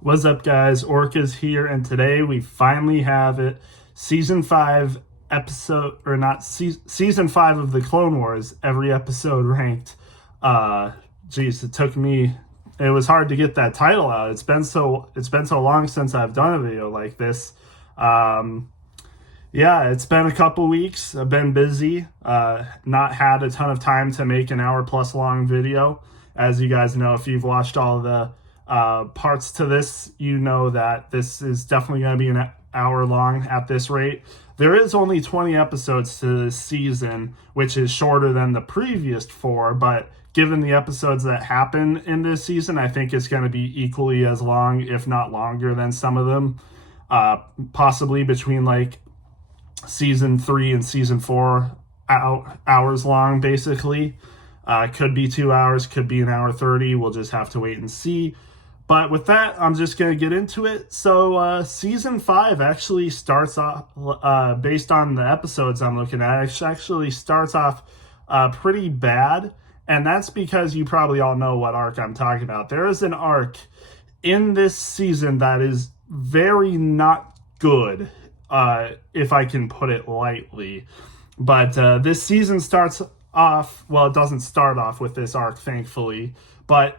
What's up, guys? Orca's here, and today we finally have it. Season 5 episode, or not, season 5 of the Clone Wars, every episode ranked. Geez, it was hard to get that title out. It's been so long since I've done a video like this. Yeah, it's been a couple weeks. I've been busy, not had a ton of time to make an hour plus long video. As you guys know, if you've watched all the parts to this, you know that this is definitely going to be an hour long at this rate. There is only 20 episodes to this season, which is shorter than the previous 4, but given the episodes that happen in this season, I think it's going to be equally as long, if not longer, than some of them. Possibly between like season 3 and season 4 hours long, basically. Could be 2 hours, could be an hour 30. We'll just have to wait and see. But with that, I'm just going to get into it. So season 5 actually starts off, based on the episodes I'm looking at, it actually starts off pretty bad. And that's because you probably all know what arc I'm talking about. There is an arc in this season that is very not good, if I can put it lightly. But this season starts off, well, it doesn't start off with this arc, thankfully. But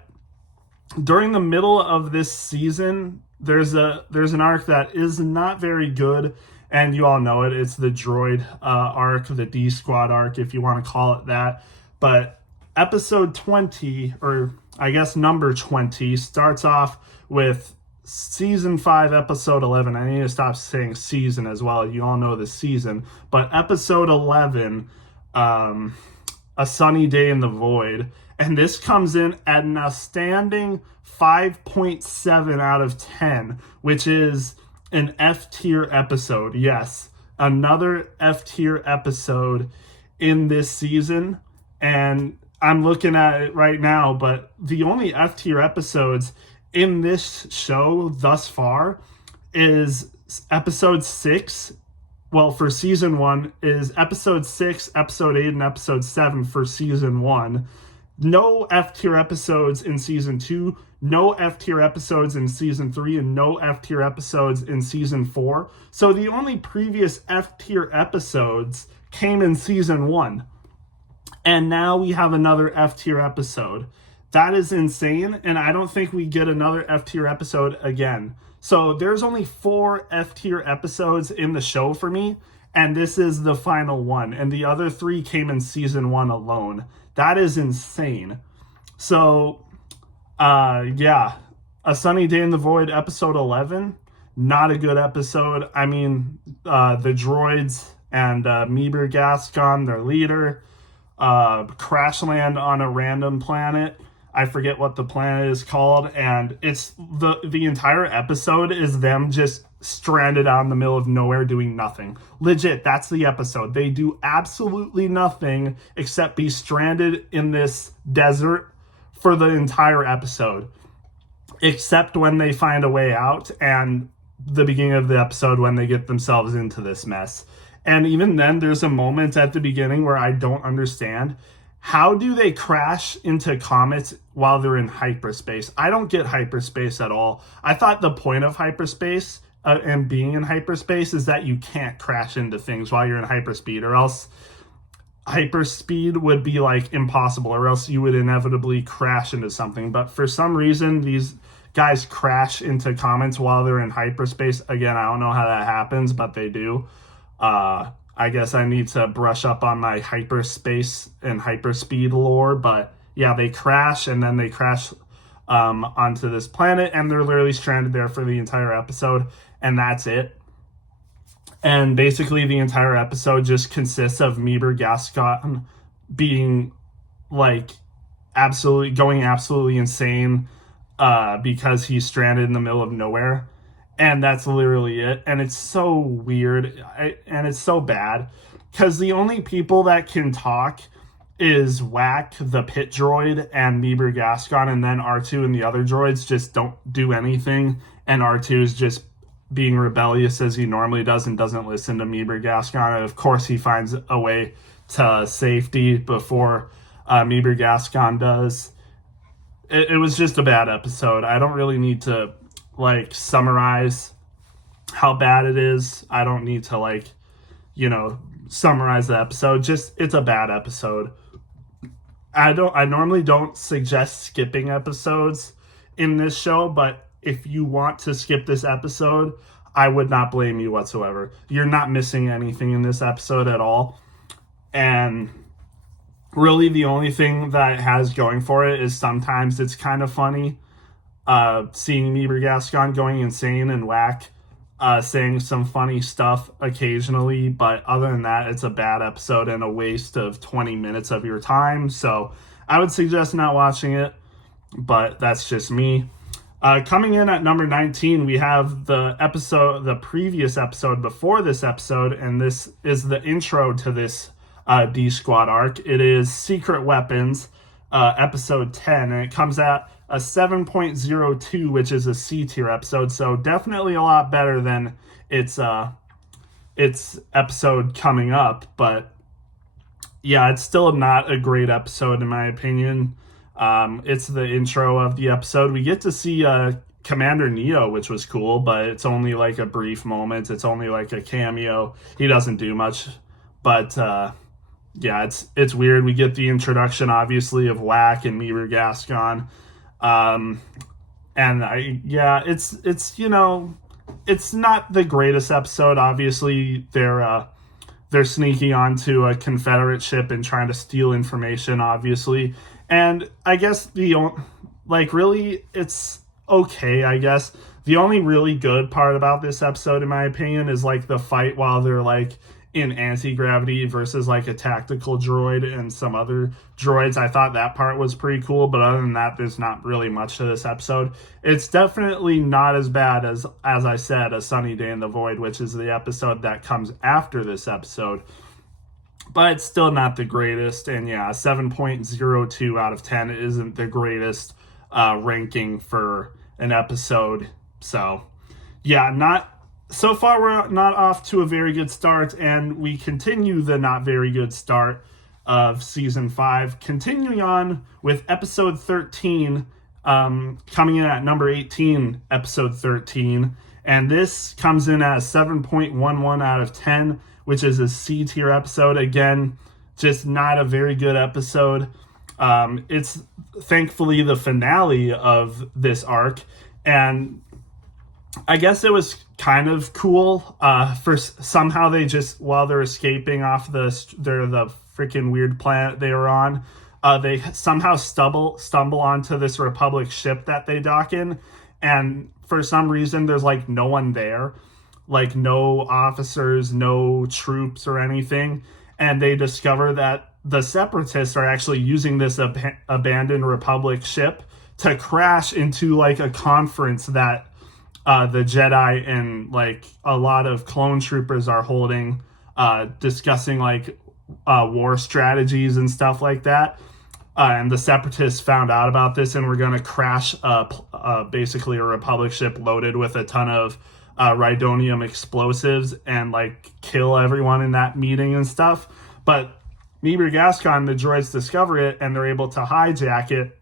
during the middle of this season, there's an arc that is not very good, and you all know it. It's the droid arc, the D Squad arc, if you want to call it that. But episode 20, or I guess number 20, starts off with season 5, episode 11. I need to stop saying season as well. You all know the season. But episode 11, A Sunny Day in the Void. And this comes in at an outstanding 5.7 out of 10, which is an F tier episode. Yes, another F tier episode in this season. And I'm looking at it right now, but the only F tier episodes in this show thus far is episode 6. Well, for season 1 is episode 6, episode 8, and episode 7 for season 1. No F tier episodes in season 2, no F tier episodes in season 3, and no F tier episodes in season 4. So the only previous F tier episodes came in season 1. And now we have another F tier episode. That is insane, and I don't think we get another F tier episode again. So there's only 4 F tier episodes in the show for me, and this is the final one. And the other 3 came in season 1 alone. That is insane. So, yeah. A Sunny Day in the Void, episode 11. Not a good episode. I mean, the droids and Meeber Gascon, their leader, crash land on a random planet. I forget what the planet is called, and it's the entire episode is them just stranded out in the middle of nowhere doing nothing. Legit, that's the episode. They do absolutely nothing except be stranded in this desert for the entire episode, except when they find a way out and the beginning of the episode when they get themselves into this mess. And even then, there's a moment at the beginning where I don't understand. How do they crash into comets while they're in hyperspace? I don't get hyperspace at all. I thought the point of hyperspace and being in hyperspace is that you can't crash into things while you're in hyperspeed, or else hyperspeed would be like impossible, or else you would inevitably crash into something. But for some reason, these guys crash into comets while they're in hyperspace. Again, I don't know how that happens, but they do. I guess I need to brush up on my hyperspace and hyperspeed lore, but yeah, they crash, and then they crash onto this planet, and they're literally stranded there for the entire episode, and that's it. And basically the entire episode just consists of Meeber Gascon being like going absolutely insane because he's stranded in the middle of nowhere. And that's literally it. And it's so weird. And it's so bad. Because the only people that can talk is Whack, the pit droid, and Meeber Gascon. And then R2 and the other droids just don't do anything. And R2 is just being rebellious as he normally does and doesn't listen to Meeber Gascon. And of course, he finds a way to safety before Meeber Gascon does. It was just a bad episode. I don't really need to like summarize how bad it is. I don't need to like, summarize the episode. Just, it's a bad episode. I normally don't suggest skipping episodes in this show, but if you want to skip this episode, I would not blame you whatsoever. You're not missing anything in this episode at all. And really the only thing that it has going for it is sometimes it's kind of funny seeing Mieber Gascon going insane and Whack saying some funny stuff occasionally, but other than that, it's a bad episode and a waste of 20 minutes of your time. So I would suggest not watching it, but that's just me. Coming in at number 19, we have the previous episode before this episode, and this is the intro to this D Squad arc. It is Secret Weapons, episode 10, and it comes at a 7.02, which is a C tier episode, so definitely a lot better than its episode coming up. But yeah, it's still not a great episode in my opinion. It's the intro of the episode. We get to see Commander Neo, which was cool, but it's only like a brief moment. It's only like a cameo. He doesn't do much, but yeah, it's weird. We get the introduction, obviously, of Whack and Mieber Gascon. And it's it's not the greatest episode. Obviously, they're sneaking onto a Confederate ship and trying to steal information, obviously. And I guess really, it's okay, I guess. The only really good part about this episode, in my opinion, is like the fight while they're like in anti-gravity versus like a tactical droid and some other droids. I thought that part was pretty cool, but other than that, there's not really much to this episode. It's definitely not as bad as I said, A Sunny Day in the Void, which is the episode that comes after this episode. But it's still not the greatest, and yeah, 7.02 out of 10 isn't the greatest ranking for an episode. So yeah, so far we're not off to a very good start, and we continue the not very good start of season 5, continuing on with episode 13, coming in at number 18, episode 13, and this comes in at a 7.11 out of 10, which is a C tier episode. Again, just not a very good episode. It's thankfully the finale of this arc, and I guess it was kind of cool. For somehow they just, while they're escaping off the freaking weird planet they were on, they somehow stumble onto this Republic ship that they dock in, and for some reason there's like no one there, like no officers, no troops or anything, and they discover that the Separatists are actually using this abandoned Republic ship to crash into like a conference that the Jedi and like a lot of clone troopers are holding, discussing like war strategies and stuff like that. And the Separatists found out about this and were going to crash basically a Republic ship loaded with a ton of Rhydonium explosives and like kill everyone in that meeting and stuff. But Mieber Gascon, the droids, discover it, and they're able to hijack it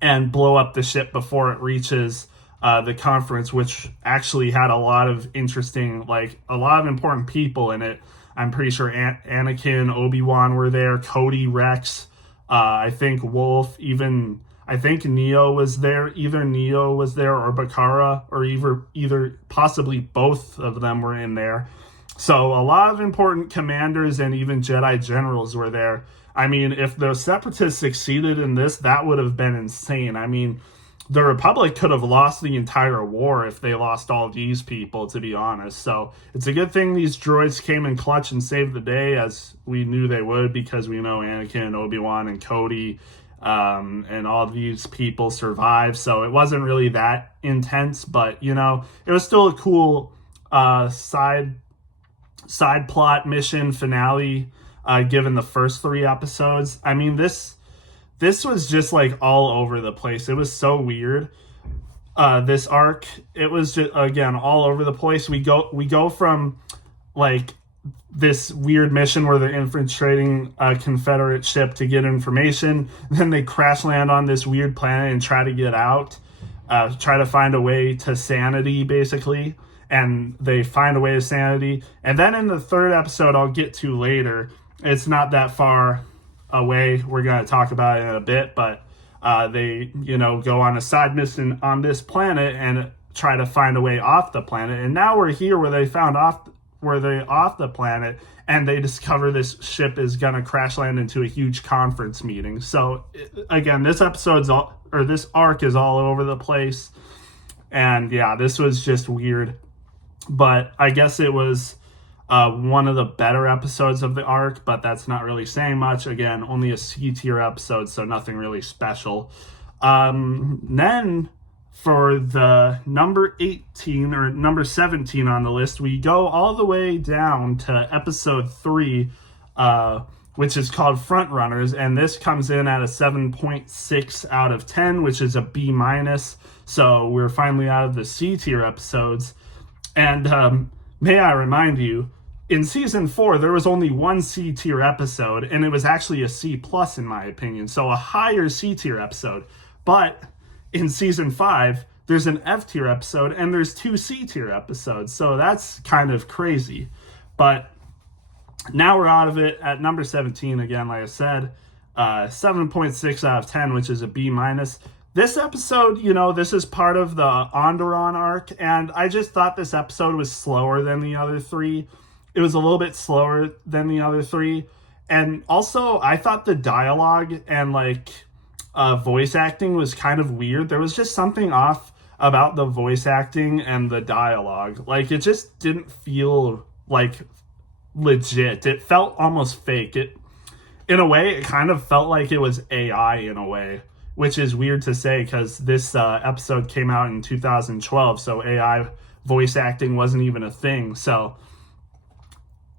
and blow up the ship before it reaches the conference, which actually had a lot of interesting, like a lot of important people in it. I'm pretty sure Anakin, Obi-Wan were there, Cody, Rex, I think Wolf, even I think Neo was there. Either Neo was there or Bakara, or either possibly both of them were in there. So a lot of important commanders and even Jedi generals were there. I mean, if the Separatists succeeded in this, that would have been insane. I mean, the Republic could have lost the entire war if they lost all these people, to be honest. So it's a good thing these droids came in clutch and saved the day, as we knew they would, because we know Anakin, Obi-Wan, and Cody and all these people survived. So it wasn't really that intense, but, you know, it was still a cool side plot mission finale, given the first 3 episodes. I mean, this was just like all over the place. It was so weird. This arc, it was just, again, all over the place. We go from like this weird mission where they're infiltrating a Confederate ship to get information. Then they crash land on this weird planet and try to get out. try to find a way to sanity, basically. And they find a way to sanity. And then in the third episode, I'll get to later, it's not that far away. We're going to talk about it in a bit, but they, go on a side mission on this planet and try to find a way off the planet. And now we're here where they're off the planet, and they discover this ship is going to crash land into a huge conference meeting. So again, this arc is all over the place. And yeah, this was just weird. But I guess it was one of the better episodes of the arc, but that's not really saying much. Again, only a C tier episode, so nothing really special. Then for the number 18 or number 17 on the list, we go all the way down to episode 3, which is called Front Runners, and this comes in at a 7.6 out of 10, which is a B minus. So we're finally out of the C tier episodes. And may I remind you, in season 4, there was only one C tier episode, and it was actually a C plus in my opinion, so a higher C tier episode. But in season 5, there's an F tier episode, and there's 2 C tier episodes, so that's kind of crazy. But now we're out of it at number 17 again, like I said, 7.6 out of 10, which is a B minus. This episode, this is part of the Onderon arc, and I just thought this episode was slower than the other 3. It was a little bit slower than the other 3. And also, I thought the dialogue and, voice acting was kind of weird. There was just something off about the voice acting and the dialogue. It just didn't feel, legit. It felt almost fake. In a way, it kind of felt like it was AI in a way, which is weird to say because this episode came out in 2012, so AI voice acting wasn't even a thing. So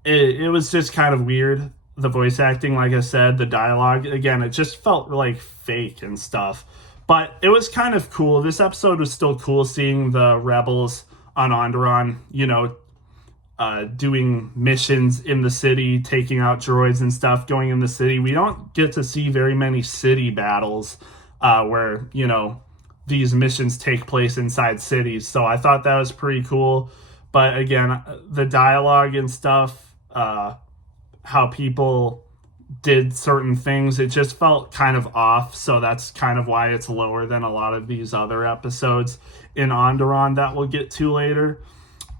it was just kind of weird. The voice acting, like I said, the dialogue, again, it just felt fake and stuff. But it was kind of cool. This episode was still cool, seeing the rebels on Onderon, doing missions in the city, taking out droids and stuff, going in the city. We don't get to see very many city battles where, these missions take place inside cities. So I thought that was pretty cool. But again, the dialogue and stuff, how people did certain things, it just felt kind of off. So that's kind of why it's lower than a lot of these other episodes in Onderon that we'll get to later.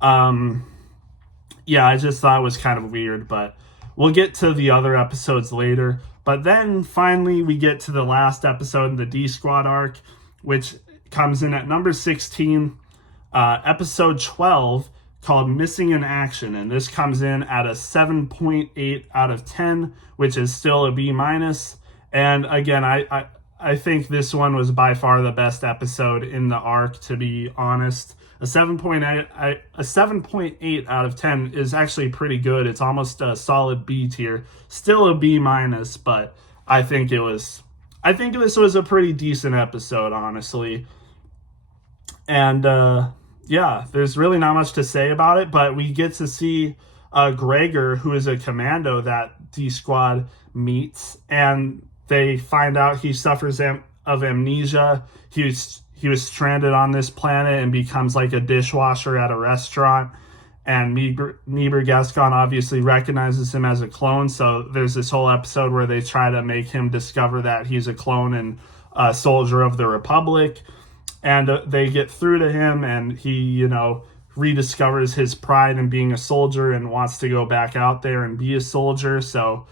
Yeah, I just thought it was kind of weird, but we'll get to the other episodes later. But then finally we get to the last episode in the D Squad arc, which comes in at number 16, episode 12, called Missing in Action. And this comes in at a 7.8 out of 10, which is still a B minus. And again, I think this one was by far the best episode in the arc, to be honest. A 7.8 out of 10 is actually pretty good. It's almost a solid B tier. Still a B minus, but I think this was a pretty decent episode, honestly. And yeah, there's really not much to say about it, but we get to see Gregor, who is a commando that D Squad meets, and they find out he suffers of amnesia. He was stranded on this planet and becomes like a dishwasher at a restaurant. And Niebuhr Gascon obviously recognizes him as a clone. So there's this whole episode where they try to make him discover that he's a clone and a soldier of the Republic. And they get through to him, and he, rediscovers his pride in being a soldier and wants to go back out there and be a soldier. So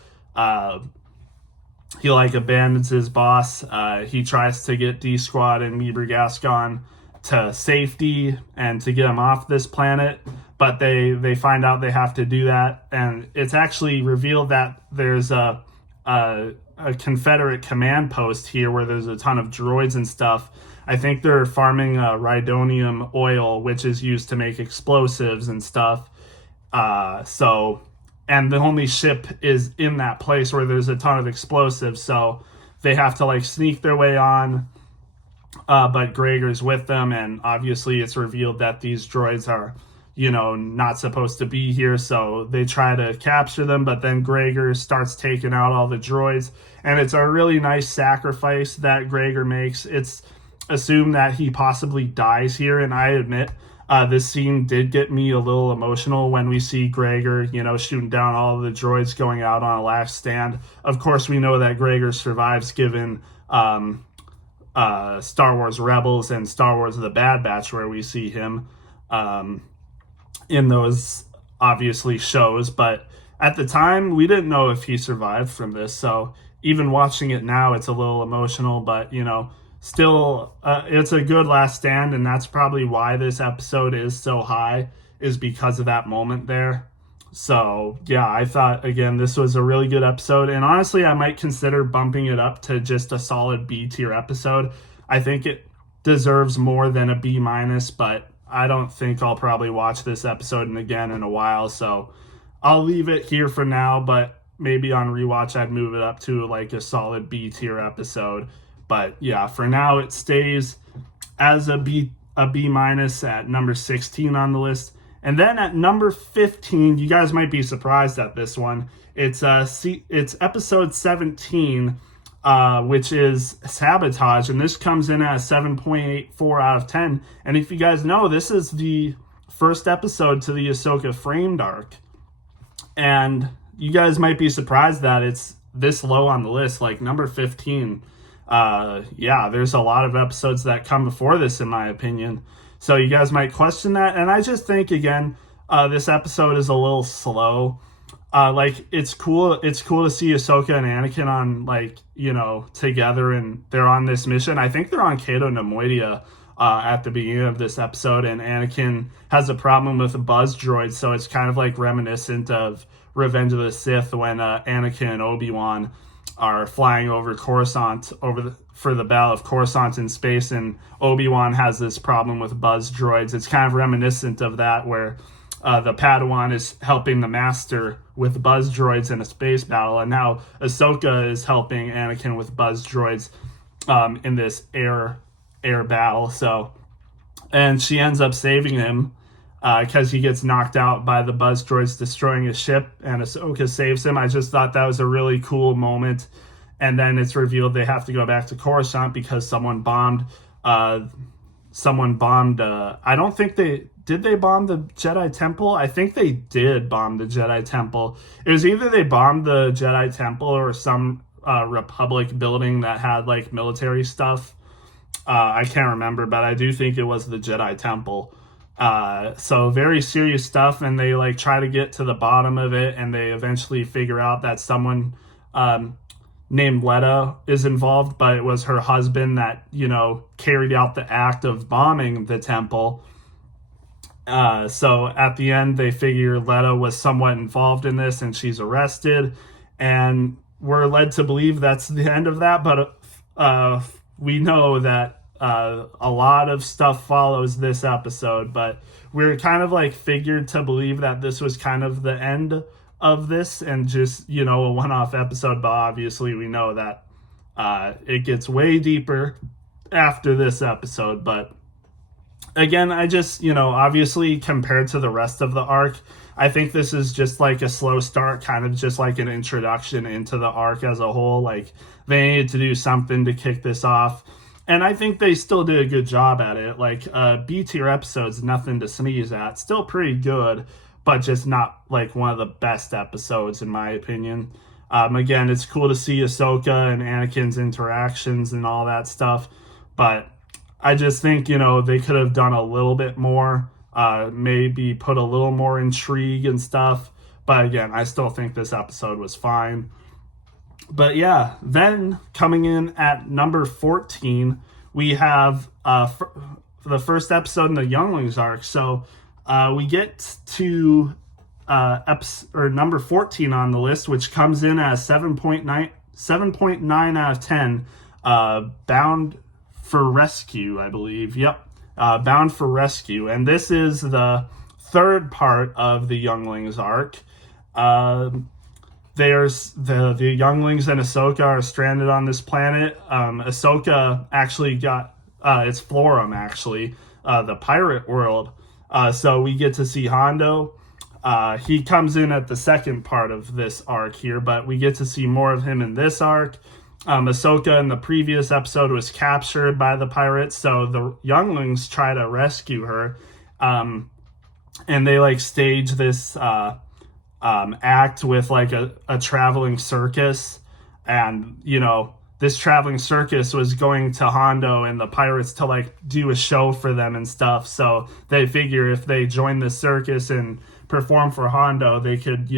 he abandons his boss. He tries to get D Squad and Niebuhr Gascon to safety and to get him off this planet, but they find out they have to do that, and it's actually revealed that there's a Confederate command post here where there's a ton of droids and stuff. I think they're farming rhydonium oil, which is used to make explosives and stuff. And the only ship is in that place where there's a ton of explosives, so they have to sneak their way on. But Gregor's with them, and obviously it's revealed that these droids are, not supposed to be here, so they try to capture them, but then Gregor starts taking out all the droids, and it's a really nice sacrifice that Gregor makes. assume that he possibly dies here. And I admit, this scene did get me a little emotional when we see Gregor, shooting down all of the droids, going out on a last stand. Of course, we know that Gregor survives given Star Wars Rebels and Star Wars The Bad Batch, where we see him in those obviously shows. But at the time, we didn't know if he survived from this. So even watching it now, it's a little emotional, but still, it's a good last stand, and that's probably why this episode is so high, is because of that moment there. So yeah, I thought, again, this was a really good episode, and honestly, I might consider bumping it up to just a solid B tier episode. I think it deserves more than a B minus, but I don't think I'll probably watch this episode again in a while, so I'll leave it here for now, but maybe on rewatch I'd move it up to like a solid B tier episode. But yeah, for now it stays as a B minus at number 16 on the list. And then at number 15, you guys might be surprised at this one. It's episode 17, which is Sabotage, and this comes in at a 7.84 out of 10. And if you guys know, this is the first episode to the Ahsoka Framed arc. And you guys might be surprised that it's this low on the list, like number 15. Yeah, there's a lot of episodes that come before this, in my opinion. So you guys might question that. And I just think, again, this episode is a little slow. Like, it's cool to see Ahsoka and Anakin on, together, and they're on this mission. I think they're on Cato Nemoidia at the beginning of this episode, and Anakin has a problem with a buzz droid, so it's kind of like reminiscent of Revenge of the Sith when Anakin and Obi-Wan are flying over Coruscant for the Battle of Coruscant in space, and Obi-Wan has this problem with buzz droids. It's kind of reminiscent of that, where the Padawan is helping the Master with buzz droids in a space battle, and now Ahsoka is helping Anakin with buzz droids in this air battle. So, and she ends up saving him because he gets knocked out by the buzz droids destroying his ship, and Ahsoka saves him. I just thought that was a really cool moment. And then it's revealed they have to go back to Coruscant because someone bombed. I don't think did they bomb the Jedi Temple? I think they did bomb the Jedi Temple. It was either they bombed the Jedi Temple or some Republic building that had like military stuff. I can't remember, but I do think it was the Jedi Temple. So very serious stuff, and they like try to get to the bottom of it, and they eventually figure out that someone named Letta is involved, but it was her husband that, carried out the act of bombing the temple. So at the end, they figure Letta was somewhat involved in this, and she's arrested, and we're led to believe that's the end of that, but we know that a lot of stuff follows this episode, but we're kind of like figured to believe that this was kind of the end of this and just, a one-off episode, but obviously we know that it gets way deeper after this episode. But again, I just, obviously compared to the rest of the arc, I think this is just like a slow start, kind of just like an introduction into the arc as a whole. Like, they needed to do something to kick this off, and I think they still did a good job at it. Like, B tier episodes, nothing to sneeze at, still pretty good, but just not like one of the best episodes in my opinion. Again, it's cool to see Ahsoka and Anakin's interactions and all that stuff, but I just think, they could have done a little bit more, maybe put a little more intrigue and stuff. But again, I still think this episode was fine. But yeah, then coming in at number 14, we have the first episode in the Younglings arc. So we get to number 14 on the list, which comes in as 7.9 out of 10. Bound for Rescue, I believe. Yep. Bound for Rescue. And this is the third part of the Younglings arc. There's the Younglings and Ahsoka are stranded on this planet. Ahsoka actually got it's Florum, actually, the pirate world. So we get to see Hondo. He comes in at the second part of this arc here, but we get to see more of him in this arc. Ahsoka in the previous episode was captured by the pirates, so the younglings try to rescue her, and they like stage this act with like a traveling circus, and this traveling circus was going to Hondo and the pirates to like do a show for them and stuff. So they figure if they join the circus and perform for Hondo, they could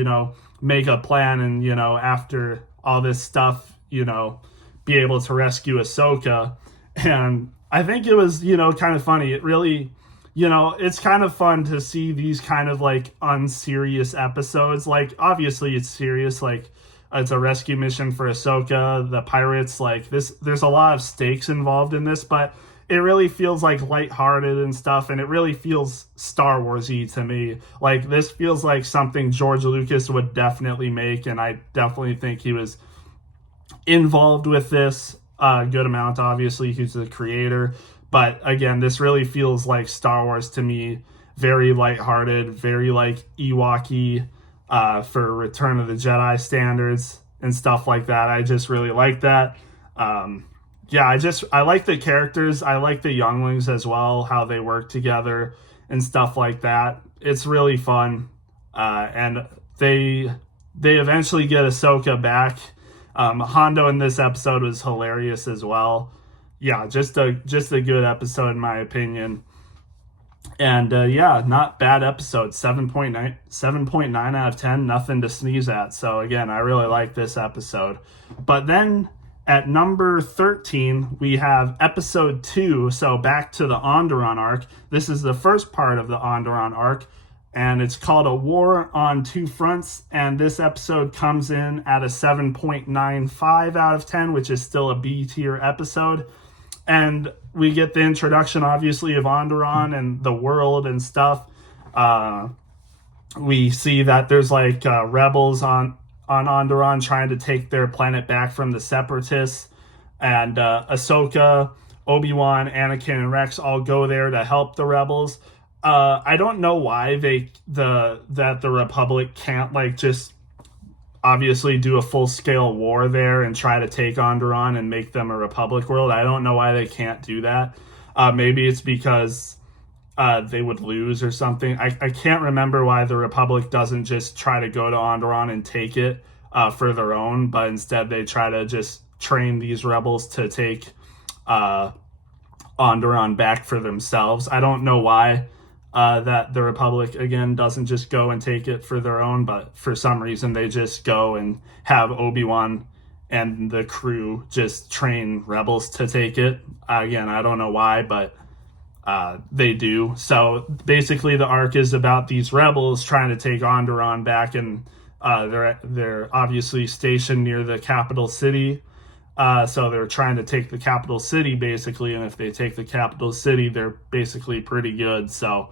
make a plan and after all this stuff be able to rescue Ahsoka. And I think it was kind of funny. It really it's kind of fun to see these kind of like unserious episodes. Like obviously it's serious, like it's a rescue mission for Ahsoka, the pirates, like this, there's a lot of stakes involved in this, but it really feels like lighthearted and stuff, and it really feels Star Wars-y to me. Like this feels like something George Lucas would definitely make, and I definitely think he was involved with this a good amount. Obviously he's the creator, but again, this really feels like Star Wars to me. Very lighthearted, very like Ewok-y, for Return of the Jedi standards and stuff like that. I just really like that. I like the characters. I like the younglings as well, how they work together and stuff like that. It's really fun. And they eventually get Ahsoka back. Hondo in this episode was hilarious as well. Yeah, just a good episode in my opinion. And not bad episode. 7.9 out of 10, nothing to sneeze at. So again, I really like this episode. But then at number 13, we have episode 2. So back to the Onderon arc. This is the first part of the Onderon arc, and it's called A War on Two Fronts. And this episode comes in at a 7.95 out of 10, which is still a B tier episode. And we get the introduction, obviously, of Onderon and the world and stuff. We see that there's like rebels on Onderon trying to take their planet back from the Separatists. And Ahsoka, Obi-Wan, Anakin, and Rex all go there to help the rebels. I don't know why the Republic can't like just obviously do a full-scale war there and try to take Onderon and make them a Republic world. I don't know why they can't do that. Maybe it's because they would lose or something. I can't remember why the Republic doesn't just try to go to Onderon and take it for their own, but instead they try to just train these rebels to take Onderon back for themselves. I don't know why that the Republic, again, doesn't just go and take it for their own, but for some reason they just go and have Obi-Wan and the crew just train rebels to take it. Again, I don't know why, but they do. So basically the arc is about these rebels trying to take Onderon back, and they're obviously stationed near the capital city. So they're trying to take the capital city basically, and if they take the capital city, they're basically pretty good. So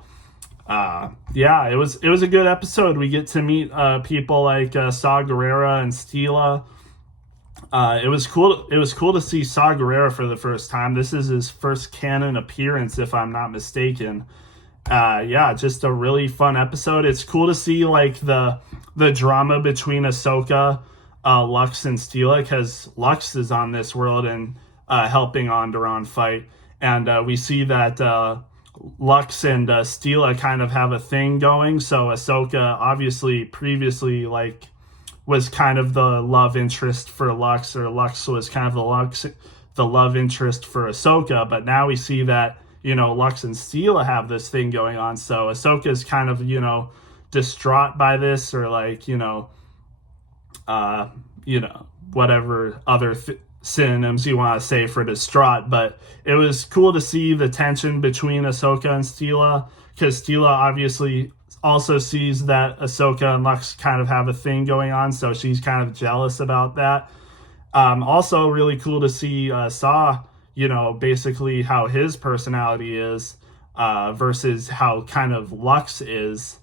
it was a good episode. We get to meet people like Saw Gerrera and Steela. It was cool to see Saw Gerrera for the first time. This is his first canon appearance, if I'm not mistaken. Just a really fun episode. It's cool to see like the drama between Ahsoka, Lux, and Steela, because Lux is on this world and helping Onderon fight, and we see that Lux and Steela kind of have a thing going. So Ahsoka obviously previously like was kind of the love interest for Lux, or Lux was kind of the love interest for Ahsoka, but now we see that Lux and Steela have this thing going on. So Ahsoka's kind of distraught by this, or like whatever other synonyms you want to say for distraught. But it was cool to see the tension between Ahsoka and Steela, because Steela obviously also sees that Ahsoka and Lux kind of have a thing going on, so she's kind of jealous about that. Also really cool to see Saw, basically how his personality is versus how kind of Lux is.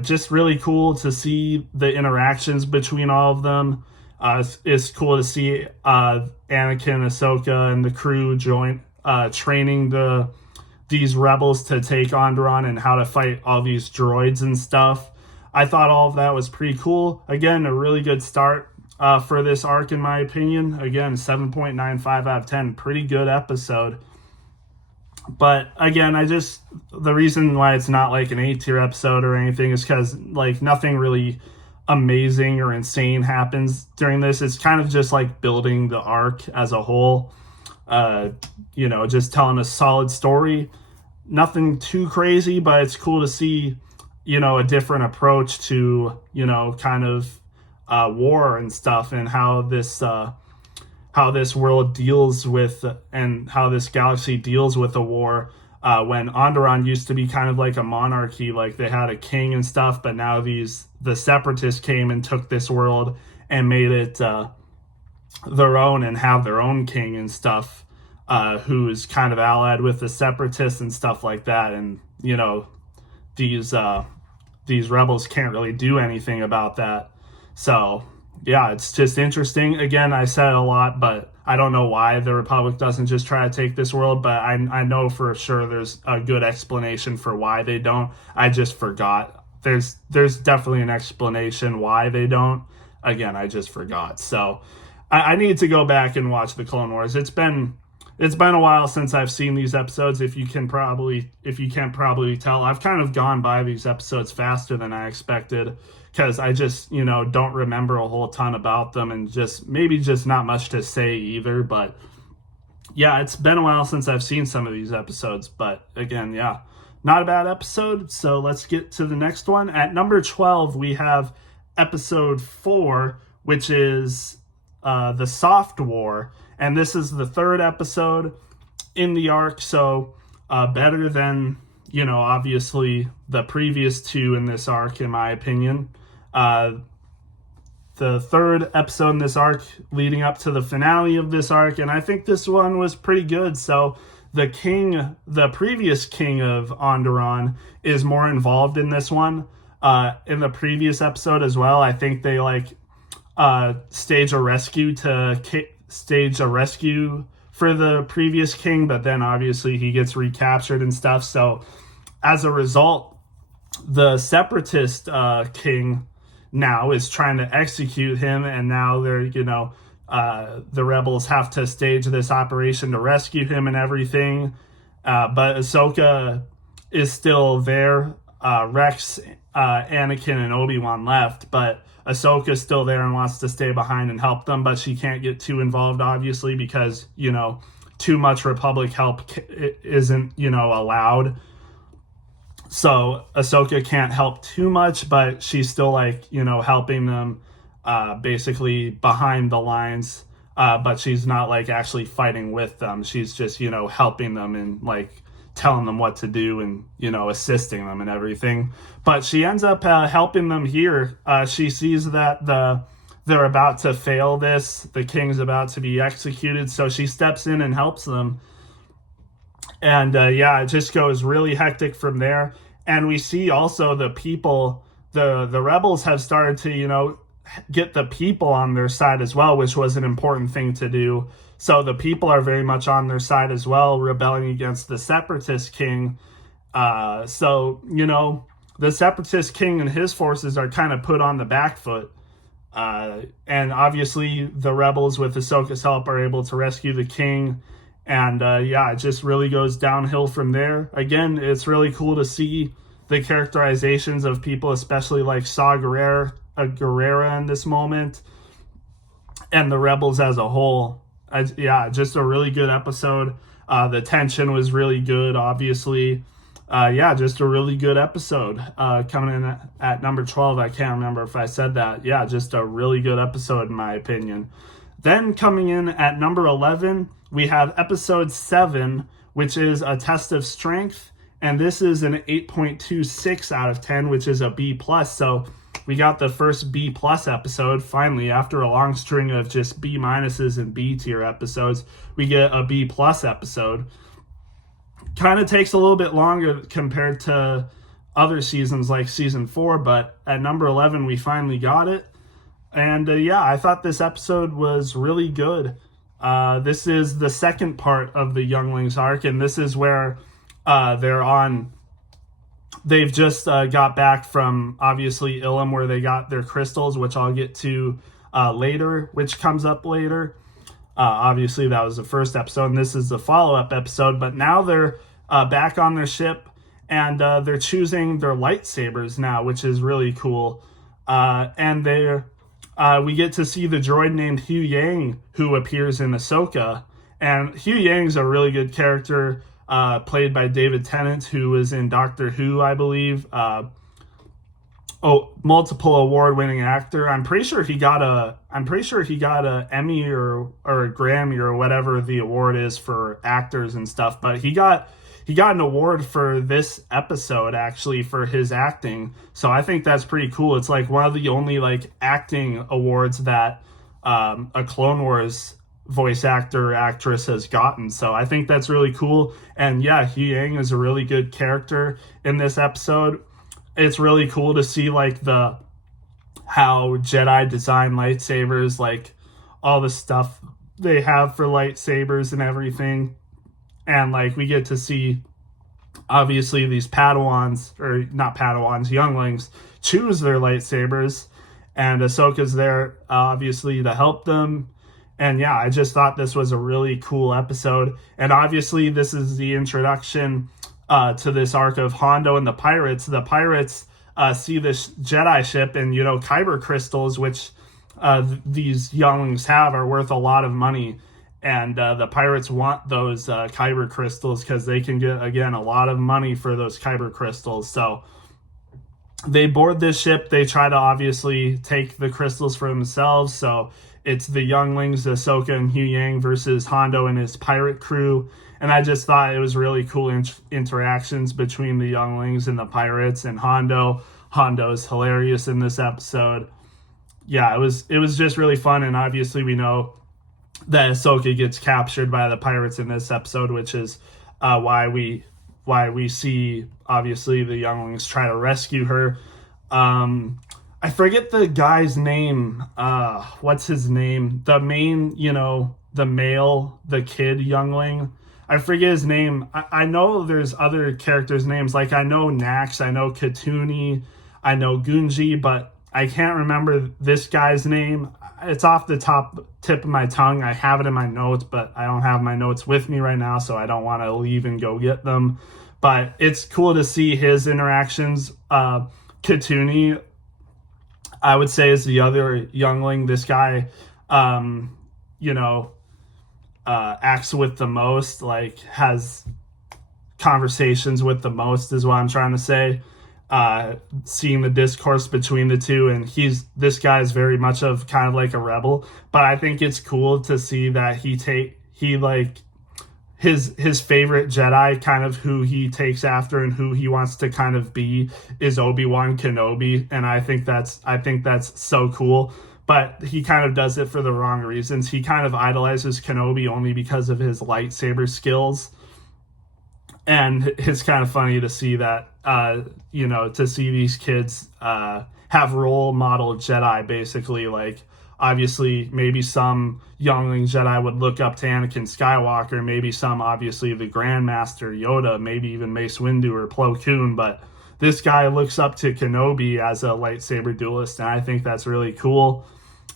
Just really cool to see the interactions between all of them. It's cool to see Anakin, Ahsoka, and the crew training these rebels to take Onderon and how to fight all these droids and stuff. I thought all of that was pretty cool. Again, a really good start. for this arc, in my opinion. Again, 7.95 out of 10. Pretty good episode. But again, the reason why it's not like an A-tier episode or anything is because like nothing really amazing or insane happens during this. It's kind of just like building the arc as a whole. Just telling a solid story. Nothing too crazy, but it's cool to see, a different approach to, kind of war and stuff, and how this world deals with, and how this galaxy deals with a war. When Onderon used to be kind of like a monarchy, like they had a king and stuff, but now the separatists came and took this world and made it their own, and have their own king and stuff, who's kind of allied with the separatists and stuff like that. And these rebels can't really do anything about that. So yeah, it's just interesting. Again, I said it a lot, but I don't know why the Republic doesn't just try to take this world, but I know for sure there's a good explanation for why they don't. I just forgot. There's definitely an explanation why they don't. Again, I just forgot. So I need to go back and watch the Clone Wars. It's been a while since I've seen these episodes. If you can't probably tell, I've kind of gone by these episodes faster than I expected, because I just, don't remember a whole ton about them, and just not much to say either. But yeah, it's been a while since I've seen some of these episodes. But again, yeah, not a bad episode. So let's get to the next one. At number 12, we have episode 4, which is the Soft War. And this is the third episode in the arc. So better than, obviously the previous two in this arc, in my opinion. The third episode in this arc leading up to the finale of this arc, and I think this one was pretty good. So the previous king of Onderon is more involved in this one. In the previous episode as well, I think they stage a rescue for the previous king, but then obviously he gets recaptured and stuff. So as a result, the separatist king now is trying to execute him, and now they're the rebels have to stage this operation to rescue him and everything. But Ahsoka is still there. Rex, Anakin, and Obi-Wan left, but Ahsoka's still there and wants to stay behind and help them, but she can't get too involved, obviously, because too much Republic help isn't allowed. So Ahsoka can't help too much, but she's still helping them basically behind the lines, but she's not actually fighting with them. She's just helping them and telling them what to do and assisting them and everything. But she ends up helping them here. She sees that they're about to fail this, the king's about to be executed, so she steps in and helps them. And it just goes really hectic from there. And we see also the people, the rebels have started to get the people on their side as well, which was an important thing to do. So the people are very much on their side as well, rebelling against the separatist king. So the separatist king and his forces are kind of put on the back foot. And obviously the rebels, with Ahsoka's help, are able to rescue the king. And it just really goes downhill from there. Again, it's really cool to see the characterizations of people, especially like Saw Gerrera in this moment, and the rebels as a whole. Just a really good episode. The tension was really good, obviously. Just a really good episode. Coming in at number 12, I can't remember if I said that. Yeah, just a really good episode in my opinion. Then coming in at number 11, we have episode 7, which is A Test of Strength. And this is an 8.26 out of 10, which is a B+. So we got the first B+ episode finally, after a long string of just B- and B tier episodes. We get a B+ episode. Kind of takes a little bit longer compared to other seasons like season 4, but at number 11 we finally got it. And I thought this episode was really good. This is the second part of the Younglings arc, and this is where they've just got back from, obviously, Ilum, where they got their crystals, which I'll get to later, which comes up later. Obviously, that was the first episode, and this is the follow-up episode. But now they're back on their ship, and they're choosing their lightsabers now, which is really cool. And we get to see the droid named Huyang, who appears in Ahsoka. And Huyang's a really good character, played by David Tennant, who was in Doctor Who, I believe. Multiple award-winning actor. I'm pretty sure he got a Emmy or a Grammy or whatever the award is for actors and stuff. But he got an award for this episode, actually, for his acting. So I think that's pretty cool. It's like one of the only like acting awards that a Clone Wars voice actor or actress has gotten. So I think that's really cool. And yeah, Huyang is a really good character in this episode. It's really cool to see like how Jedi design lightsabers, like all the stuff they have for lightsabers and everything. And like we get to see obviously these Padawans, or not Padawans, younglings, choose their lightsabers, and Ahsoka's there obviously to help them. And yeah, I just thought this was a really cool episode. And obviously this is the introduction to this arc of Hondo and the pirates. The pirates see this Jedi ship, and kyber crystals, which these younglings have, are worth a lot of money. And the pirates want those kyber crystals because they can get, again, a lot of money for those kyber crystals. So they board this ship. They try to obviously take the crystals for themselves. So it's the younglings, Ahsoka and Huyang, versus Hondo and his pirate crew. And I just thought it was really cool interactions between the younglings and the pirates and Hondo. Hondo's hilarious in this episode. Yeah, it was just really fun. And obviously we know that Ahsoka gets captured by the pirates in this episode, which is why we see obviously the younglings try to rescue her. I forget the guy's name. What's his name? The main, the male, the kid youngling. I forget his name. I know there's other characters' names. Like I know Nax, I know Katuni, I know Gunji, but I can't remember this guy's name. It's off the tip of my tongue. I have it in my notes, but I don't have my notes with me right now, so I don't want to leave and go get them. But it's cool to see his interactions. Katuni, I would say, is the other youngling. This guy, acts with the most, like has conversations with the most, is what I'm trying to say. Seeing the discourse between the two, and this guy is very much of kind of like a rebel, but I think it's cool to see that he like his favorite Jedi, kind of who he takes after and who he wants to kind of be, is Obi-Wan Kenobi, and I think that's so cool. But he kind of does it for the wrong reasons. He kind of idolizes Kenobi only because of his lightsaber skills. And it's kind of funny to see that, to see these kids have role model Jedi, basically. Like, obviously, maybe some youngling Jedi would look up to Anakin Skywalker. Maybe some, obviously, the Grandmaster Yoda, maybe even Mace Windu or Plo Koon. But this guy looks up to Kenobi as a lightsaber duelist, and I think that's really cool.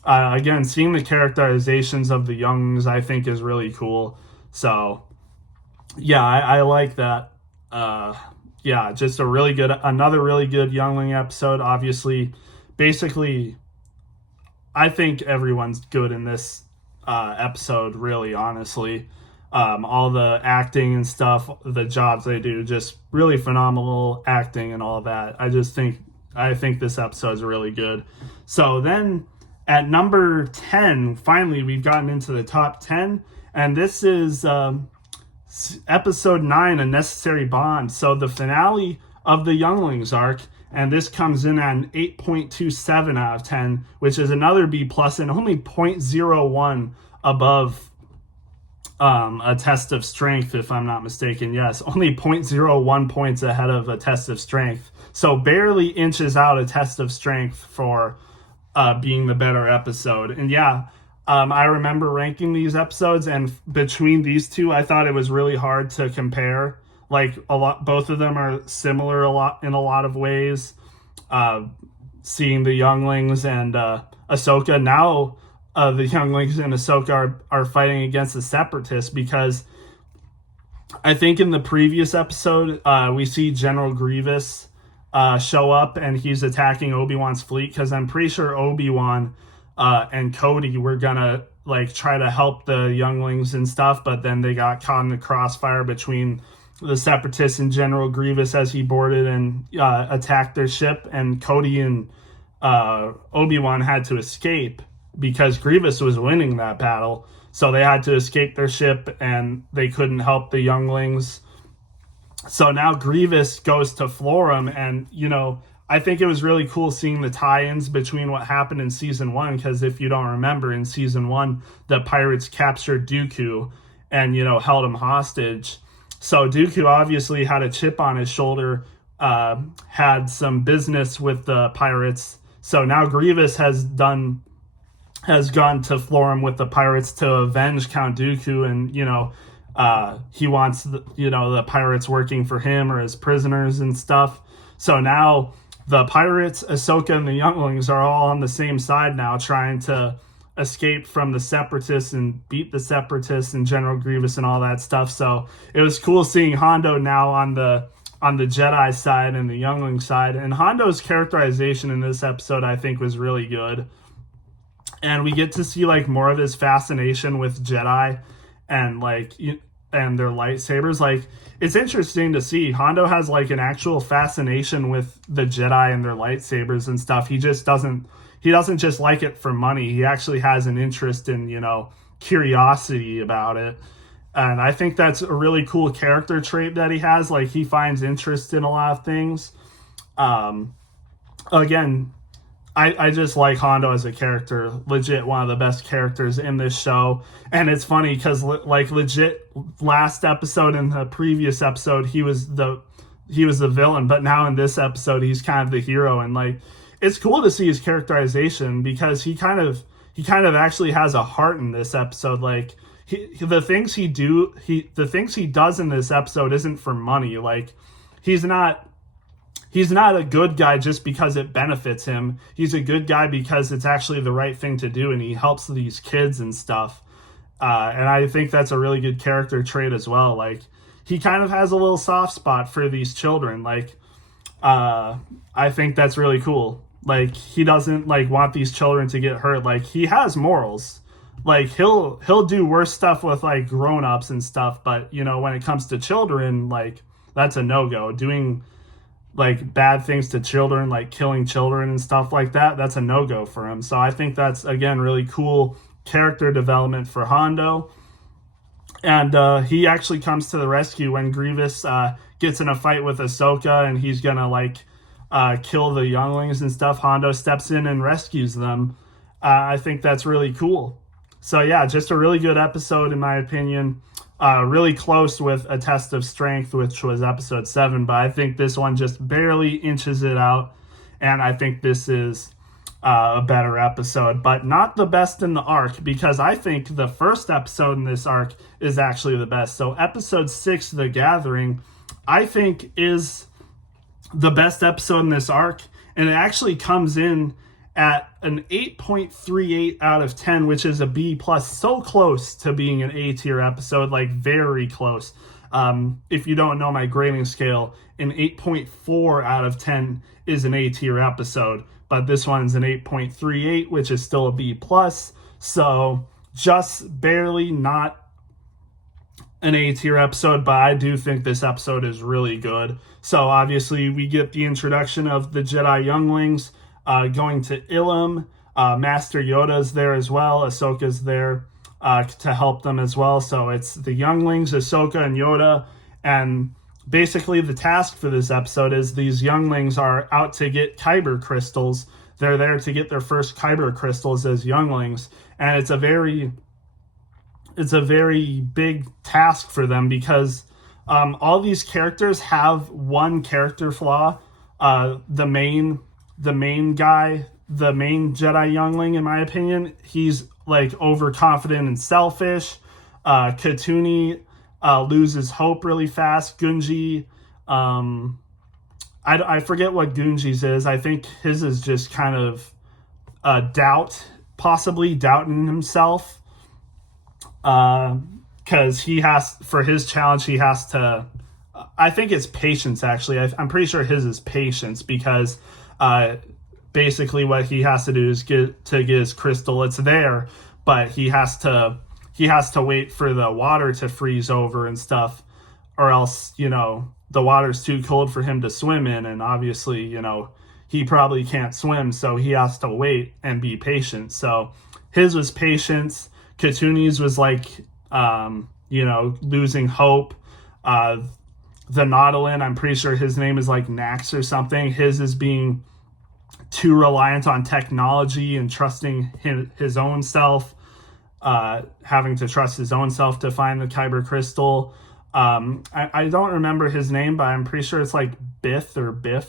Again, seeing the characterizations of the younglings, I think, is really cool. So, yeah, I like that. Just another really good youngling episode. Obviously, basically, I think everyone's good in this episode, really, honestly. All the acting and stuff, the jobs they do, just really phenomenal acting and all that. I think this episode is really good. So then at number 10, finally, we've gotten into the top 10, and this is episode 9, A Necessary Bond. So the finale of the Younglings arc, and this comes in at an 8.27 out of 10, which is another B+, and only 0.01 above a test of strength, if I'm not mistaken. Yes, only 0.01 points ahead of a test of strength. So barely inches out a test of strength for being the better episode. And yeah, I remember ranking these episodes, and between these two, I thought it was really hard to compare. Like both of them are similar in a lot of ways. Seeing the younglings and Ahsoka. Now the younglings and Ahsoka are fighting against the Separatists, because I think in the previous episode, we see General Grievous show up, and he's attacking Obi-Wan's fleet, because I'm pretty sure Obi-Wan and Cody were gonna like try to help the younglings and stuff, but then they got caught in the crossfire between the Separatists and General Grievous as he boarded and attacked their ship, and Cody and Obi-Wan had to escape because Grievous was winning that battle. So they had to escape their ship, and they couldn't help the younglings. So now Grievous goes to Florum, and, you know, I think it was really cool seeing the tie-ins between what happened in Season 1, because if you don't remember, in Season 1, the pirates captured Dooku and, you know, held him hostage. So Dooku obviously had a chip on his shoulder, had some business with the pirates. So now Grievous has gone to Florum with the pirates to avenge Count Dooku, and, you know, he wants the pirates working for him or as prisoners and stuff. So now the pirates, Ahsoka, and the younglings are all on the same side now, trying to escape from the Separatists and beat the Separatists and General Grievous and all that stuff. So it was cool seeing Hondo now on the Jedi side and the youngling side. And Hondo's characterization in this episode, I think, was really good. And we get to see like more of his fascination with Jedi and and their lightsabers. Like, it's interesting to see Hondo has like an actual fascination with the Jedi and their lightsabers and stuff. He doesn't just like it for money. He actually has an interest in, you know, curiosity about it. And I think that's a really cool character trait that he has. Like, he finds interest in a lot of things. Again, I just like Hondo as a character. Legit one of the best characters in this show. And it's funny because like legit last episode and the previous episode, he was the villain, but now in this episode he's kind of the hero. And like, it's cool to see his characterization, because he kind of actually has a heart in this episode. Like, the things he does in this episode isn't for money. Like, he's not a good guy just because it benefits him. He's a good guy because it's actually the right thing to do, and he helps these kids and stuff. And I think that's a really good character trait as well. Like, he kind of has a little soft spot for these children. Like, I think that's really cool. Like, he doesn't like want these children to get hurt. Like, he has morals. Like, he'll do worse stuff with like grown-ups and stuff, but, you know, when it comes to children, like, that's a no-go. Doing like bad things to children, like killing children and stuff like that, that's a no-go for him. So I think that's, again, really cool character development for Hondo. And he actually comes to the rescue when Grievous gets in a fight with Ahsoka, and he's gonna like kill the younglings and stuff. Hondo steps in and rescues them. I think that's really cool. So yeah, just a really good episode in my opinion. Really close with A Test of Strength, which was episode 7, but I think this one just barely inches it out, and I think this is a better episode, but not the best in the arc, because I think the first episode in this arc is actually the best. So episode 6, The Gathering, I think is the best episode in this arc, and it actually comes in at an 8.38 out of 10, which is a B+, so close to being an A tier episode, like very close. If you don't know my grading scale, an 8.4 out of 10 is an A tier episode, but this one's an 8.38, which is still a B+, so just barely not an A tier episode, but I do think this episode is really good. So obviously we get the introduction of the Jedi younglings, going to Ilum. Master Yoda's there as well. Ahsoka's there to help them as well. So it's the younglings, Ahsoka, and Yoda. And basically the task for this episode is these younglings are out to get Kyber crystals. They're there to get their first Kyber crystals as younglings. And it's a very big task for them, because all these characters have one character flaw. The main guy, the main Jedi youngling, in my opinion, he's like overconfident and selfish. Katuni loses hope really fast. Gunji, I forget what Gunji's is. I think his is just kind of possibly doubting himself, because he has, for his challenge, he has to, I think it's patience, actually. I'm pretty sure his is patience, because basically what he has to do is get his crystal. It's there, but he has to wait for the water to freeze over and stuff, or else, the water's too cold for him to swim in, and obviously, he probably can't swim, so he has to wait and be patient. So his was patience. Katuni's was like, losing hope. The Nautilin, I'm pretty sure his name is like Nax or something. His is being too reliant on technology and trusting his own self, having to trust his own self to find the Kyber crystal. I don't remember his name, but I'm pretty sure it's like Biff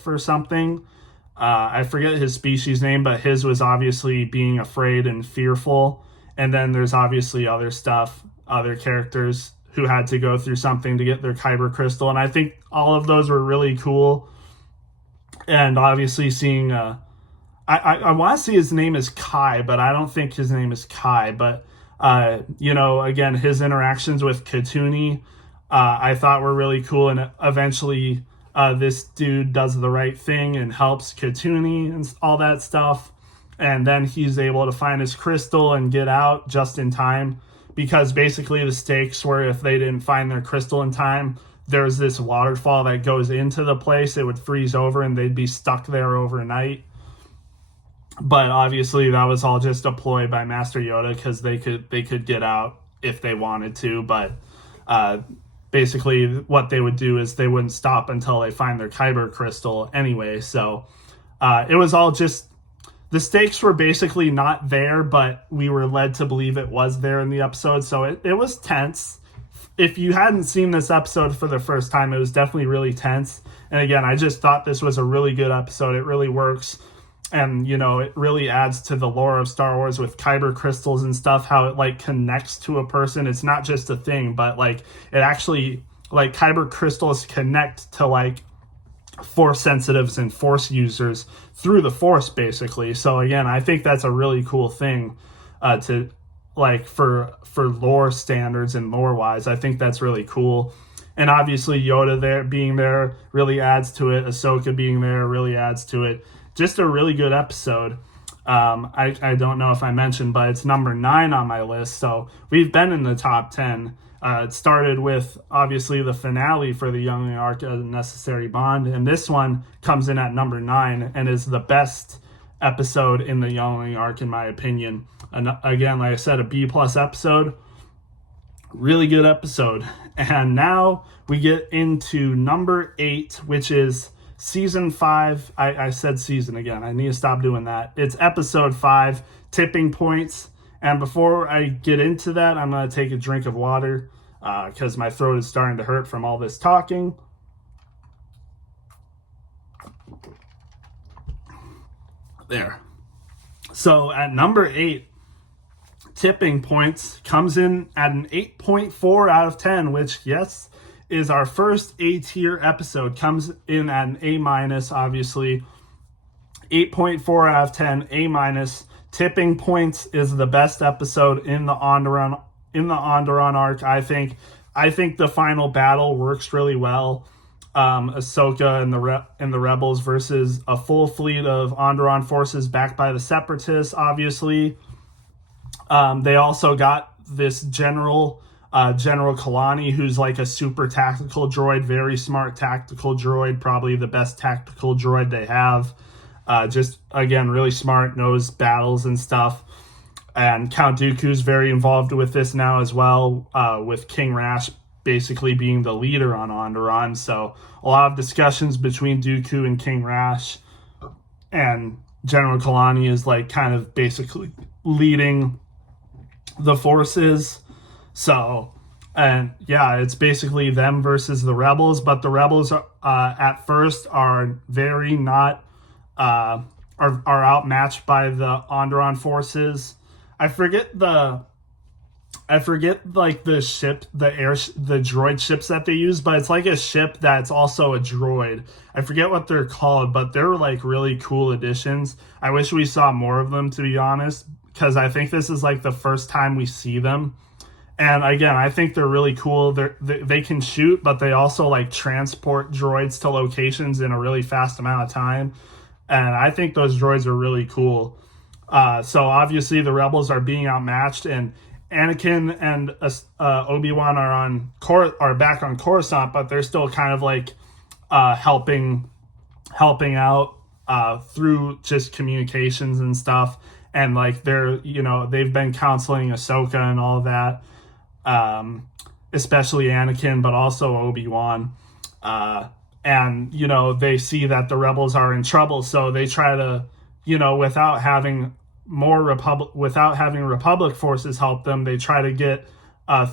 or something. I forget his species name, but his was obviously being afraid and fearful. And then there's obviously other characters who had to go through something to get their Kyber crystal. And I think all of those were really cool. And obviously seeing, I want to see his name is Kai, but I don't think his name is Kai. But, again, his interactions with Katuni, I thought were really cool. And eventually this dude does the right thing and helps Katuni and all that stuff. And then he's able to find his crystal and get out just in time, because basically the stakes were, if they didn't find their crystal in time, there's this waterfall that goes into the place. It would freeze over and they'd be stuck there overnight. But obviously that was all just a ploy by Master Yoda, because they could get out if they wanted to. But basically what they would do is they wouldn't stop until they find their Kyber crystal anyway. So it was all just, the stakes were basically not there, but we were led to believe it was there in the episode. So it was tense. If you hadn't seen this episode for the first time, it was definitely really tense. And again, I just thought this was a really good episode. It really works. And, it really adds to the lore of Star Wars with Kyber crystals and stuff, how it like connects to a person. It's not just a thing, but like it actually, like, Kyber crystals connect to like Force sensitives and Force users through the Force, basically. So again, I think that's a really cool thing to like for lore standards and lore wise. I think that's really cool. And obviously Yoda being there really adds to it. Ahsoka being there really adds to it. Just a really good episode. I don't know if I mentioned, but it's number 9 on my list. So we've been in the top 10. It started with, obviously, the finale for the Youngling Arc, A Necessary Bond. And this one comes in at number 9 and is the best episode in the Youngling Arc, in my opinion. And again, like I said, a B+ episode. Really good episode. And now we get into number 8, which is Season 5. I said season again. I need to stop doing that. It's episode 5, Tipping Points. And before I get into that, I'm going to take a drink of water because my throat is starting to hurt from all this talking. There. So at number 8, Tipping Points comes in at an 8.4 out of 10, which, yes, is our first A-tier episode. Comes in at an A-, obviously. 8.4 out of 10, A-. Tipping Points is the best episode in the Onderon arc. I think the final battle works really well. Ahsoka and the Rebels versus a full fleet of Onderon forces backed by the Separatists, obviously. They also got this General Kalani, who's like a super tactical droid, very smart tactical droid, probably the best tactical droid they have. Just, again, really smart, knows battles and stuff. And Count Dooku's very involved with this now as well, with King Rash basically being the leader on Onderon. So a lot of discussions between Dooku and King Rash. And General Kalani is like kind of basically leading the forces. So, and yeah, it's basically them versus the Rebels. But the Rebels at first are very not... are outmatched by the Onderon forces. I forget the I forget like the droid ships that they use, but it's like a ship that's also a droid. I forget what they're called, but they're like really cool additions. I wish we saw more of them, to be honest, because I think this is like the first time we see them. And again, I think they're really cool. They can shoot, but they also like transport droids to locations in a really fast amount of time. And I think those droids are really cool. So obviously the rebels are being outmatched, and Anakin and Obi-Wan are back on Coruscant, but they're still kind of like helping out through just communications and stuff. And like they've been counseling Ahsoka and all that, especially Anakin, but also Obi-Wan. And they see that the rebels are in trouble, so they try to, without having Republic forces help them, they try to get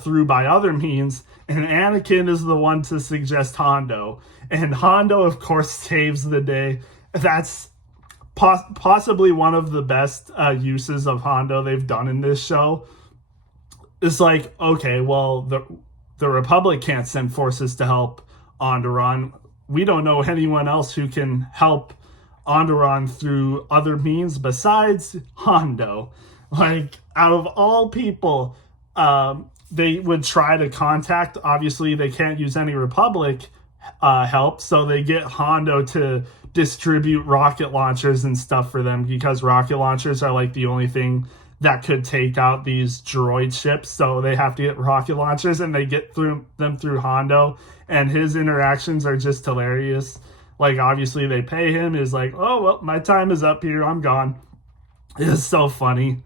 through by other means. And Anakin is the one to suggest Hondo, and Hondo, of course, saves the day. That's possibly one of the best uses of Hondo they've done in this show. It's like, okay, well, the Republic can't send forces to help Onderon. We don't know anyone else who can help Onderon through other means besides Hondo. Like, out of all people, they would try to contact. Obviously, they can't use any Republic help, so they get Hondo to distribute rocket launchers and stuff for them, because rocket launchers are like the only thing that could take out these droid ships. So they have to get rocket launchers, and they get them through Hondo, and his interactions are just hilarious. Like, obviously they pay him. He's like, oh, well, my time is up here. I'm gone. It's so funny.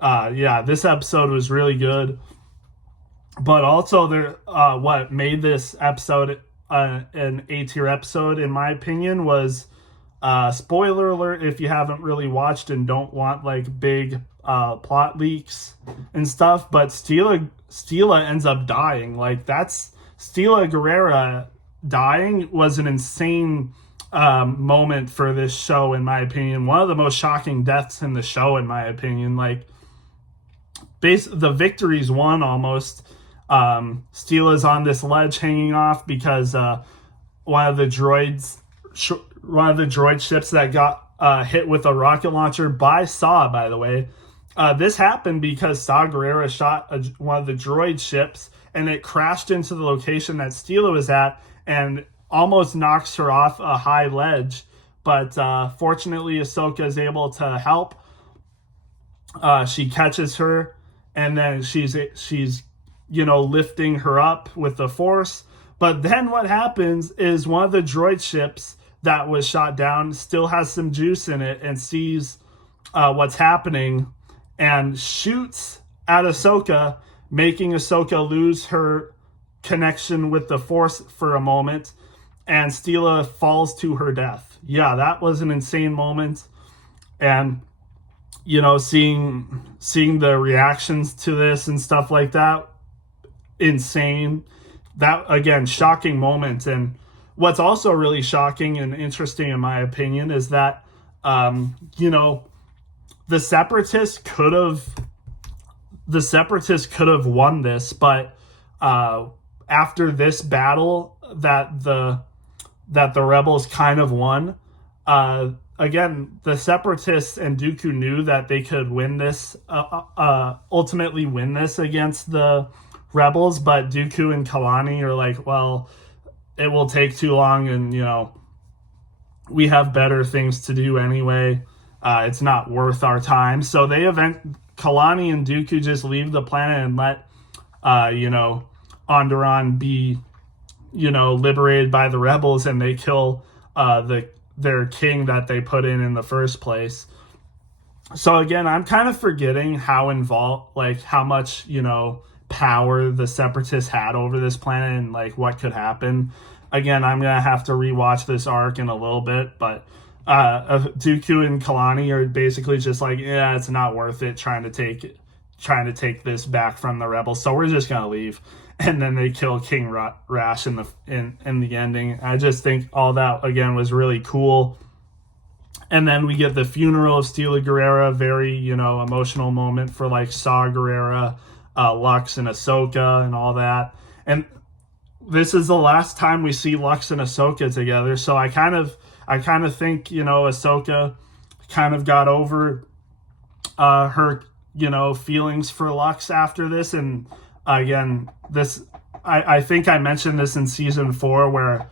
Yeah, this episode was really good. But also, what made this episode an A-tier episode, in my opinion, was, spoiler alert if you haven't really watched and don't want like big plot leaks and stuff, but Stila ends up dying. Like, that's Stila Guerrera dying was an insane moment for this show, in my opinion. One of the most shocking deaths in the show, in my opinion. Like, the victory's won almost. Steela's on this ledge hanging off because one of the droid ships that got hit with a rocket launcher by Saw, by the way. This happened because Saw Gerrera shot one of the droid ships, and it crashed into the location that Steela was at and almost knocks her off a high ledge. But fortunately, Ahsoka is able to help. She catches her, and then she's lifting her up with the Force. But then what happens is one of the droid ships that was shot down still has some juice in it and sees what's happening and shoots at Ahsoka, making Ahsoka lose her connection with the Force for a moment, and Steela falls to her death. Yeah, that was an insane moment. And seeing the reactions to this and stuff like that, insane. That, again, shocking moment. And what's also really shocking and interesting, in my opinion, is that the Separatists could have won this, but after this battle that the rebels kind of won, again, the Separatists and Dooku knew that they could win this, ultimately win this against the rebels, but Dooku and Kalani are like, well, it will take too long, and we have better things to do anyway. It's not worth our time. So Kalani and Dooku just leave the planet and let Onderon be liberated by the rebels, and they kill their king that they put in the first place. So again, I'm kind of forgetting how involved, like how much power the Separatists had over this planet and like what could happen. Again, I'm gonna have to rewatch this arc in a little bit, but Dooku and Kalani are basically just like, yeah, it's not worth it trying to take this back from the rebels, so we're just gonna leave. And then they kill King Rash in the ending. I just think all that, again, was really cool. And then we get the funeral of Steela Guerrera, very emotional moment for like Saw Gerrera. Lux and Ahsoka and all that. And this is the last time we see Lux and Ahsoka together. So I kind of think, Ahsoka kind of got over her, feelings for Lux after this. And again, I think I mentioned this in season 4 where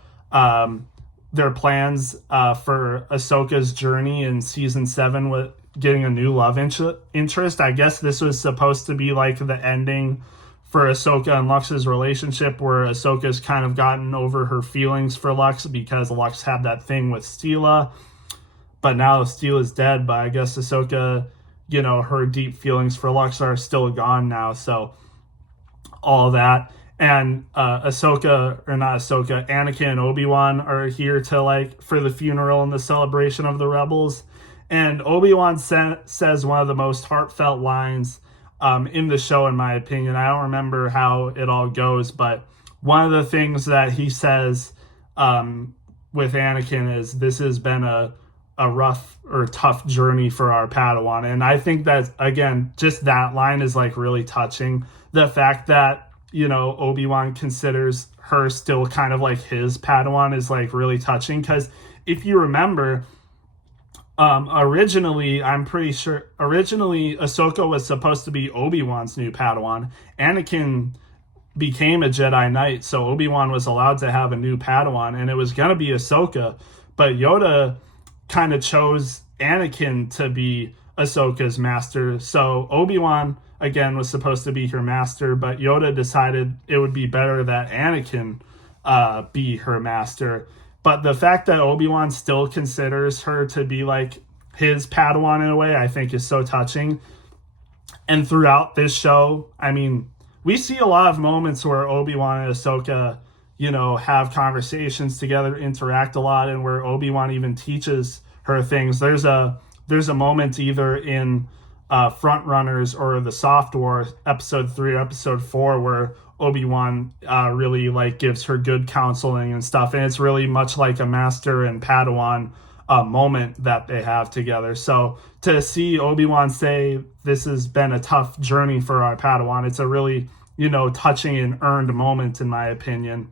their plans for Ahsoka's journey in season 7 with getting a new love interest. I guess this was supposed to be like the ending for Ahsoka and Lux's relationship, where Ahsoka's kind of gotten over her feelings for Lux because Lux had that thing with Steela. But now Steela's dead, but I guess Ahsoka, her deep feelings for Lux are still gone now. So all that. And Anakin and Obi-Wan are here to for the funeral and the celebration of the rebels. And Obi-Wan says one of the most heartfelt lines in the show, in my opinion. I don't remember how it all goes, but one of the things that he says with Anakin is, "This has been a rough or tough journey for our Padawan." And I think that, again, just that line is really touching. The fact that Obi-Wan considers her still kind of his Padawan is really touching, because if you remember, originally Ahsoka was supposed to be Obi-Wan's new Padawan. Anakin became a Jedi Knight, so Obi-Wan was allowed to have a new Padawan, and it was going to be Ahsoka, but Yoda kind of chose Anakin to be Ahsoka's master. So Obi-Wan, again, was supposed to be her master, but Yoda decided it would be better that Anakin be her master. But the fact that Obi-Wan still considers her to be his Padawan in a way, I think is so touching. And throughout this show, I mean, we see a lot of moments where Obi-Wan and Ahsoka, have conversations together, interact a lot, and where Obi-Wan even teaches her things. There's a moment either in Front Runners or the Soft War, episode 3 or episode 4, where Obi-Wan really gives her good counseling and stuff, and it's really much like a master and Padawan moment that they have together. So to see Obi-Wan say, "This has been a tough journey for our Padawan," it's a really touching and earned moment, in my opinion.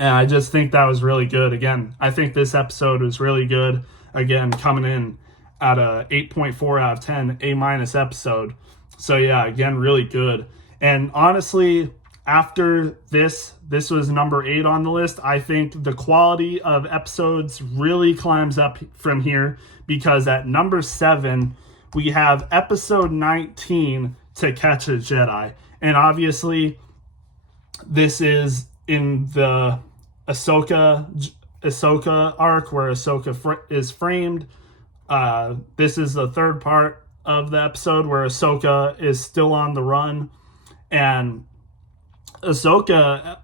And I just think that was really good. Again, I think this episode was really good. Again, coming in at a 8.4 out of 10, A- episode. So yeah, again, really good. And honestly, after this was number 8 on the list. I think the quality of episodes really climbs up from here, because at number 7, we have episode 19, To Catch a Jedi. And obviously, this is in the Ahsoka arc, where Ahsoka is framed. This is the third part of the episode where Ahsoka is still on the run, and Ahsoka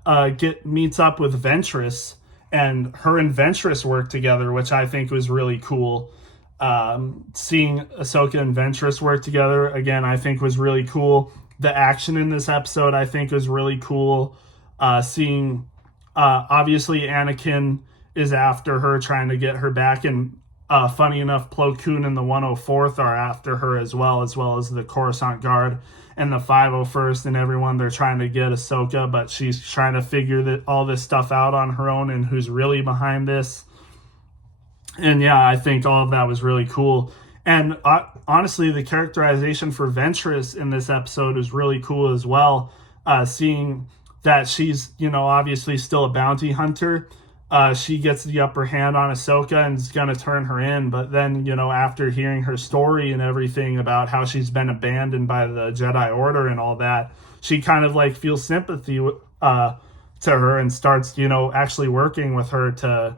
meets up with Ventress, and her and Ventress work together, which I think was really cool. Seeing Ahsoka and Ventress work together, again, I think was really cool. The action in this episode, I think, was really cool. Seeing, obviously, Anakin is after her, trying to get her back, and funny enough, Plo Koon and the 104th are after her as well as the Coruscant Guard and the 501st and everyone. They're trying to get Ahsoka, but she's trying to figure all this stuff out on her own and who's really behind this. And yeah, I think all of that was really cool. And honestly, the characterization for Ventress in this episode is really cool as well. Seeing that she's, obviously still a bounty hunter. She gets the upper hand on Ahsoka and is going to turn her in. But then, after hearing her story and everything about how she's been abandoned by the Jedi Order and all that, she kind of feels sympathy to her and starts, actually working with her to,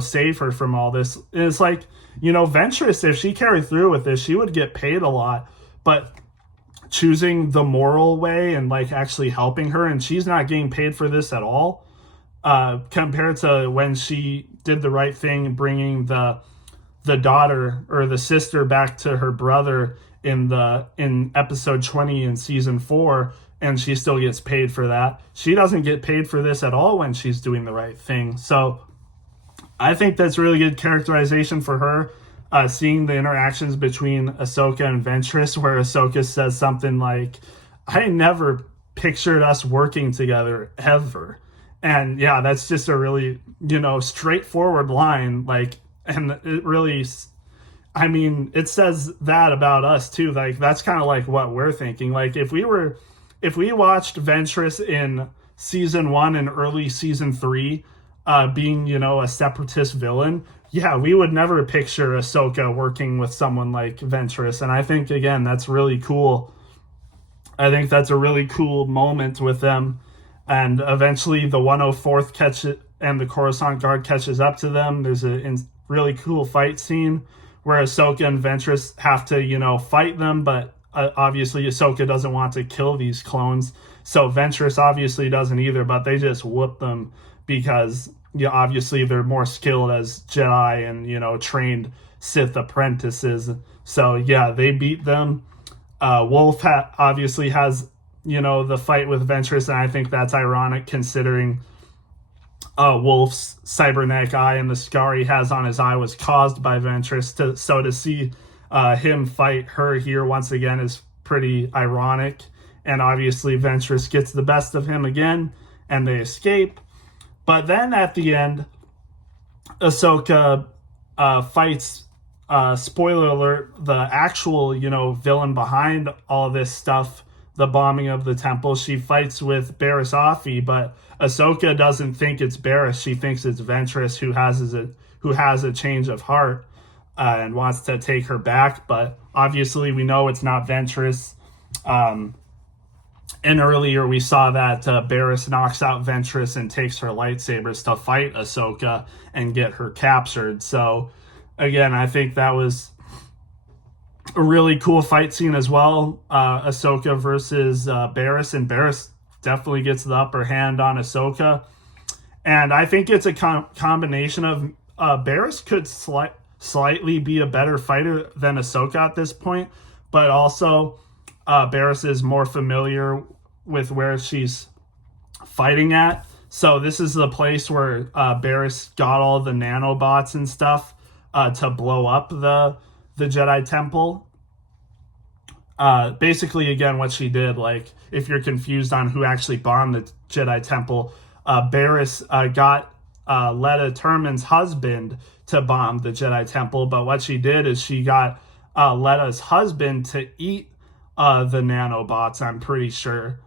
save her from all this. And it's Ventress, if she carried through with this, she would get paid a lot. But choosing the moral way and actually helping her, and she's not getting paid for this at all. Compared to when she did the right thing, bringing the daughter or the sister back to her brother in episode 20 in season 4, and she still gets paid for that. She doesn't get paid for this at all when she's doing the right thing. So I think that's really good characterization for her. Seeing the interactions between Ahsoka and Ventress, where Ahsoka says something like, I never pictured us working together ever. And yeah, that's just a really, straightforward line. Like, and it really, I mean, it says that about us too. Like, that's kind of like what we're thinking. Like, if we watched Ventress in season 1 and early season 3, being, a separatist villain, yeah, we would never picture Ahsoka working with someone like Ventress. And I think, again, that's really cool. I think that's a really cool moment with them. And eventually the 104th catches and the Coruscant Guard catches up to them. There's a really cool fight scene where Ahsoka and Ventress have to, fight them, but obviously Ahsoka doesn't want to kill these clones. So Ventress obviously doesn't either, but they just whoop them because obviously they're more skilled as Jedi and, trained Sith apprentices. So yeah, they beat them. Wolf obviously has, the fight with Ventress, and I think that's ironic considering Wolf's cybernetic eye and the scar he has on his eye was caused by Ventress. So to see him fight her here once again is pretty ironic. And obviously Ventress gets the best of him again, and they escape. But then at the end, Ahsoka fights, spoiler alert, the actual, villain behind all this stuff, the bombing of the temple. She fights with Barriss Offee, but Ahsoka doesn't think it's Barriss. She thinks it's Ventress who has a change of heart and wants to take her back. But obviously we know it's not Ventress. And earlier we saw that Barriss knocks out Ventress and takes her lightsabers to fight Ahsoka and get her captured. So again, I think that was a really cool fight scene as well. Ahsoka versus Barriss, and Barriss definitely gets the upper hand on Ahsoka. And I think it's a combination of Barriss could slightly be a better fighter than Ahsoka at this point, but also Barriss is more familiar with where she's fighting at. So this is the place where Barriss got all the nanobots and stuff to blow up the Jedi Temple. Basically, again, what she did, like, if you're confused on who actually bombed the Jedi Temple, Barriss got Letta Terman's husband to bomb the Jedi Temple, but what she did is she got Letta's husband to eat the nanobots, I'm pretty sure.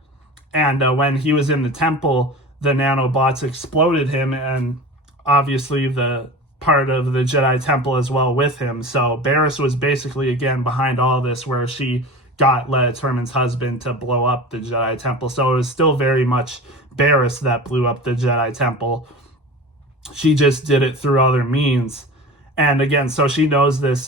And when he was in the temple, the nanobots exploded him, and obviously the part of the Jedi Temple as well with him. So Barriss was basically, again, behind all this, where she got Letta Terman's husband to blow up the Jedi Temple. So it was still very much Barriss that blew up the Jedi Temple. She just did it through other means. And again, so she knows this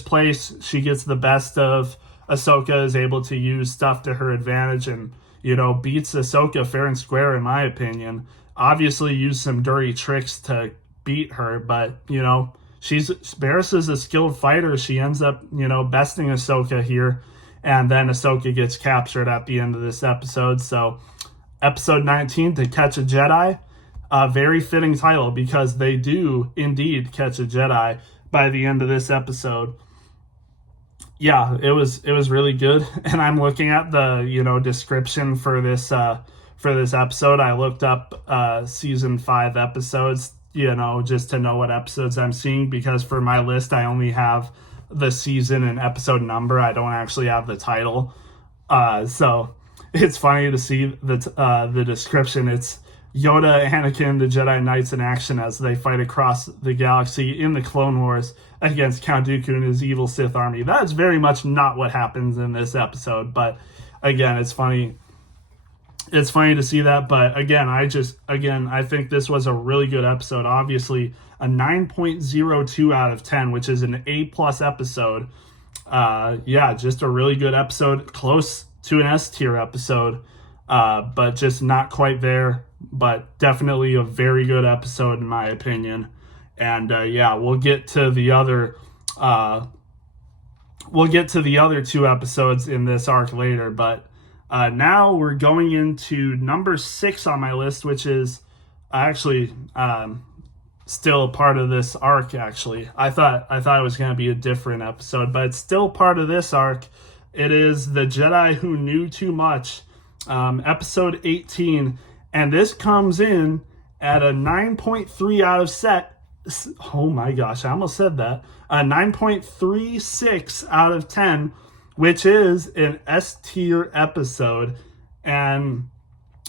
place. She gets the best of Ahsoka, is able to use stuff to her advantage, and, beats Ahsoka fair and square, in my opinion. Obviously used some dirty tricks to beat her, but, Barriss is a skilled fighter. She ends up, besting Ahsoka here, and then Ahsoka gets captured at the end of this episode. So episode 19, To Catch a Jedi, a very fitting title, because they do indeed catch a Jedi by the end of this episode. Yeah, it was really good. And I'm looking at the, description for this episode. I looked up season 5 episodes, just to know what episodes I'm seeing, because for my list I only have the season and episode number. I don't actually have the title. So it's funny to see the description. It's Yoda, Anakin, the Jedi Knights in action as they fight across the galaxy in the Clone Wars against Count Dooku and his evil Sith army. That is very much not what happens in this episode, but again, it's funny. It's funny to see that, but again, I think this was a really good episode. Obviously, a 9.02 out of 10, which is an A+ episode. Just a really good episode, close to an S tier episode, but just not quite there. But definitely a very good episode in my opinion. And we'll get to the other 2 episodes in this arc later. But now we're going into number 6 on my list, which is actually still part of this arc. Actually, I thought it was going to be a different episode, but it's still part of this arc. It is The Jedi Who Knew Too Much, episode 18. And this comes in at a 9.3 out of set. Oh my gosh, I almost said that. A 9.36 out of 10, which is an S tier episode. And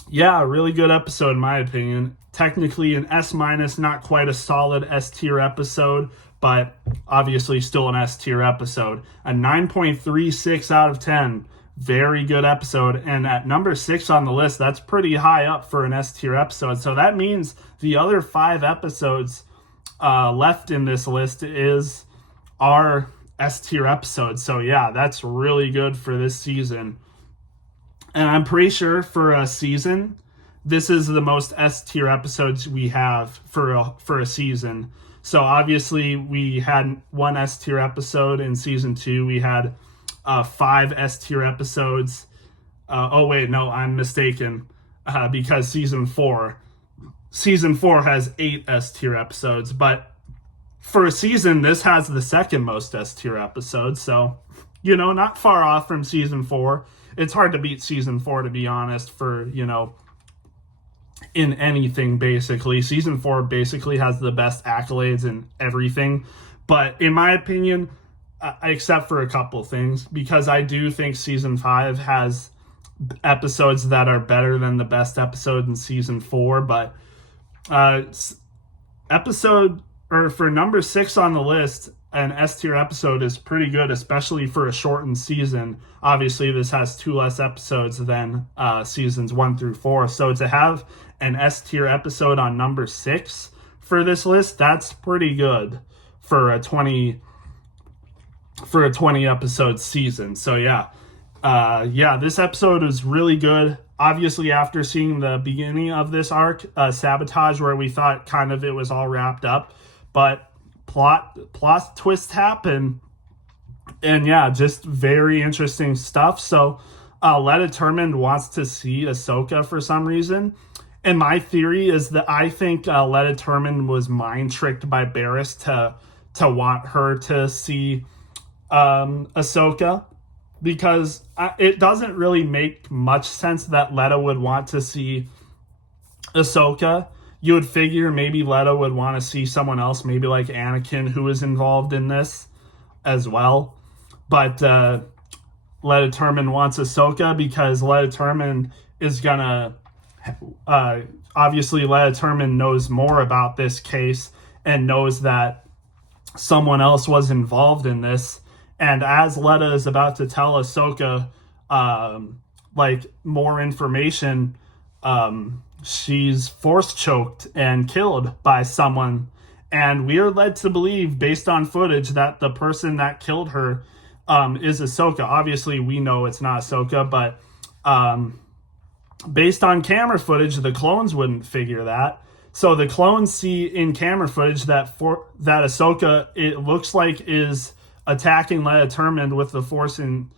yeah, a really good episode in my opinion. Technically an S minus, not quite a solid S tier episode, but obviously still an S tier episode. A 9.36 out of 10. Very good episode. And at number 6 on the list, that's pretty high up for an S tier episode. So that means the other 5 episodes left in this list are S tier episodes. So yeah, that's really good for this season. And I'm pretty sure for a season, this is the most S tier episodes we have for a season. So obviously we had 1 S tier episode in season 2. We had 5 S tier episodes. Oh wait, no, I'm mistaken. Because season 4 has 8 S tier episodes. But for a season, this has the second most S tier episodes. So, not far off from season 4. It's hard to beat season 4, to be honest, for, in anything, basically. Season 4 basically has the best accolades in everything. But in my opinion, except for a couple things, because I do think season 5 has episodes that are better than the best episode in season 4. But for number 6 on the list, an S tier episode is pretty good, especially for a shortened season. Obviously, this has 2 less episodes than seasons 1 through 4. So to have an S tier episode on number 6 for this list, that's pretty good for a 20 episode season. So yeah, this episode is really good. Obviously, after seeing the beginning of this arc, Sabotage, where we thought kind of it was all wrapped up, but plot twists happen, and yeah, just very interesting stuff. So Letta Termund wants to see Ahsoka for some reason, and my theory is that I think Letta Termund was mind tricked by Barriss to want her to see Ahsoka, because it doesn't really make much sense that Letta would want to see Ahsoka. You would figure maybe Letta would want to see someone else, maybe like Anakin, who is involved in this as well. But Letta Termund wants Ahsoka because Letta Termund is gonna obviously Letta Termund knows more about this case and knows that someone else was involved in this. And as Letta is about to tell Ahsoka more information, she's force choked and killed by someone. And we are led to believe, based on footage, that the person that killed her is Ahsoka. Obviously, we know it's not Ahsoka, but based on camera footage, the clones wouldn't figure that. So the clones see in camera footage that Ahsoka, it looks like, is attacking Letta Termund with the Force and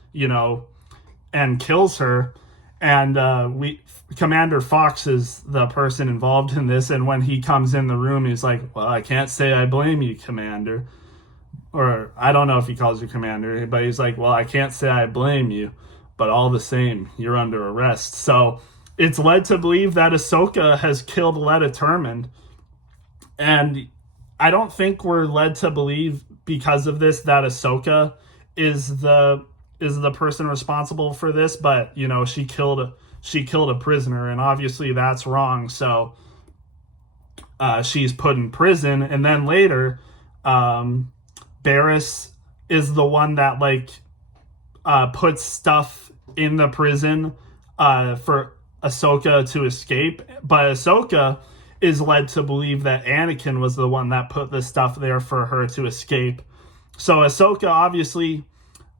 kills her. And Commander Fox is the person involved in this. And when he comes in the room, he's like, well, I can't say I blame you, Commander. Or I don't know if he calls you Commander, but he's like, well, I can't say I blame you, but all the same, you're under arrest. So it's led to believe that Ahsoka has killed Letta Termund. And I don't think we're led to believe, because of this, that Ahsoka is the person responsible for this, but she killed a prisoner, and obviously that's wrong. So she's put in prison, and then later Barriss is the one that puts stuff in the prison for Ahsoka to escape, but Ahsoka is led to believe that Anakin was the one that put the stuff there for her to escape. So Ahsoka, obviously,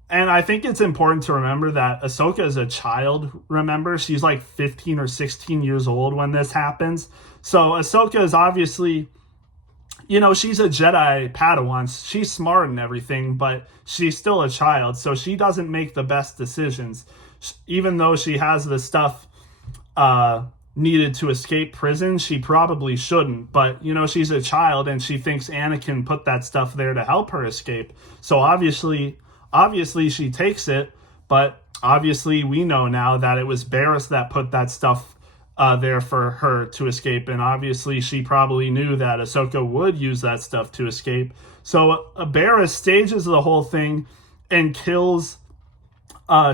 and I think it's important to remember that Ahsoka is a child, remember? She's 15 or 16 years old when this happens. So Ahsoka is obviously, she's a Jedi Padawan. She's smart and everything, but she's still a child, so she doesn't make the best decisions. Even though she has the stuff needed to escape prison, she probably shouldn't, but she's a child and she thinks Anakin put that stuff there to help her escape. So obviously she takes it, But obviously, we know now that it was Barriss that put that stuff there for her to escape. And obviously, she probably knew that Ahsoka would use that stuff to escape. So Barriss stages the whole thing and kills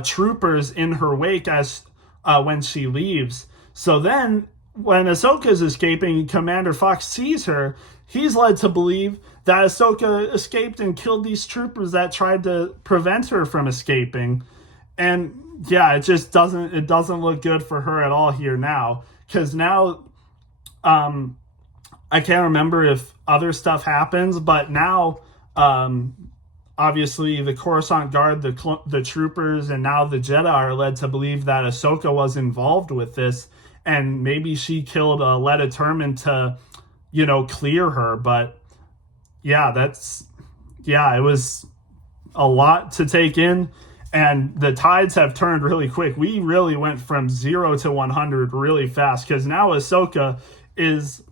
troopers in her wake as when she leaves. So then, when Ahsoka's escaping, Commander Fox sees her. He's led to believe that Ahsoka escaped and killed these troopers that tried to prevent her from escaping. And yeah, it just doesn't look good for her at all here now. Because now, I can't remember if other stuff happens, but now, obviously the Coruscant Guard, the troopers, and now the Jedi are led to believe that Ahsoka was involved with this, and maybe she killed Letta Turman to, clear her. But yeah, it was a lot to take in, and the tides have turned really quick. We really went from 0 to 100 really fast, because now Ahsoka is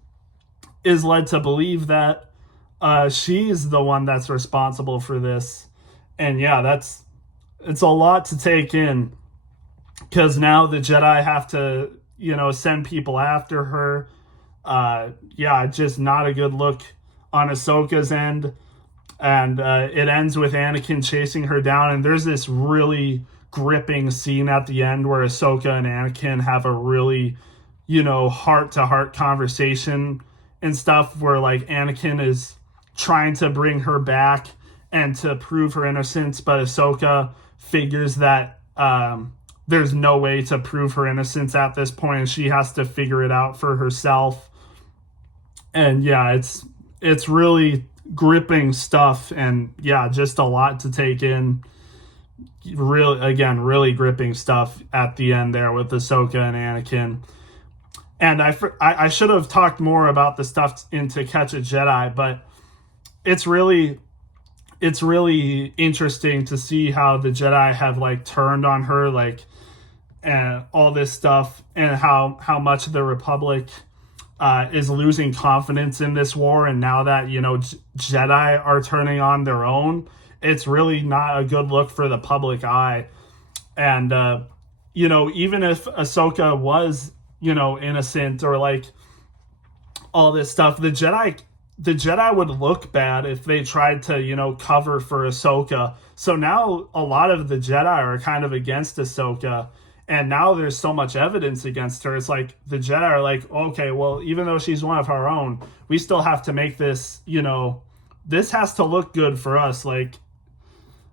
led to believe that she's the one that's responsible for this. And yeah, it's a lot to take in, because now the Jedi have to, send people after her. Just not a good look on Ahsoka's end. And it ends with Anakin chasing her down, and there's this really gripping scene at the end where Ahsoka and Anakin have a really, heart-to-heart conversation and stuff, where like Anakin is trying to bring her back and to prove her innocence, but Ahsoka figures that there's no way to prove her innocence at this point, and she has to figure it out for herself. And yeah, it's really gripping stuff, and yeah, just a lot to take in. Really gripping stuff at the end there with Ahsoka and Anakin. And I should have talked more about the stuff in To Catch a Jedi, but it's really interesting to see how the Jedi have like turned on her, like, and all this stuff, and how much the Republic is losing confidence in this war. And now that Jedi are turning on their own, it's really not a good look for the public eye. And even if Ahsoka was innocent, or like all this stuff, the Jedi would look bad if they tried to, cover for Ahsoka. So now a lot of the Jedi are kind of against Ahsoka, and now there's so much evidence against her. It's like the Jedi are like, okay, well, even though she's one of our own, we still have to make this, this has to look good for us. Like,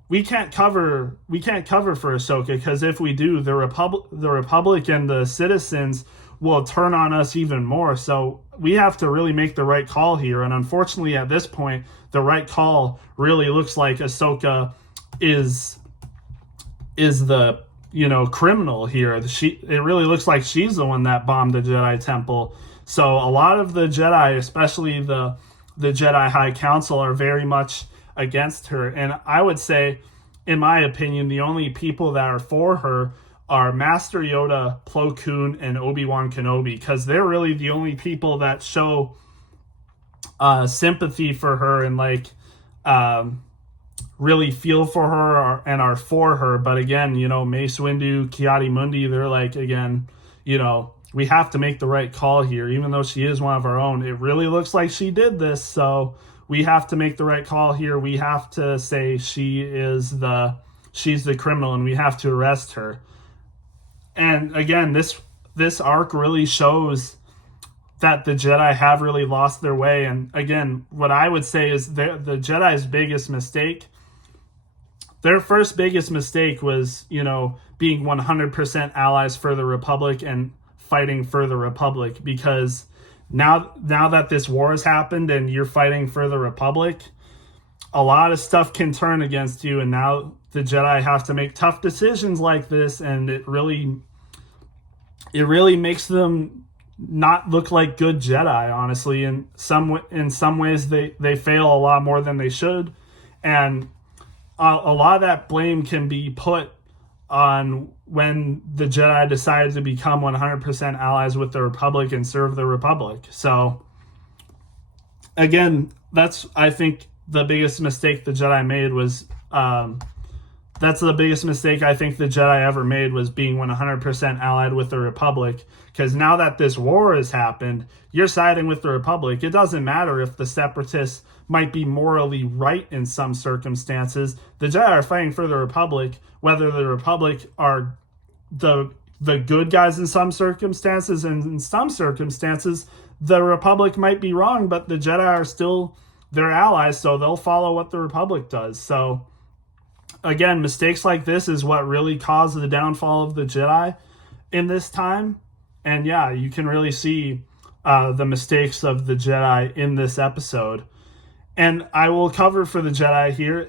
we can't cover for Ahsoka, because if we do, the Republic and the citizens will turn on us even more. So we have to really make the right call here. And unfortunately, at this point, the right call really looks like Ahsoka is the criminal here. It really looks like she's the one that bombed the Jedi Temple. So a lot of the Jedi, especially the Jedi High Council, are very much against her. And I would say, in my opinion, the only people that are for her are Master Yoda, Plo Koon, and Obi-Wan Kenobi, because they're really the only people that show sympathy for her and like really feel for her and are for her. But again, Mace Windu, Ki-Adi-Mundi, they're like, again, we have to make the right call here, even though she is one of our own. It really looks like she did this, so we have to make the right call here. We have to say she's the criminal, and we have to arrest her. And again, this arc really shows that the Jedi have really lost their way. And again, what I would say is the Jedi's biggest mistake, their first biggest mistake was, being 100% allies for the Republic and fighting for the Republic. Because now that this war has happened and you're fighting for the Republic, a lot of stuff can turn against you. And now the Jedi have to make tough decisions like this, and it really makes them not look like good Jedi, honestly. In some ways, they fail a lot more than they should, and a lot of that blame can be put on when the Jedi decided to become 100% allies with the Republic and serve the Republic. So again, that's, I think, the biggest mistake the Jedi made was That's the biggest mistake I think the Jedi ever made, was being 100% allied with the Republic. Because now that this war has happened, you're siding with the Republic. It doesn't matter if the Separatists might be morally right in some circumstances. The Jedi are fighting for the Republic, whether the Republic are the good guys in some circumstances, and in some circumstances, the Republic might be wrong, but the Jedi are still their allies, so they'll follow what the Republic does. So again, mistakes like this is what really caused the downfall of the Jedi in this time. And yeah, you can really see the mistakes of the Jedi in this episode. And I will cover for the Jedi here.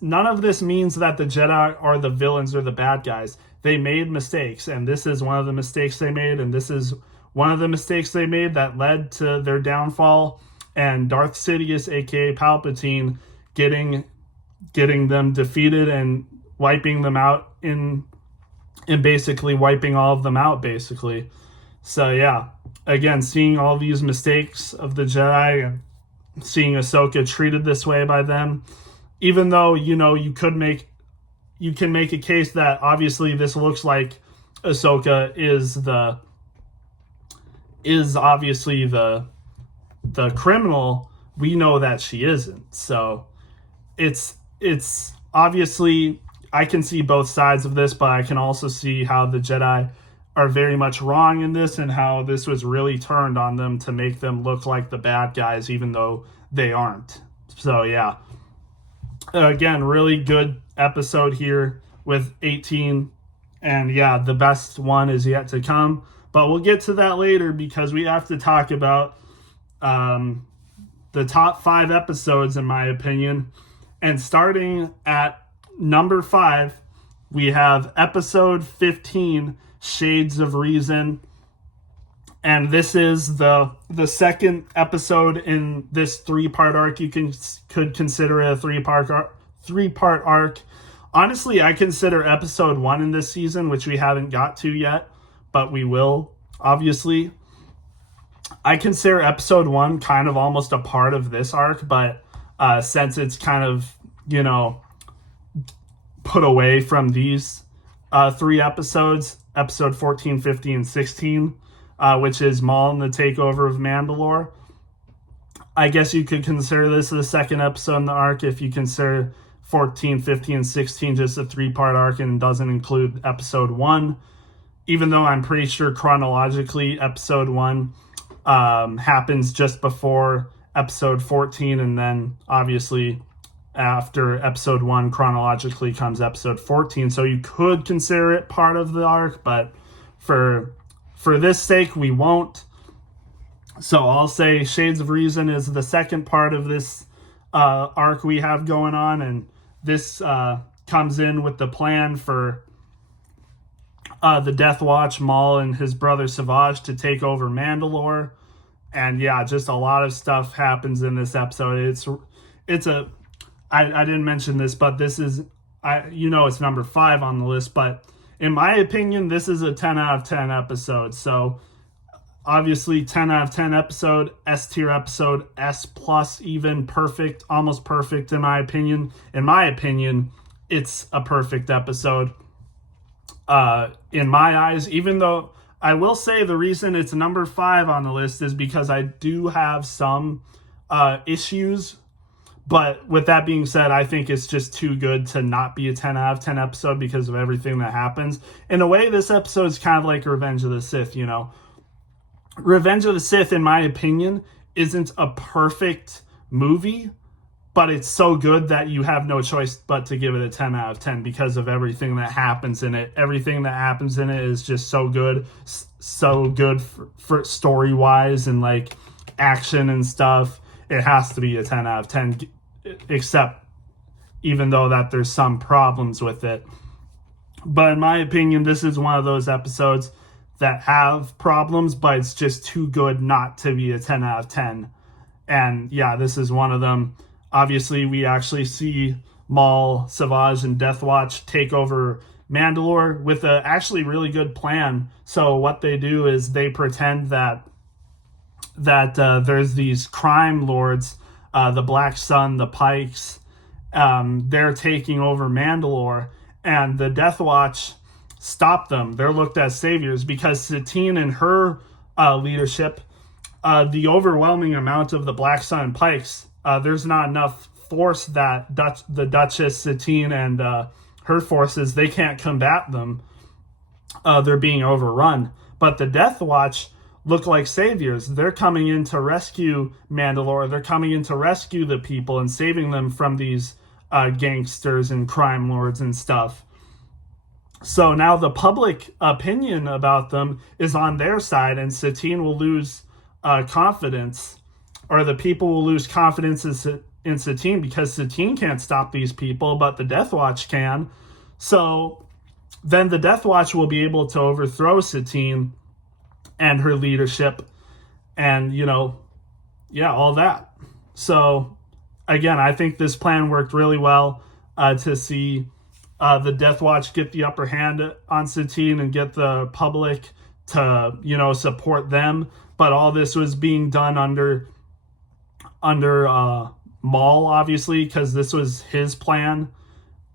None of this means that the Jedi are the villains or the bad guys. They made mistakes, and this is one of the mistakes they made, and this is one of the mistakes they made that led to their downfall and Darth Sidious, aka Palpatine, getting them defeated and wiping them out and basically wiping all of them out, basically. So yeah, again, seeing all these mistakes of the Jedi and seeing Ahsoka treated this way by them, even though, you can make a case that obviously this looks like Ahsoka is obviously the criminal. We know that she isn't. So it's obviously, I can see both sides of this, but I can also see how the Jedi are very much wrong in this, and how this was really turned on them to make them look like the bad guys, even though they aren't. So yeah, again, really good episode here with 18, and yeah, the best one is yet to come, but we'll get to that later, because we have to talk about the top 5 episodes, in my opinion. And starting at number 5, we have episode 15, Shades of Reason. And this is the second episode in this 3-part arc. You could consider it a 3-part arc. Honestly, I consider episode 1 in this season, which we haven't got to yet, but we will, obviously. I consider episode 1 kind of almost a part of this arc, but since it's kind of, put away from these 3 episodes, episode 14, 15, and 16, which is Maul and the takeover of Mandalore. I guess you could consider this the second episode in the arc if you consider 14, 15, and 16 just a 3-part arc and doesn't include episode 1. Even though I'm pretty sure chronologically episode 1 happens just before episode 14, and then obviously after episode 1 chronologically comes episode 14, so you could consider it part of the arc, but for this sake we won't. So I'll say Shades of Reason is the second part of this arc we have going on, and this comes in with the plan for the Death Watch, Maul and his brother Savage, to take over Mandalore. And yeah, just a lot of stuff happens in this episode. I didn't mention this, but this is, it's number 5 on the list, but in my opinion, this is a 10 out of 10 episode. So obviously 10 out of 10 episode, S tier episode, S plus even, perfect, almost perfect in my opinion. In my opinion, it's a perfect episode in my eyes, even though I will say the reason it's number 5 on the list is because I do have some issues. But with that being said, I think it's just too good to not be a 10 out of 10 episode because of everything that happens. In a way, this episode is kind of like Revenge of the Sith, Revenge of the Sith, in my opinion, isn't a perfect movie, but it's so good that you have no choice but to give it a 10 out of 10 because of everything that happens in it. Everything that happens in it is just so good for story-wise and like action and stuff. It has to be a 10 out of 10, except even though that there's some problems with it. But in my opinion, this is one of those episodes that have problems, but it's just too good not to be a 10 out of 10. And yeah, this is one of them. Obviously, we actually see Maul, Savage, and Death Watch take over Mandalore with a actually really good plan. So what they do is they pretend that there's these crime lords, the Black Sun, the Pikes, they're taking over Mandalore, and the Death Watch stop them. They're looked as saviors because Satine and her leadership, the overwhelming amount of the Black Sun Pikes, there's not enough force that the Duchess, Satine, and her forces, they can't combat them. They're being overrun. But the Death Watch look like saviors. They're coming in to rescue Mandalore. They're coming in to rescue the people and saving them from these gangsters and crime lords and stuff. So now the public opinion about them is on their side, and Satine will lose confidence, or the people will lose confidence in Satine because Satine can't stop these people, but the Death Watch can. So then the Death Watch will be able to overthrow Satine and her leadership and, all that. So again, I think this plan worked really well to see the Death Watch get the upper hand on Satine and get the public to, support them. But all this was being done under Maul, obviously, because this was his plan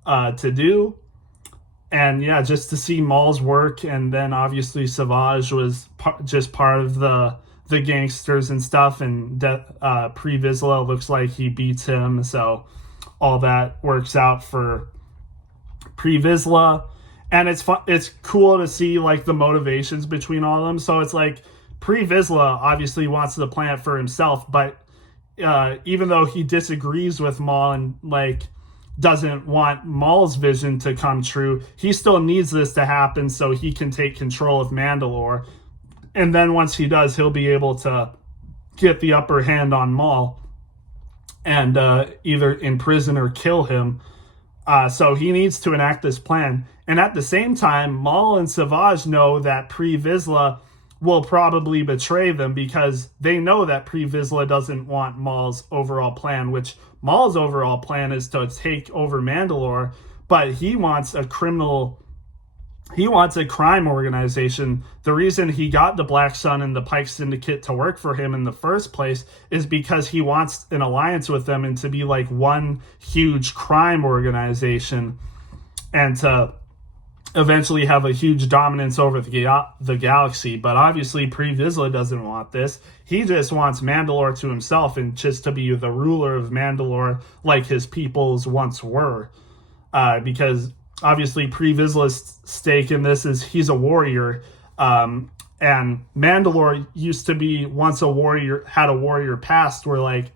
to do. And yeah, just to see Maul's work, and then obviously Savage was just part of the gangsters and stuff, and Pre Vizsla looks like he beats him, so all that works out for Pre Vizsla. And it's cool to see like the motivations between all of them. So it's like Pre Vizsla obviously wants the planet for himself, but even though he disagrees with Maul and like doesn't want Maul's vision to come true, he still needs this to happen so he can take control of Mandalore. And then once he does, he'll be able to get the upper hand on Maul and either imprison or kill him. So he needs to enact this plan. And at the same time, Maul and Savage know that Pre Vizsla will probably betray them because they know that Pre Vizsla doesn't want Maul's overall plan, which Maul's overall plan is to take over Mandalore, but he wants a crime organization. The reason he got the Black Sun and the Pike Syndicate to work for him in the first place is because he wants an alliance with them and to be like one huge crime organization and to eventually have a huge dominance over the galaxy. But obviously Pre Vizsla doesn't want this. He just wants Mandalore to himself and just to be the ruler of Mandalore like his peoples once were. Because obviously Pre Vizsla's stake in this is he's a warrior. And Mandalore used to be once a warrior, had a warrior past where like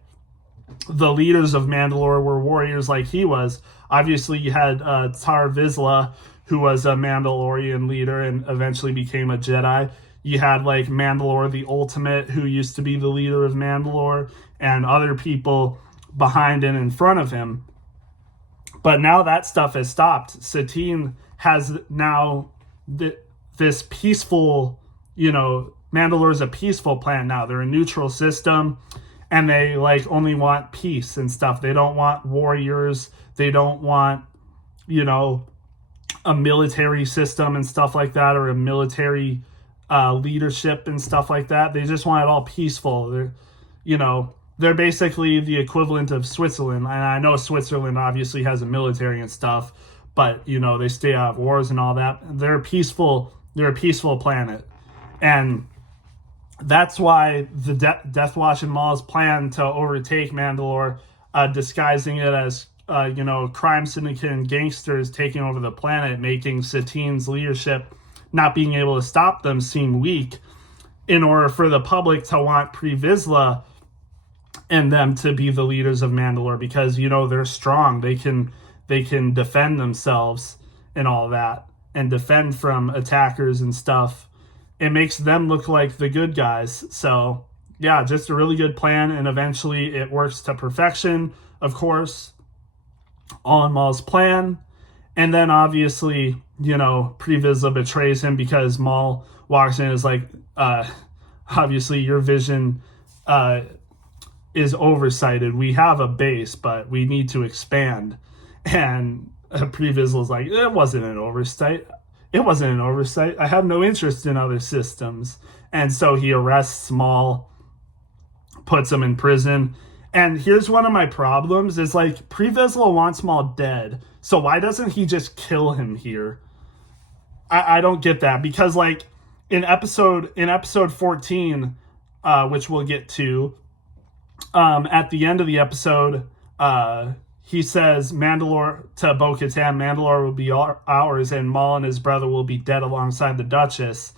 the leaders of Mandalore were warriors like he was. Obviously you had Tar Vizsla, who was a Mandalorian leader and eventually became a Jedi. You had like Mandalore the Ultimate, who used to be the leader of Mandalore, and other people behind and in front of him. But now that stuff has stopped. Satine has now this peaceful, Mandalore's a peaceful planet now. They're a neutral system, and they like only want peace and stuff. They don't want warriors. They don't want, a military system and stuff like that, or a military leadership and stuff like that. They just want it all peaceful. They're basically the equivalent of Switzerland. And I know Switzerland obviously has a military and stuff, but they stay out of wars and all that. They're a peaceful planet. And that's why the Death Watch and Maul's plan to overtake Mandalore, disguising it as crime syndicate and gangsters taking over the planet, making Satine's leadership not being able to stop them seem weak, in order for the public to want Pre Vizsla and them to be the leaders of Mandalore, because they're strong. They can defend themselves and all that, and defend from attackers and stuff. It makes them look like the good guys. So yeah, just a really good plan, and eventually it works to perfection, of course, all in Maul's plan. And then obviously, Pre Vizsla betrays him because Maul walks in and is like, obviously your vision is oversighted. We have a base, but we need to expand. And Pre Vizsla's like, it wasn't an oversight. I have no interest in other systems. And so he arrests Maul, puts him in prison, And here's one of my problems is like Pre Vizsla wants Maul dead. So why doesn't he just kill him here? I don't get that, because like in episode 14, which we'll get to, at the end of the episode, he says Mandalore to Bo-Katan, Mandalore will be ours, and Maul and his brother will be dead alongside the Duchess.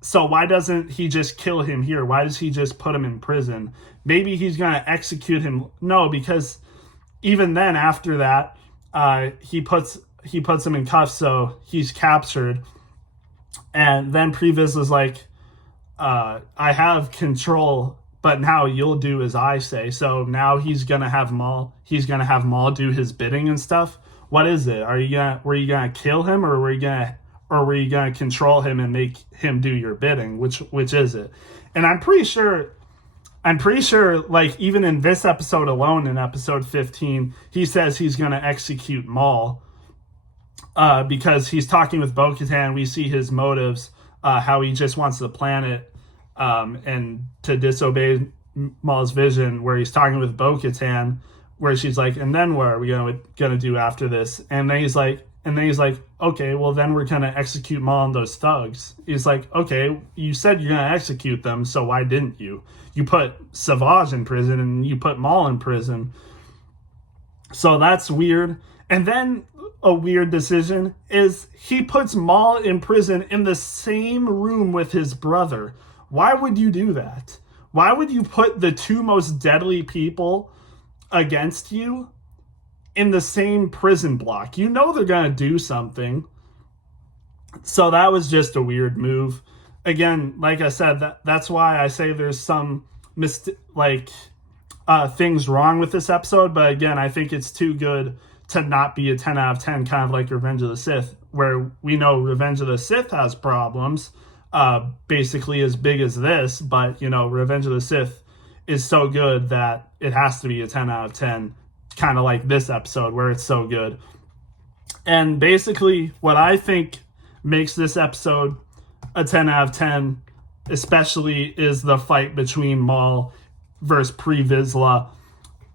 So why doesn't he just kill him here? Why does he just put him in prison? Maybe he's going to execute him. No, because even then, after that, he puts him in cuffs, so he's captured. And then Pre Vizsla's like, I have control, but now you'll do as I say. So now he's gonna have Maul do his bidding and stuff. What is it? Were you gonna kill him, or were you gonna control him and make him do your bidding? Which is it? And I'm pretty sure, like, even in this episode alone, in episode 15, he says he's gonna execute Maul. Because he's talking with Bo-Katan, we see his motives, how he just wants the planet, and to disobey Maul's vision, where he's talking with Bo-Katan, where she's like, and then what are we gonna do after this? And then he's like, okay, well then we're gonna execute Maul and those thugs. He's like, okay, you said you're gonna execute them, so why didn't you? You put Savage in prison and you put Maul in prison. So that's weird. And then a weird decision is he puts Maul in prison in the same room with his brother. Why would you do that? Why would you put the two most deadly people against you in the same prison block? You know they're going to do something. So that was just a weird move. Again, like I said, that's why I say there's some things wrong with this episode. But again, I think it's too good to not be a 10 out of 10, kind of like Revenge of the Sith, where we know Revenge of the Sith has problems, basically as big as this, but, Revenge of the Sith is so good that it has to be a 10 out of 10, kind of like this episode, where it's so good. And basically, what I think makes this episode a 10 out of 10, especially, is the fight between Maul versus Pre Vizsla.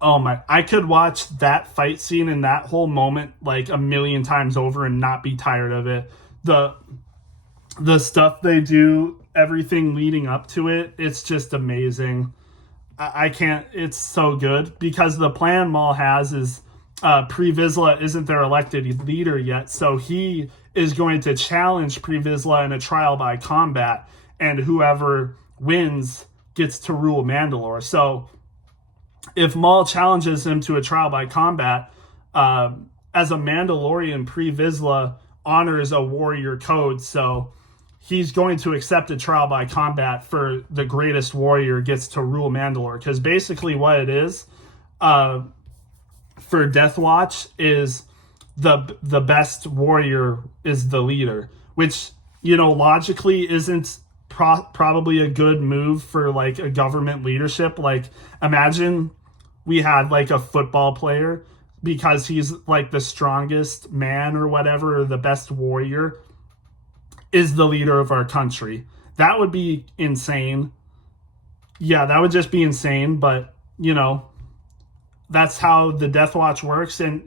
Oh my, I could watch that fight scene and that whole moment like a million times over and not be tired of it. The stuff they do, everything leading up to it, it's just amazing. I can't, it's so good, because the plan Maul has is Pre Vizsla isn't their elected leader yet, so he is going to challenge Pre Vizsla in a trial by combat, and whoever wins gets to rule Mandalore. So if Maul challenges him to a trial by combat, as a Mandalorian, Pre Vizsla honors a warrior code, so he's going to accept a trial by combat for the greatest warrior gets to rule Mandalore. Because basically what it is, for Death Watch, is the best warrior is the leader, which, logically isn't probably a good move for like a government leadership. Like, imagine we had like a football player, because he's like the strongest man or whatever, or the best warrior, is the leader of our country. That would be insane. Yeah, that would just be insane. But, that's how the Death Watch works. And,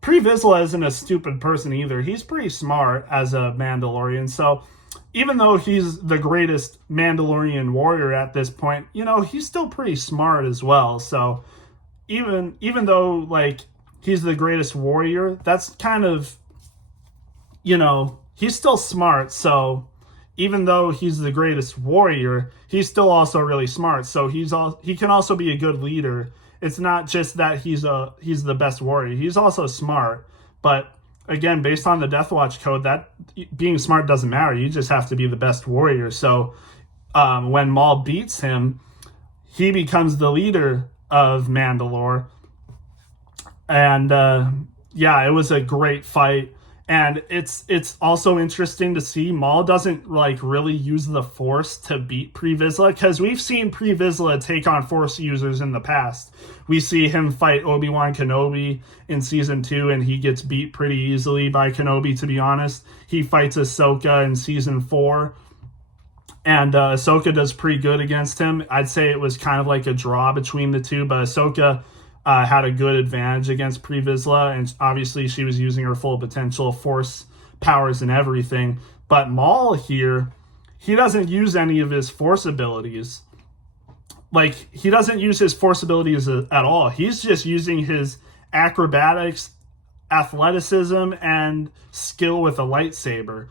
Pre Vizsla isn't a stupid person either. He's pretty smart as a Mandalorian. So even though he's the greatest Mandalorian warrior at this point, he's still pretty smart as well. So even though like he's the greatest warrior, that's kind of, he's still smart. So even though he's the greatest warrior, he's still also really smart. So he can also be a good leader. It's not just that he's the best warrior. He's also smart. But again, based on the Death Watch code, that being smart doesn't matter. You just have to be the best warrior. So when Maul beats him, he becomes the leader of Mandalore. And it was a great fight. And it's also interesting to see Maul doesn't like really use the Force to beat Pre Vizsla, because we've seen Pre Vizsla take on Force users in the past. We see him fight Obi-Wan Kenobi in season 2, and he gets beat pretty easily by Kenobi, to be honest. He fights Ahsoka in season 4, and Ahsoka does pretty good against him. I'd say it was kind of like a draw between the two, but Ahsoka had a good advantage against Pre Vizsla, and obviously she was using her full potential, force powers and everything. But Maul here, he doesn't use any of his force abilities. Like, he doesn't use his force abilities at all. He's just using his acrobatics, athleticism, and skill with a lightsaber.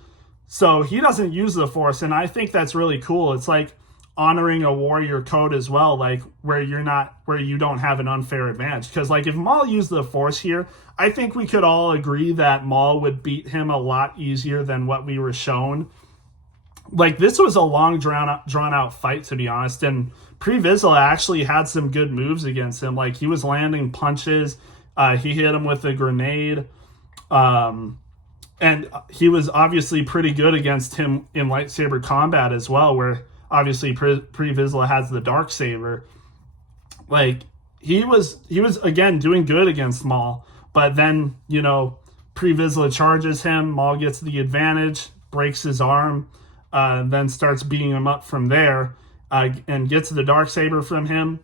So he doesn't use the force, and I think that's really cool. It's like honoring a warrior code as well, like where you don't have an unfair advantage. Because like if Maul used the force here, I think we could all agree that Maul would beat him a lot easier than what we were shown. Like, this was a long drawn out fight, to be honest, and Pre Vizsla actually had some good moves against him. Like, he was landing punches, he hit him with a grenade, and he was obviously pretty good against him in lightsaber combat as well, where obviously Pre Vizsla has the dark saber. Like, he was again doing good against Maul, but then, you know, Pre Vizsla charges him, Maul gets the advantage, breaks his arm, then starts beating him up from there, and gets the darksaber from him.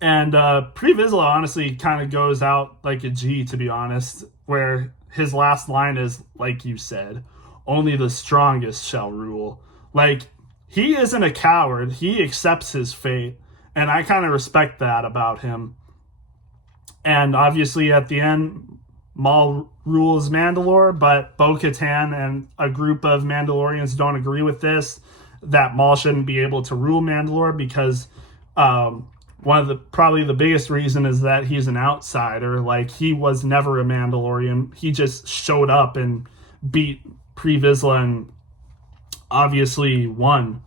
And Pre Vizsla honestly kind of goes out like a G, to be honest, where his last line is, like you said, only the strongest shall rule. Like, he isn't a coward. He accepts his fate, and I kind of respect that about him. And obviously at the end, Maul rules Mandalore, but Bo-Katan and a group of Mandalorians don't agree with this, that Maul shouldn't be able to rule Mandalore because probably the biggest reason is that he's an outsider. Like, he was never a Mandalorian. He just showed up and beat Pre Vizsla and obviously won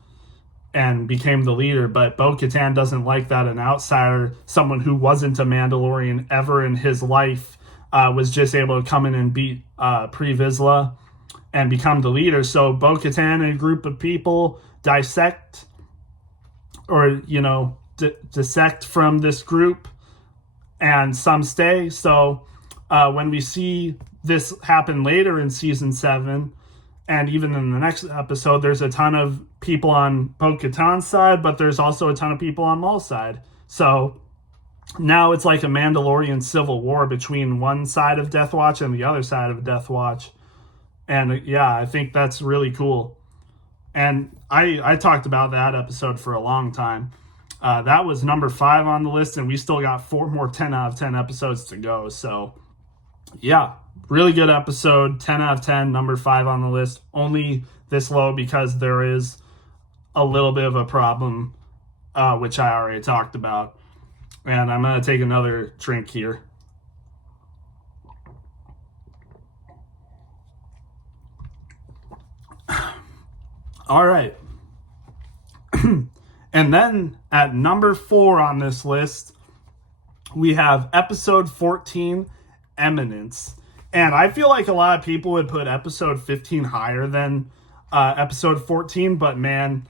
and became the leader. But Bo-Katan doesn't like that an outsider, someone who wasn't a Mandalorian ever in his life, was just able to come in and beat Pre Vizsla and become the leader. So Bo-Katan and a group of people dissect from this group, and some stay. So when we see this happen later in season 7, and even in the next episode, there's a ton of people on Bo-Katan's side, but there's also a ton of people on Maul's side. So now it's like a Mandalorian civil war between one side of Death Watch and the other side of Death Watch. And yeah, I think that's really cool. And I talked about that episode for a long time. That was number 5 on the list, and we still got 4 more 10 out of 10 episodes to go. So yeah, really good episode, 10 out of 10, number 5 on the list. Only this low because there is a little bit of a problem, which I already talked about. And I'm going to take another drink here. All right. And then at number 4 on this list, we have episode 14, Eminence. And I feel like a lot of people would put episode 15 higher than episode 14, but man,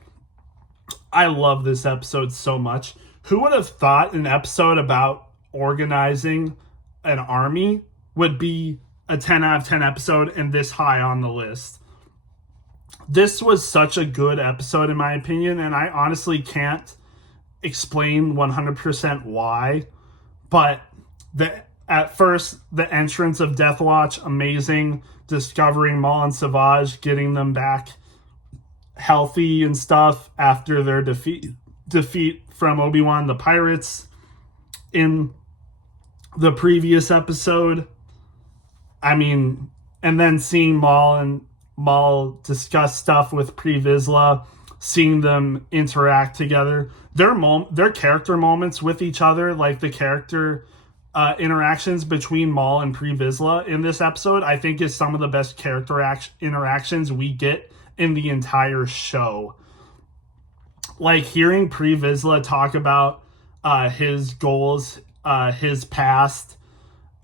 I love this episode so much. Who would have thought an episode about organizing an army would be a 10 out of 10 episode and this high on the list? This was such a good episode in my opinion, and I honestly can't explain 100% why, but at first, the entrance of Death Watch, amazing. Discovering Maul and Savage, getting them back healthy and stuff after their defeat from Obi-Wan the Pirates in the previous episode. I mean, and then seeing Maul discuss stuff with Pre Vizsla, seeing them interact together, their character moments with each other, like the character interactions between Maul and Pre Vizsla in this episode, I think is some of the best character interactions we get in the entire show. Like, hearing Pre Vizsla talk about his goals, his past,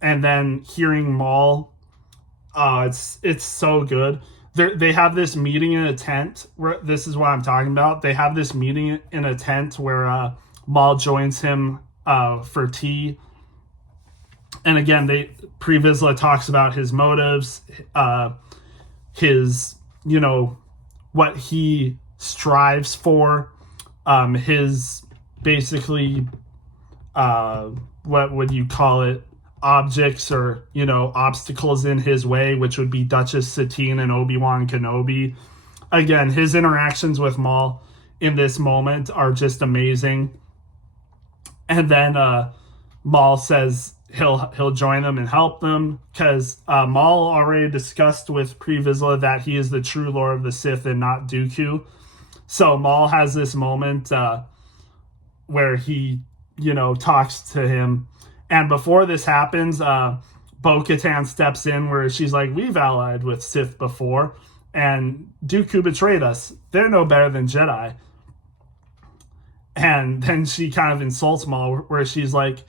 and then hearing Maul, it's so good. They have this meeting in a tent where, this is what I'm talking about. They have this meeting in a tent where Maul joins him for tea. And again, Pre Vizsla talks about his motives, his, what he strives for. His basically, what would you call it, objects or, obstacles in his way, which would be Duchess Satine and Obi-Wan Kenobi. Again, his interactions with Maul in this moment are just amazing. And then Maul says he'll join them and help them, because Maul already discussed with Pre Vizsla that he is the true Lord of the Sith and not Dooku. So Maul has this moment where he, talks to him. And before this happens, Bo-Katan steps in where she's like, we've allied with Sith before, and Dooku betrayed us. They're no better than Jedi. And then she kind of insults Maul where she's like,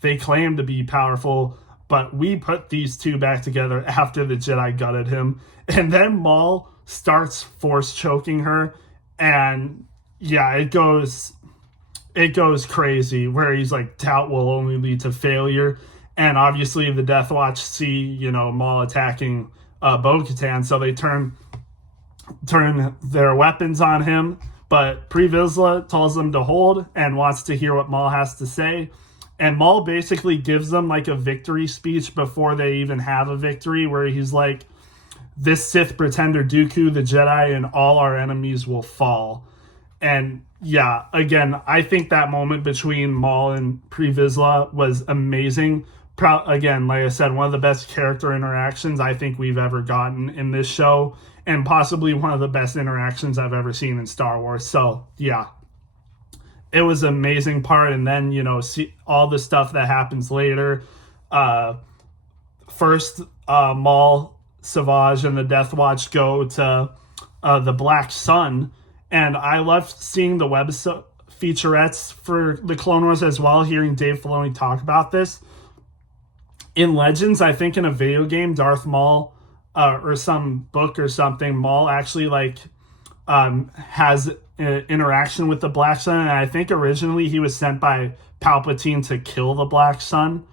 they claim to be powerful, but we put these two back together after the Jedi gutted him. And then Maul starts force choking her, and yeah, it goes crazy where he's like, doubt will only lead to failure. And obviously the Death Watch see, Maul attacking Bo-Katan, so they turn their weapons on him. But Pre Vizsla tells them to hold and wants to hear what Maul has to say. And Maul basically gives them like a victory speech before they even have a victory, where he's like, this Sith pretender Dooku, the Jedi, and all our enemies will fall. And yeah, again, I think that moment between Maul and Pre Vizsla was amazing. Again, like I said, one of the best character interactions I think we've ever gotten in this show, and possibly one of the best interactions I've ever seen in Star Wars. So yeah, it was an amazing part. And then, see all the stuff that happens later. First, Maul, Savage, and the Death Watch go to the Black Sun. And I loved seeing the web featurettes for the Clone Wars as well, hearing Dave Filoni talk about this. In Legends, I think in a video game, Darth Maul, or some book or something, Maul actually has an interaction with the Black Sun. And I think originally he was sent by Palpatine to kill the Black Sun.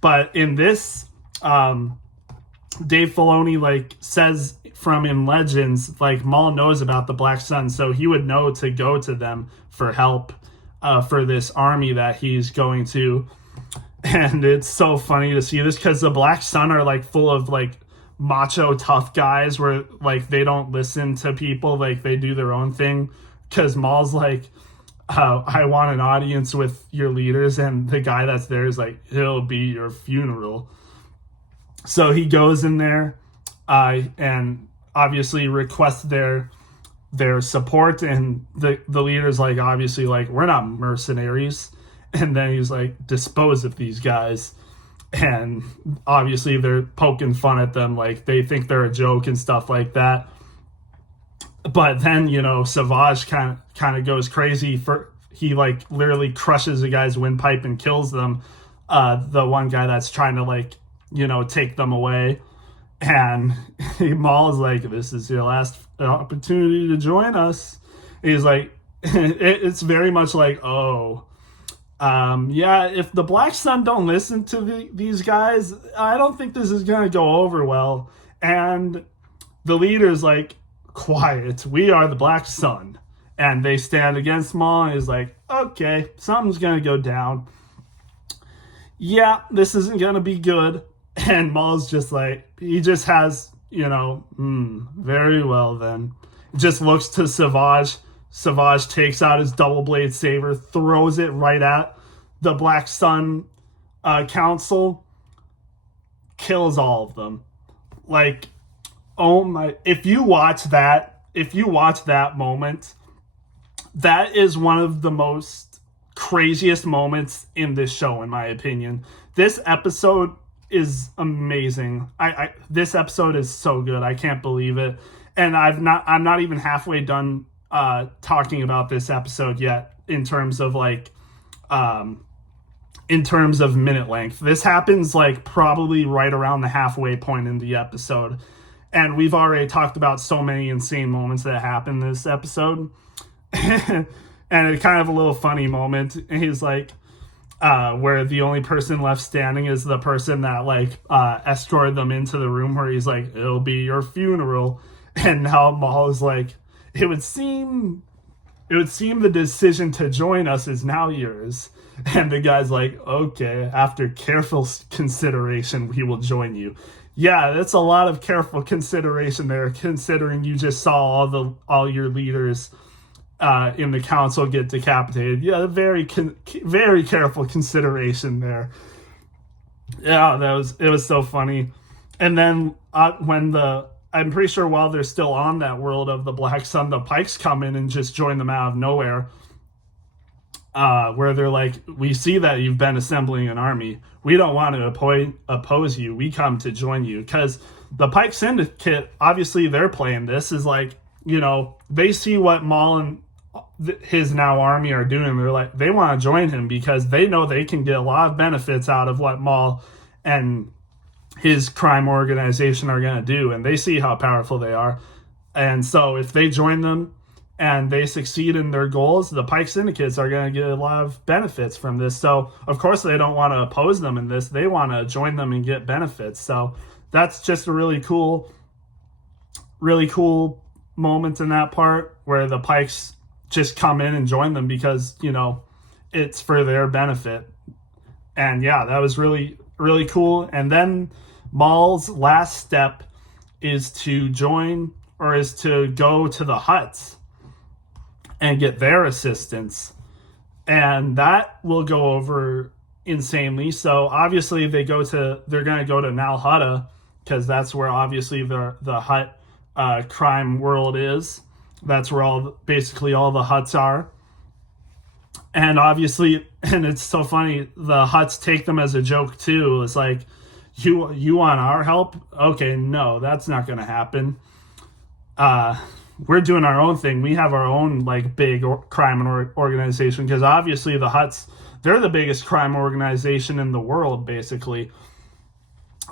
But in this, Dave Filoni says from in Legends, Maul knows about the Black Sun, so he would know to go to them for help for this army that he's going to. And it's so funny to see this, because the Black Sun are full of macho tough guys where they don't listen to people, they do their own thing. Because Maul's I want an audience with your leaders, and the guy that's there is he'll be your funeral. So he goes in there and obviously requests their support, and the leader's obviously we're not mercenaries. And then he's dispose of these guys. And obviously they're poking fun at them, they think they're a joke and stuff like that. But then, Savage kind of goes crazy. He literally crushes a guy's windpipe and kills them. The one guy that's trying to take them away. And Maul is this is your last opportunity to join us. He's it's very much yeah, if the Black Sun don't listen to these guys, I don't think this is going to go over well. And the leader's quiet, we are the Black Sun. And they stand against Maul, and he's okay, something's going to go down. Yeah, this isn't going to be good. And Maul's just he just has, very well then. Just looks to Savage. Savage takes out his double blade saber, throws it right at the Black Sun Council, kills all of them. Oh my! If you watch that moment, that is one of the most craziest moments in this show, in my opinion. This episode is amazing. This episode is so good. I can't believe it. And I'm not even halfway done talking about this episode yet in terms of minute length. This happens probably right around the halfway point in the episode. And we've already talked about so many insane moments that happen in this episode. And it's kind of a little funny moment. And he's where the only person left standing is the person that escorted them into the room, where he's it'll be your funeral. And now Maul is it would seem the decision to join us is now yours. And the guy's like, okay, after careful consideration, we will join you. Yeah, that's a lot of careful consideration there, considering you just saw all your leaders in the council get decapitated. Yeah, very careful consideration there. Yeah, it was so funny. And then I'm pretty sure while they're still on that world of the Black Sun, the Pikes come in and just join them out of nowhere. Where they're like, we see that you've been assembling an army. We don't want to oppose you. We come to join you. Because the Pike Syndicate, obviously they're playing this is like, they see what Maul and his now army are doing. They're like, they want to join him because they know they can get a lot of benefits out of what Maul and his crime organization are going to do. And they see how powerful they are. And so if they join them, and they succeed in their goals, the Pike Syndicates are going to get a lot of benefits from this. So, of course, they don't want to oppose them in this. They want to join them and get benefits. So, that's just a really cool moment in that part where the Pikes just come in and join them because, it's for their benefit. And, yeah, that was really, really cool. And then Maul's last step is to go to the Hutts and get their assistance. And that will go over insanely. So obviously they're going to go to Nal Hutta because that's where obviously the Hutt crime world is. That's where basically all the Hutts are. And obviously, and it's so funny, the Hutts take them as a joke too. It's like, you want our help? Okay, no, that's not going to happen. We're doing our own thing. We have our own big crime organization because obviously the Hutts, they're the biggest crime organization in the world, basically.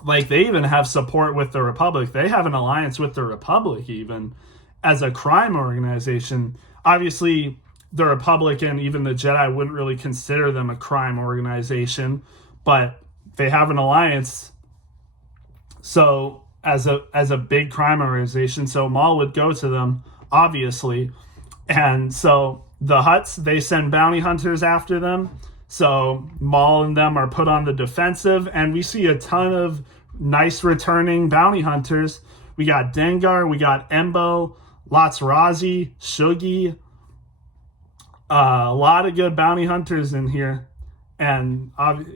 They even have support with the Republic. They have an alliance with the Republic even as a crime organization. Obviously, the Republic and even the Jedi wouldn't really consider them a crime organization, but they have an alliance. So as a big crime organization, so Maul would go to them, obviously. And so the Hutts, they send bounty hunters after them. So Maul and them are put on the defensive, and we see a ton of nice returning bounty hunters. We got Dengar, we got Embo, Lots Razi, Shugi, a lot of good bounty hunters in here. And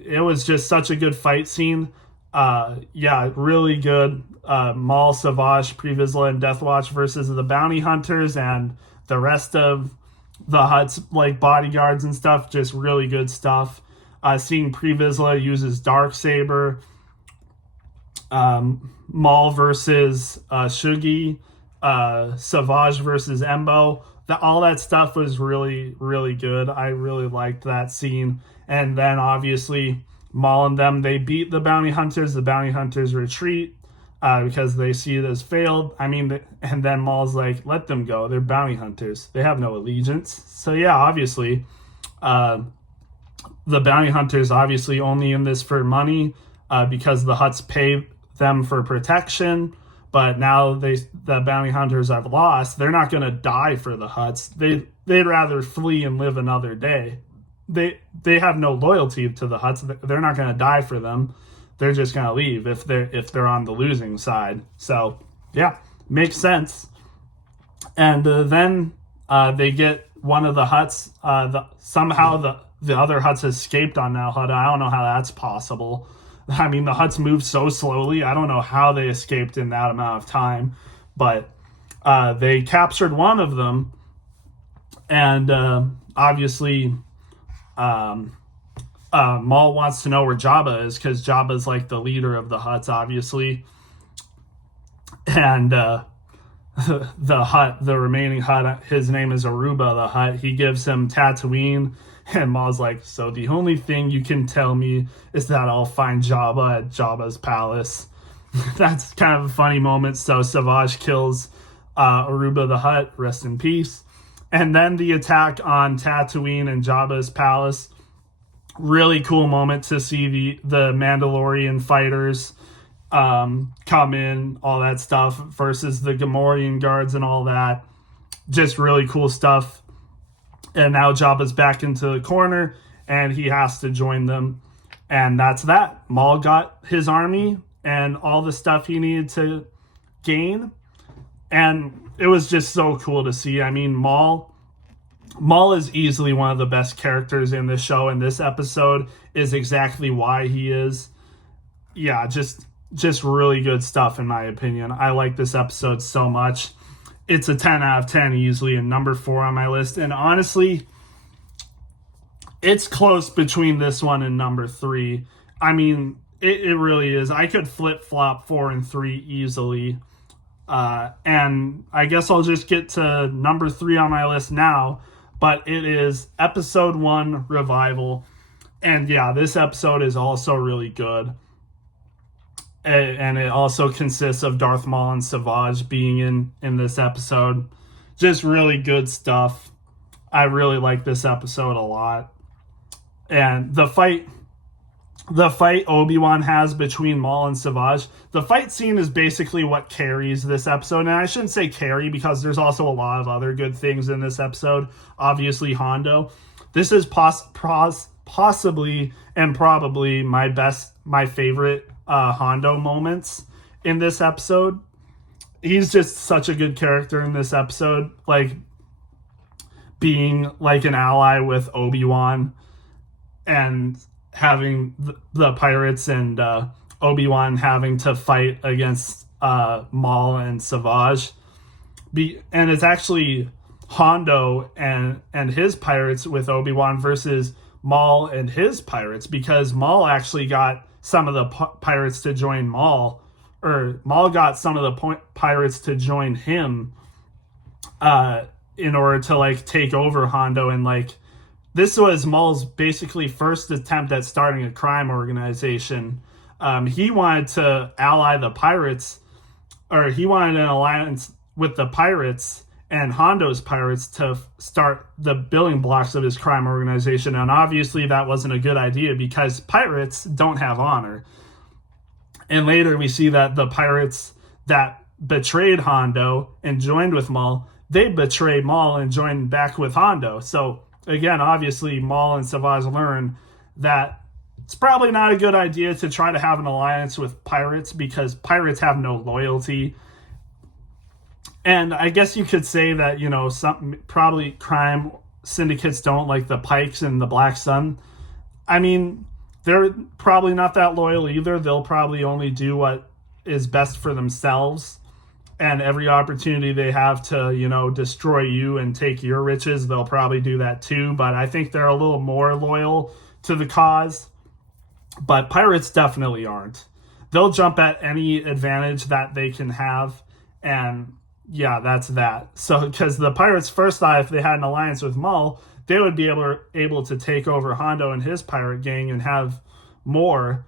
it was just such a good fight scene. Really good. Maul, Savage, Pre Vizsla, and Death Watch versus the bounty hunters and the rest of the Hutts, bodyguards and stuff. Just really good stuff. Seeing Pre Vizsla uses Darksaber. Maul versus Shugi. Savage versus Embo. All that stuff was really, really good. I really liked that scene. And then obviously Maul and them, they beat the bounty hunters. The bounty hunters retreat because they see it as failed. And then Maul's like, let them go. They're bounty hunters. They have no allegiance. So yeah, obviously, the bounty hunters obviously only in this for money because the Hutts pay them for protection. But now the bounty hunters have lost. They're not going to die for the Hutts. They'd rather flee and live another day. They have no loyalty to the Hutts. They're not going to die for them. They're just going to leave if they're on the losing side. So yeah, makes sense. And then they get one of the Hutts. Somehow the other Hutts escaped on Nal Hutta. I don't know how that's possible. The Hutts move so slowly. I don't know how they escaped in that amount of time. But they captured one of them. And obviously Maul wants to know where Jabba is because Jabba's the leader of the Hutts, obviously. And the remaining Hutt, his name is Aruba the Hutt. He gives him Tatooine. And Maul's like, so the only thing you can tell me is that I'll find Jabba at Jabba's palace. That's kind of a funny moment. So Savage kills Aruba the Hutt, rest in peace. And then the attack on Tatooine and Jabba's palace. Really cool moment to see the Mandalorian fighters come in, all that stuff, versus the Gamorrean guards and all that. just really cool stuff. And now Jabba's back into the corner, and he has to join them. And that's that. Maul got his army and all the stuff he needed to gain. And it was just so cool to see. I mean, Maul is easily one of the best characters in this show, and this episode is exactly why he is. Yeah, just really good stuff in my opinion. I like this episode so much. It's a 10 out of 10 easily, and number 4 on my list. And honestly, it's close between this one and number 3. I mean, it really is. I could flip-flop 4 and 3 easily. And I guess I'll just get to number 3 on my list now. But it is episode 1, Revival. And yeah, this episode is also really good. And it also consists of Darth Maul and Savage being in this episode. Just really good stuff. I really like this episode a lot. And the fight Obi-Wan has between Maul and Savage, the fight scene is basically what carries this episode. And I shouldn't say carry, because there's also a lot of other good things in this episode. Obviously, Hondo. This is possibly and probably my favorite Hondo moments in this episode. He's just such a good character in this episode, like being like an ally with Obi-Wan and having the pirates and Obi-Wan having to fight against Maul and Savage. And it's actually Hondo and his pirates with Obi-Wan versus Maul and his pirates, because Maul actually got some of the pirates to join Maul, or Maul got some of the pirates to join him in order to like take over Hondo. And like, this was Maul's basically first attempt at starting a crime organization. He wanted to ally the pirates, or he wanted an alliance with the pirates and Hondo's pirates to start the building blocks of his crime organization. And obviously that wasn't a good idea, because pirates don't have honor. And later we see that the pirates that betrayed Hondo and joined with Maul, they betrayed Maul and joined back with Hondo. So again, obviously Maul and Savage learn that it's probably not a good idea to try to have an alliance with pirates, because pirates have no loyalty. And I guess you could say that, you know, some probably crime syndicates don't like the Pikes and the Black Sun. I mean, they're probably not that loyal either. They'll probably only do what is best for themselves. And every opportunity they have to, you know, destroy you and take your riches, they'll probably do that too. But I think they're a little more loyal to the cause. But pirates definitely aren't. They'll jump at any advantage that they can have. And yeah, that's that. So, because the pirates first thought if they had an alliance with Maul, they would be able to take over Hondo and his pirate gang and have more.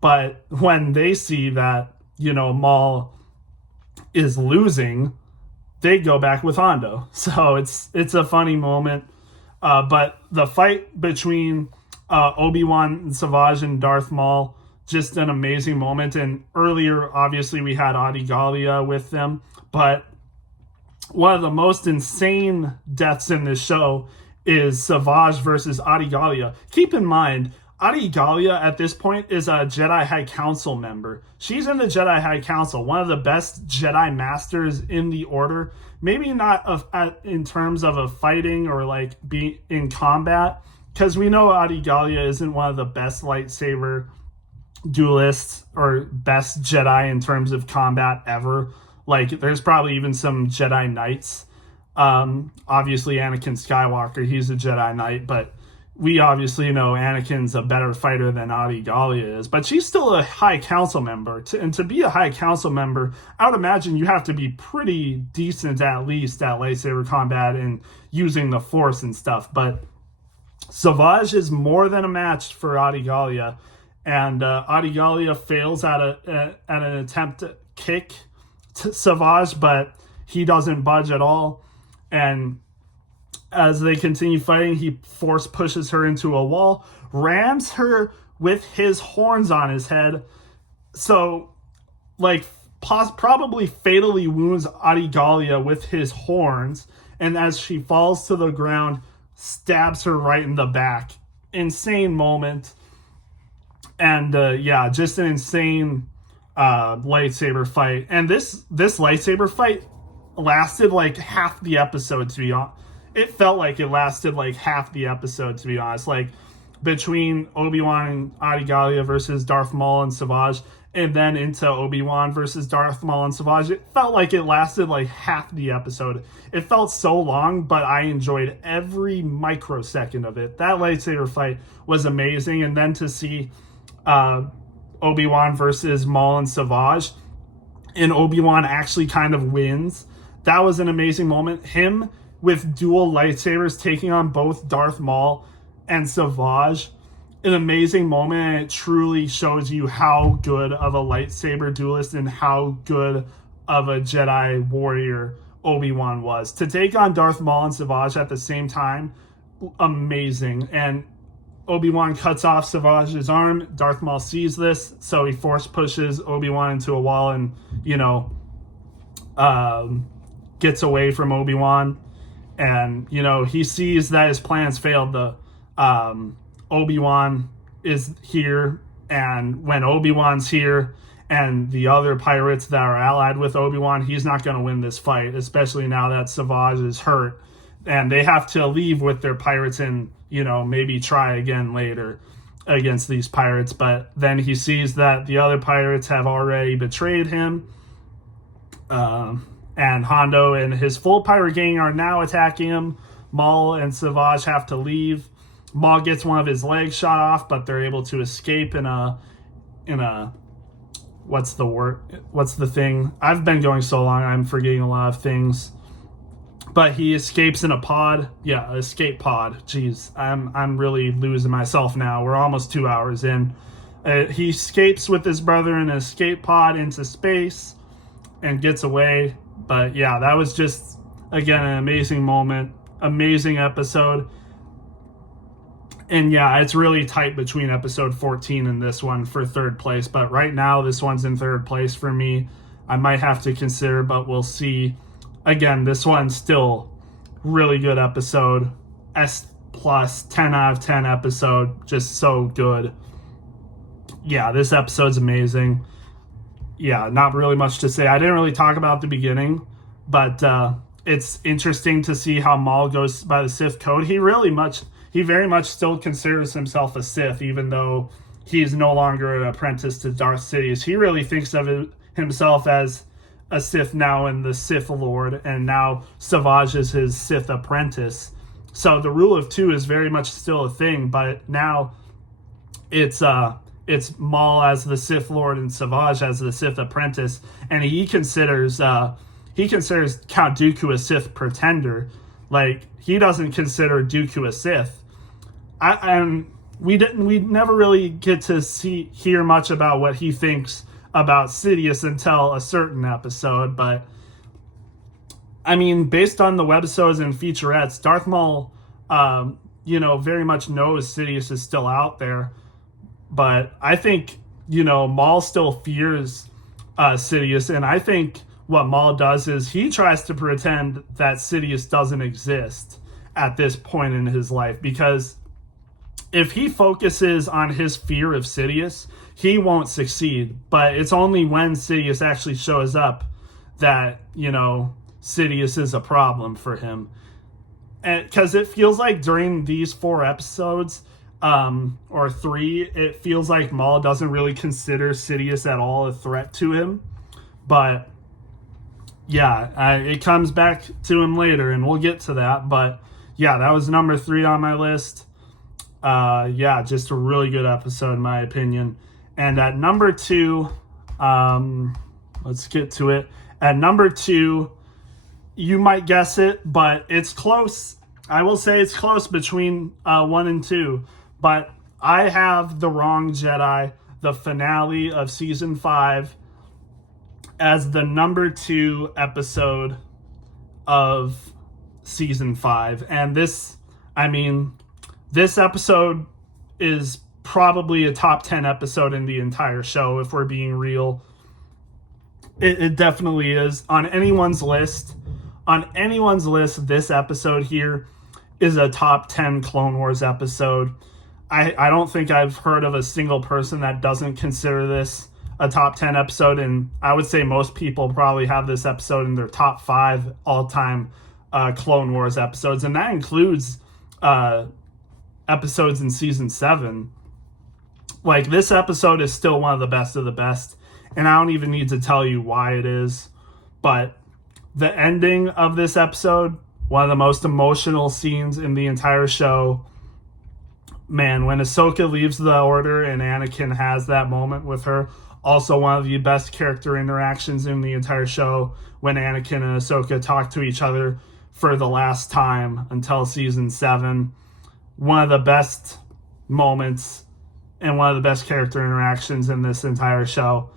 But when they see that, you know, Maul is losing, they go back with Hondo. So it's a funny moment. But the fight between Obi-Wan and Savage and Darth Maul, just an amazing moment. And earlier, obviously, we had Adi Gallia with them. But one of the most insane deaths in this show is Savage versus Adi Gallia. Keep in mind, Adi Gallia at this point is a Jedi High Council member. She's in the Jedi High Council, one of the best Jedi Masters in the Order. Maybe not in terms of a fighting or like being in combat, because we know Adi Gallia isn't one of the best lightsaber duelists or best Jedi in terms of combat ever. Like, there's probably even some Jedi Knights. Obviously, Anakin Skywalker, he's a Jedi Knight, but we obviously know Anakin's a better fighter than Adi Gallia is. But she's still a High Council member. And to be a High Council member, I would imagine you have to be pretty decent, at least, at lightsaber combat and using the Force and stuff. But Savage is more than a match for Adi Gallia. And Adi Gallia fails at an attempt to kick Savage, but he doesn't budge at all. And as they continue fighting, he force pushes her into a wall, rams her with his horns on his head. So, like, probably fatally wounds Adi Gallia with his horns. and as she falls to the ground, stabs her right in the back. Insane moment. And just an insane lightsaber fight. And this lightsaber fight lasted like half the episode, to be honest. It felt like it lasted like half the episode, to be honest. Like between Obi-Wan and Adi Gallia versus Darth Maul and Savage, and then into Obi-Wan versus Darth Maul and Savage, it felt like it lasted like half the episode. It felt so long, but I enjoyed every microsecond of it. That lightsaber fight was amazing. And then to see Obi-Wan versus Maul and Savage, and Obi-Wan actually kind of wins. That was an amazing moment. Him with dual lightsabers taking on both Darth Maul and Savage, an amazing moment, and it truly shows you how good of a lightsaber duelist and how good of a Jedi warrior Obi-Wan was. To take on Darth Maul and Savage at the same time, amazing. And Obi-Wan cuts off Savage's arm. Darth Maul sees this, so he force pushes Obi-Wan into a wall and, gets away from Obi-Wan. And, he sees that his plans failed. Obi-Wan is here, and when Obi-Wan's here and the other pirates that are allied with Obi-Wan, he's not going to win this fight, especially now that Savage is hurt. And they have to leave with their pirates and, maybe try again later against these pirates. But then he sees that the other pirates have already betrayed him. And Hondo and his full pirate gang are now attacking him. Maul and Savage have to leave. Maul gets one of his legs shot off, but they're able to escape in a what's the thing? I've been going so long, I'm forgetting a lot of things. But he escapes in a pod. Yeah, escape pod. Jeez, I'm really losing myself now. We're almost 2 hours in. He escapes with his brother in an escape pod into space and gets away. But yeah, that was just, again, an amazing moment. Amazing episode. And yeah, it's really tight between episode 14 and this one for third place. But right now, this one's in third place for me. I might have to consider, but we'll see. Again, this one's still really good episode. S+, 10 out of 10 episode. Just so good. Yeah, this episode's amazing. Yeah, not really much to say. I didn't really talk about the beginning, but it's interesting to see how Maul goes by the Sith code. He very much still considers himself a Sith, even though he's no longer an apprentice to Darth Sidious. He really thinks of himself as a Sith now and the Sith Lord, and now Savage is his Sith apprentice. So the rule of two is very much still a thing, but now it's Maul as the Sith Lord and Savage as the Sith apprentice, and he considers Count Dooku a Sith pretender. Like, he doesn't consider Dooku a Sith. We never really get to hear much about what he thinks about Sidious until a certain episode, but I mean, based on the webisodes and featurettes, Darth Maul, very much knows Sidious is still out there, but I think, Maul still fears Sidious, and I think what Maul does is he tries to pretend that Sidious doesn't exist at this point in his life, because if he focuses on his fear of Sidious, he won't succeed. But it's only when Sidious actually shows up that, Sidious is a problem for him. Because it feels like during these 4 episodes, or 3, it feels like Maul doesn't really consider Sidious at all a threat to him. But yeah, it comes back to him later, and we'll get to that. But yeah, that was number 3 on my list. Just a really good episode in my opinion. And at number 2, let's get to it. At number 2, you might guess it, but it's close. I will say it's close between 1 and 2. But I have The Wrong Jedi, the finale of season 5, as the number 2 episode of season 5. And this episode is probably a top 10 episode in the entire show, if we're being real. It definitely is. On anyone's list, on anyone's list, this episode here is a top 10 Clone Wars episode. I don't think I've heard of a single person that doesn't consider this a top 10 episode, and I would say most people probably have this episode in their top 5 all-time Clone Wars episodes, and that includes episodes in season 7. Like, this episode is still one of the best, and I don't even need to tell you why it is, but the ending of this episode, one of the most emotional scenes in the entire show. Man, when Ahsoka leaves the Order and Anakin has that moment with her, also one of the best character interactions in the entire show, when Anakin and Ahsoka talk to each other for the last time until season 7. One of the best moments and one of the best character interactions in this entire show.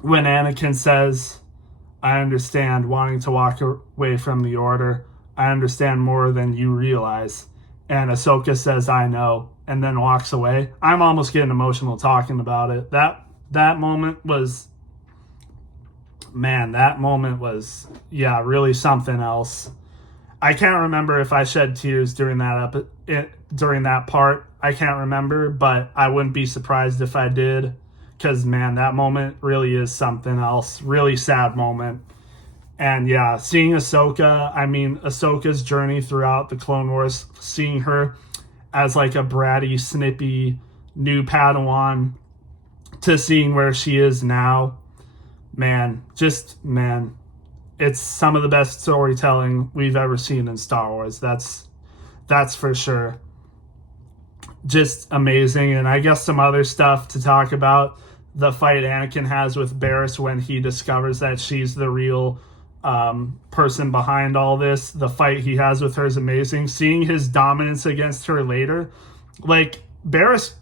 When Anakin says, "I understand wanting to walk away from the Order. I understand more than you realize." And Ahsoka says, "I know," and then walks away. I'm almost getting emotional talking about it. That moment was, really something else. I can't remember if I shed tears during that part. I can't remember, but I wouldn't be surprised if I did, because, man, that moment really is something else. Really sad moment. And yeah, seeing Ahsoka's journey throughout the Clone Wars, seeing her as like a bratty, snippy new Padawan to seeing where she is now, it's some of the best storytelling we've ever seen in Star Wars. That's for sure. Just amazing. And I guess some other stuff to talk about. The fight Anakin has with Barriss when he discovers that she's the real person behind all this. The fight he has with her is amazing. Seeing his dominance against her later, like, Barriss,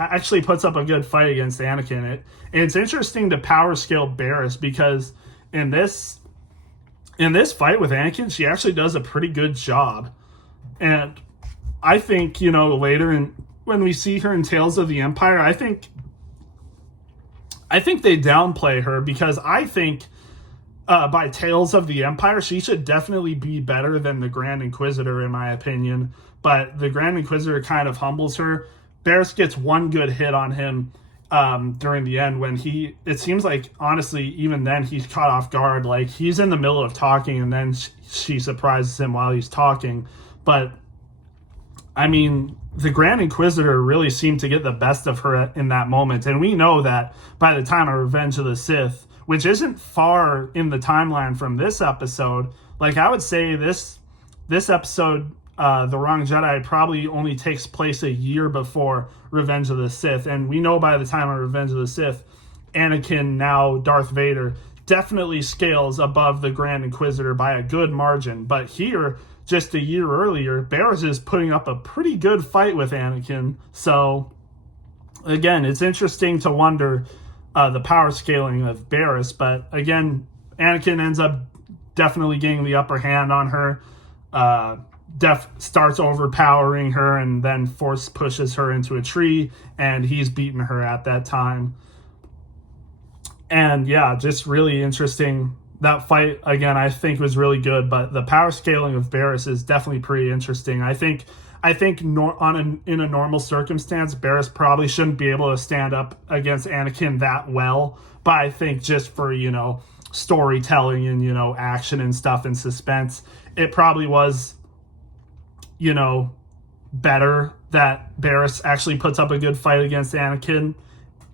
actually puts up a good fight against Anakin. It's interesting to power scale Barriss, because in this fight with Anakin, she actually does a pretty good job. And I think, later when we see her in Tales of the Empire, I think they downplay her, because I think by Tales of the Empire, she should definitely be better than the Grand Inquisitor, in my opinion. But the Grand Inquisitor kind of humbles her. Barriss gets one good hit on him during the end, when it seems like, honestly, even then, he's caught off guard. Like, he's in the middle of talking, and then she surprises him while he's talking. But, the Grand Inquisitor really seemed to get the best of her in that moment. And we know that by the time of Revenge of the Sith, which isn't far in the timeline from this episode, like, I would say this episode, The Wrong Jedi, probably only takes place a year before Revenge of the Sith. And we know by the time of Revenge of the Sith, Anakin, now Darth Vader, definitely scales above the Grand Inquisitor by a good margin. But here, just a year earlier, Barriss is putting up a pretty good fight with Anakin. So, again, it's interesting to wonder the power scaling of Barriss. But, again, Anakin ends up definitely getting the upper hand on her. Starts overpowering her, and then force pushes her into a tree, and he's beaten her at that time. And, yeah, just really interesting. That fight, again, I think was really good, but the power scaling of Barriss is definitely pretty interesting. I think in a normal circumstance, Barriss probably shouldn't be able to stand up against Anakin that well, but I think just for, storytelling and, action and stuff and suspense, it probably was, better that Barriss actually puts up a good fight against Anakin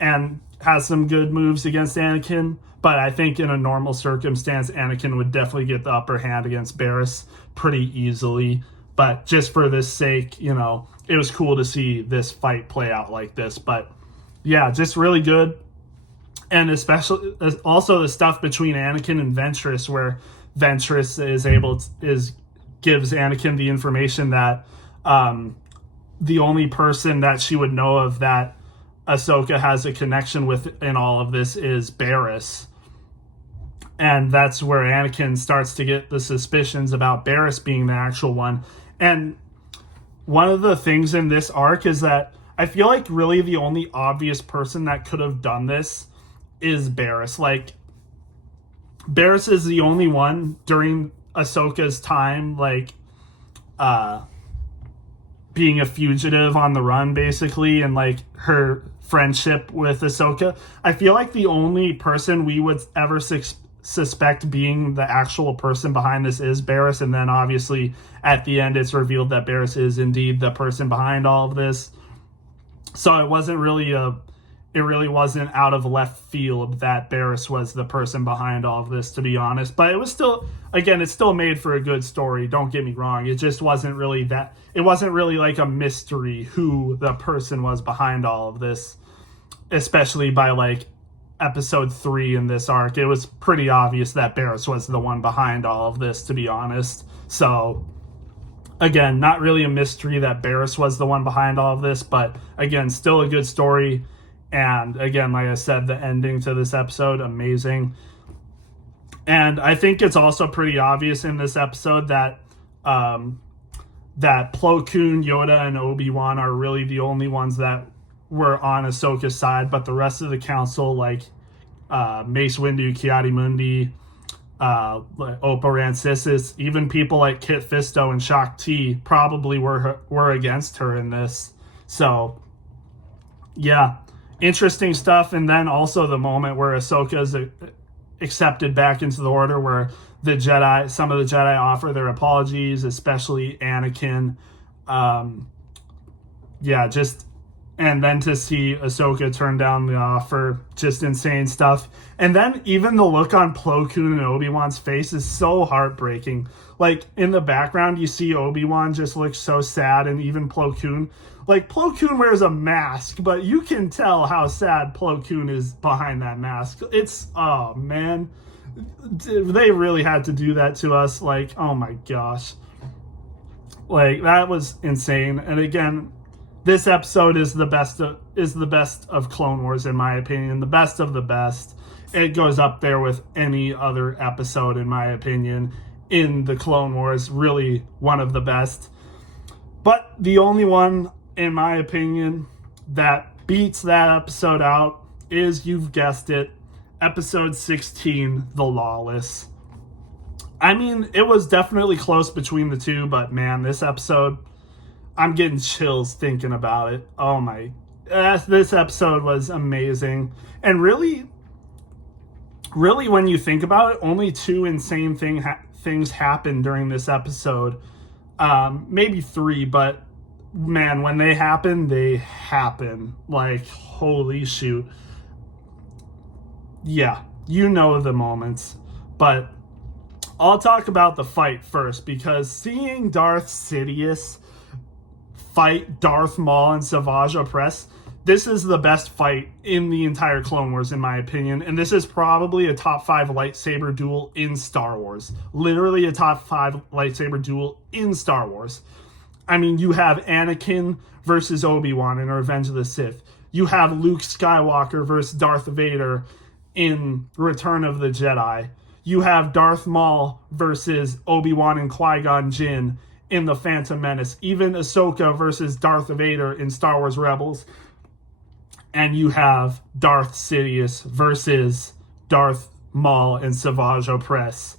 and has some good moves against Anakin. But I think in a normal circumstance, Anakin would definitely get the upper hand against Barriss pretty easily. But just for this sake, it was cool to see this fight play out like this. But yeah, just really good. And especially also the stuff between Anakin and Ventress, where Ventress gives Anakin the information that the only person that she would know of that Ahsoka has a connection with in all of this is Barriss. And that's where Anakin starts to get the suspicions about Barriss being the actual one. And one of the things in this arc is that I feel like really the only obvious person that could have done this is Barriss. Like, Barriss is the only one during Ahsoka's time, like, being a fugitive on the run, basically, and like her friendship with Ahsoka. I feel like the only person we would ever suspect being the actual person behind this is Barriss, and then obviously at the end it's revealed that Barriss is indeed the person behind all of this. So it really wasn't out of left field that Barriss was the person behind all of this, to be honest. But it was still, again, it's still made for a good story, don't get me wrong. It just wasn't really like a mystery who the person was behind all of this, especially by like episode 3 in this arc. It was pretty obvious that Barriss was the one behind all of this, to be honest. So again, not really a mystery that Barriss was the one behind all of this, but again, still a good story. And again, like I said, the ending to this episode, amazing. And I think it's also pretty obvious in this episode that that Plo Koon, Yoda, and Obi-Wan are really the only ones that were on Ahsoka's side, but the rest of the council, like Mace Windu, Ki-Adi-Mundi, Oppa Rancisis, even people like Kit Fisto and Shaak Ti probably were against her in this. So, yeah. Interesting stuff. And then also the moment where Ahsoka is accepted back into the Order, where some of the Jedi offer their apologies, especially Anakin. And then to see Ahsoka turn down the offer, just insane stuff. And then even the look on Plo Koon and Obi-Wan's face is so heartbreaking. Like, in the background, you see Obi-Wan just looks so sad, and even Plo Koon. Like, Plo Koon wears a mask, but you can tell how sad Plo Koon is behind that mask. It's, oh, man. They really had to do that to us. Like, oh my gosh. Like, that was insane. And again, this episode is the best of Clone Wars, in my opinion. The best of the best. It goes up there with any other episode, in my opinion, in the Clone Wars. Really one of the best. But the only one, in my opinion, that beats that episode out is, you've guessed it, episode 16, The Lawless. I mean, it was definitely close between the two, but man, this episode, I'm getting chills thinking about it. Oh my, this episode was amazing. And really, when you think about it, only two insane things happened during this episode. Maybe 3, but man, when they happen, they happen. Like, holy shoot. Yeah, you know the moments. But I'll talk about the fight first, because seeing Darth Sidious fight Darth Maul and Savage Opress, this is the best fight in the entire Clone Wars, in my opinion. And this is probably a top 5 lightsaber duel in Star Wars. Literally a top 5 lightsaber duel in Star Wars. I mean, you have Anakin versus Obi-Wan in Revenge of the Sith. You have Luke Skywalker versus Darth Vader in Return of the Jedi. You have Darth Maul versus Obi-Wan and Qui-Gon Jinn in The Phantom Menace. Even Ahsoka versus Darth Vader in Star Wars Rebels. And you have Darth Sidious versus Darth Maul and Savage Opress.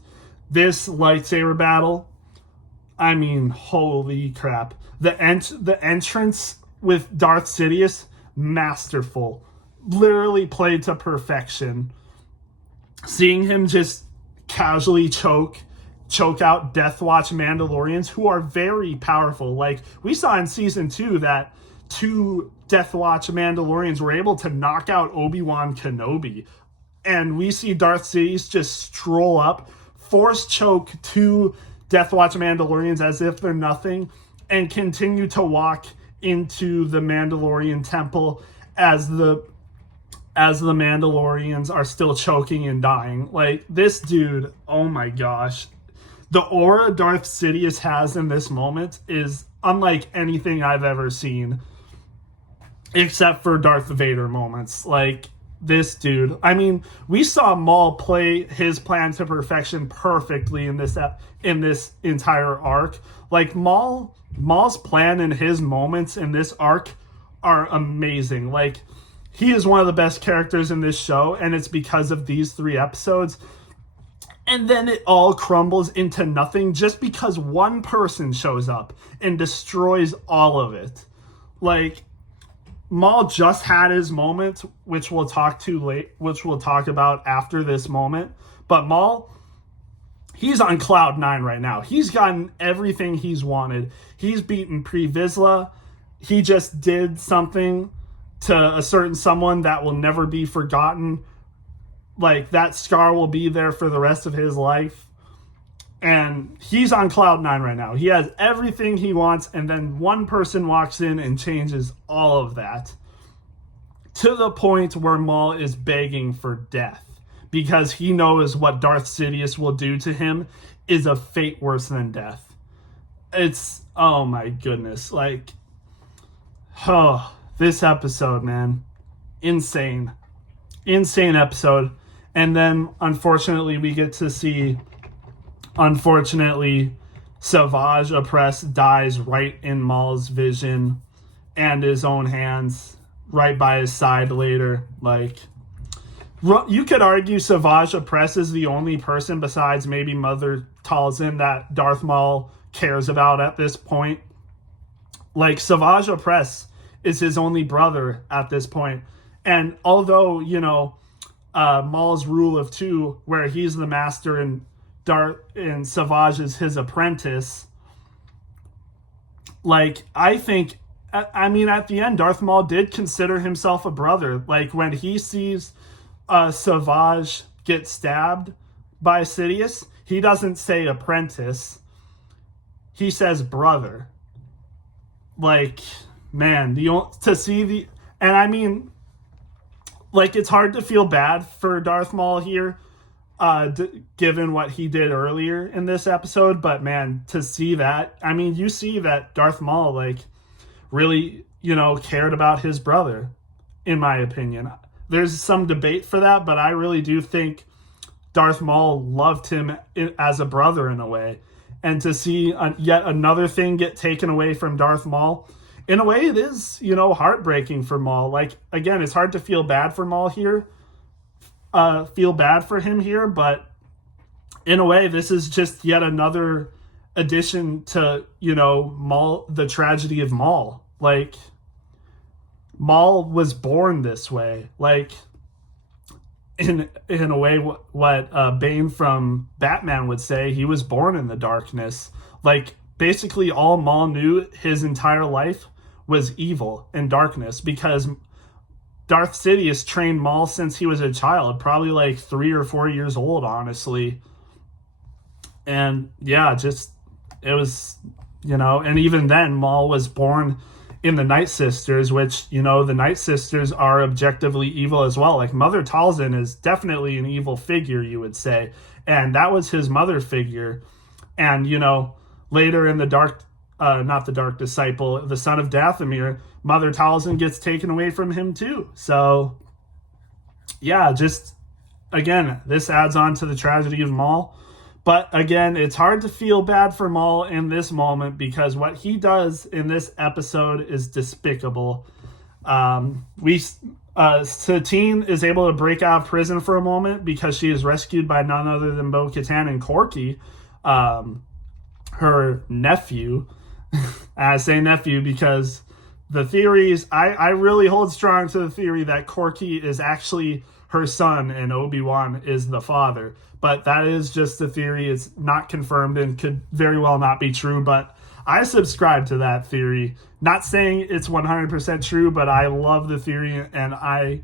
This lightsaber battle, I mean, holy crap. The entrance with Darth Sidious, masterful. Literally played to perfection. Seeing him just casually choke out Death Watch Mandalorians, who are very powerful. Like, we saw in Season 2 that 2 Death Watch Mandalorians were able to knock out Obi-Wan Kenobi. And we see Darth Sidious just stroll up, force choke 2 Death Watch Mandalorians as if they're nothing, and continue to walk into the Mandalorian temple as the Mandalorians are still choking and dying. Like, this dude, oh my gosh. The aura Darth Sidious has in this moment is unlike anything I've ever seen, except for Darth Vader moments. Like, this dude, I mean, we saw Maul play his plan to perfection perfectly in this entire arc. Like, Maul's plan and his moments in this arc are amazing. Like, he is one of the best characters in this show, and it's because of these 3 episodes. And then it all crumbles into nothing just because one person shows up and destroys all of it. Like, Maul just had his moment, which we'll talk about after this moment. But Maul, he's on cloud 9 right now. He's gotten everything he's wanted. He's beaten Pre Vizsla. He just did something to a certain someone that will never be forgotten. Like, that scar will be there for the rest of his life. And he's on cloud 9 right now. He has everything he wants, and then one person walks in and changes all of that. To the point where Maul is begging for death. Because he knows what Darth Sidious will do to him is a fate worse than death. It's, oh my goodness. Like, oh, this episode, man. Insane. Insane episode. And then, unfortunately, we get to see, Savage Opress dies right in Maul's vision and his own hands, right by his side later. Like, you could argue Savage Opress is the only person besides maybe Mother Talzin that Darth Maul cares about at this point. Like, Savage Opress is his only brother at this point. And although, Maul's rule of 2, where he's the master and Savage is his apprentice, like, I think, at the end, Darth Maul did consider himself a brother. Like, when he sees Savage get stabbed by Sidious, he doesn't say apprentice. He says brother. Like, man, it's hard to feel bad for Darth Maul here, given what he did earlier in this episode. But man, to see that, you see that Darth Maul, like, really, cared about his brother, in my opinion. There's some debate for that, but I really do think Darth Maul loved him as a brother in a way. And to see yet another thing get taken away from Darth Maul, in a way it is, heartbreaking for Maul. Like, again, it's hard to feel bad for Maul here, feel bad for him here, but in a way, this is just yet another addition to, Maul, the tragedy of Maul. Like, Maul was born this way. Like, in a way, what Bane from Batman would say, he was born in the darkness. Like, basically all Maul knew his entire life was evil and darkness, because Darth Sidious trained Maul since he was a child, probably like 3 or 4 years old, honestly. And yeah, it was, and even then, Maul was born in the Night Sisters, which, the Night Sisters are objectively evil as well. Like, Mother Talzin is definitely an evil figure, you would say. And that was his mother figure. And, later in not the Dark Disciple, the Son of Dathomir, Mother Talzin gets taken away from him too. So, yeah, again, this adds on to the tragedy of Maul. But again, it's hard to feel bad for Maul in this moment, because what he does in this episode is despicable. Satine is able to break out of prison for a moment because she is rescued by none other than Bo-Katan and Korkie, her nephew. I say nephew because the theories, I really hold strong to the theory that Korkie is actually her son and Obi-Wan is the father. But that is just a theory. It's not confirmed and could very well not be true. But I subscribe to that theory. Not saying it's 100% true, but I love the theory, and I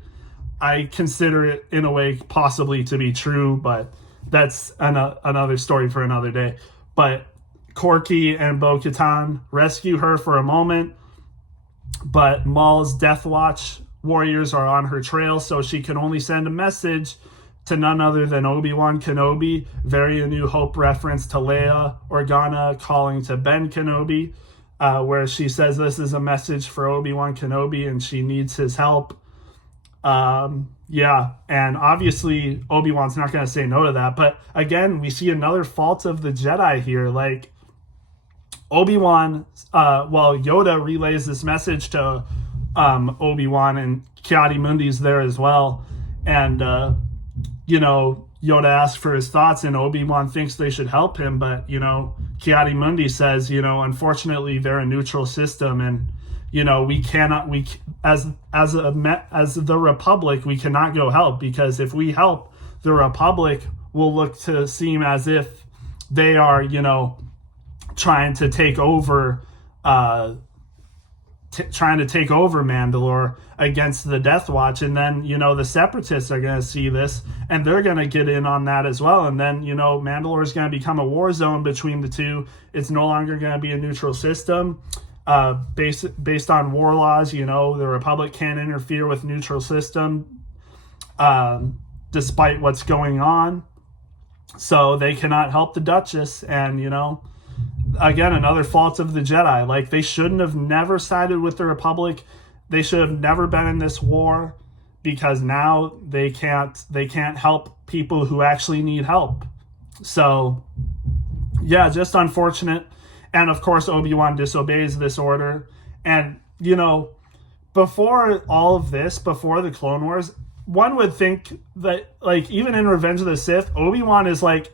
consider it in a way possibly to be true. But that's another story for another day. But Korkie and Bo-Katan rescue her for a moment, but Maul's Death Watch warriors are on her trail, so she can only send a message to none other than Obi-Wan Kenobi. Very A New Hope reference to Leia Organa calling to Ben Kenobi, where she says this is a message for Obi-Wan Kenobi and she needs his help. Yeah, and obviously Obi-Wan's not going to say no to that. But again, we see another fault of the Jedi here. like Obi-Wan, Yoda relays this message to Obi-Wan, and Ki-Adi-Mundi's there as well. And, Yoda asks for his thoughts, and Obi-Wan thinks they should help him, but Ki-Adi-Mundi says, unfortunately they're a neutral system, and we cannot, as the Republic, we cannot go help, because if we help, the Republic will look to seem as if they are trying to take over Mandalore against the Death Watch, and then the Separatists are going to see this, and they're going to get in on that as well, and then Mandalore is going to become a war zone between the two. It's no longer going to be a neutral system. Based on war laws, the Republic can't interfere with neutral system, despite what's going on. So they cannot help the Duchess, and again, another fault of the Jedi. Like, they shouldn't have never sided with the Republic. They should have never been in this war, because now they can't help people who actually need help. So yeah, just unfortunate. And of course, Obi-Wan disobeys this order. And before all of this, before the Clone Wars, one would think that, like, even in Revenge of the Sith, Obi-Wan is like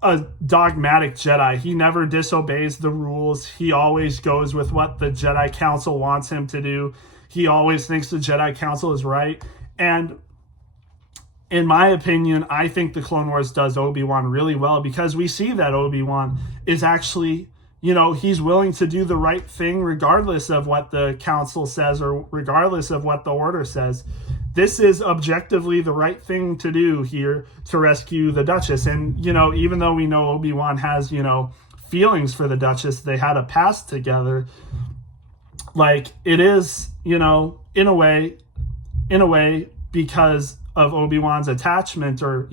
a dogmatic Jedi. He never disobeys the rules. He always goes with what the Jedi Council wants him to do. He always thinks the Jedi Council is right. And in my opinion, I think the Clone Wars does Obi-Wan really well, because we see that Obi-Wan is actually, he's willing to do the right thing regardless of what the Council says or regardless of what the Order says. This is objectively the right thing to do here to rescue the Duchess. And, even though we know Obi-Wan has, feelings for the Duchess, they had a past together, like, it is, in a way, because of Obi-Wan's attachment or,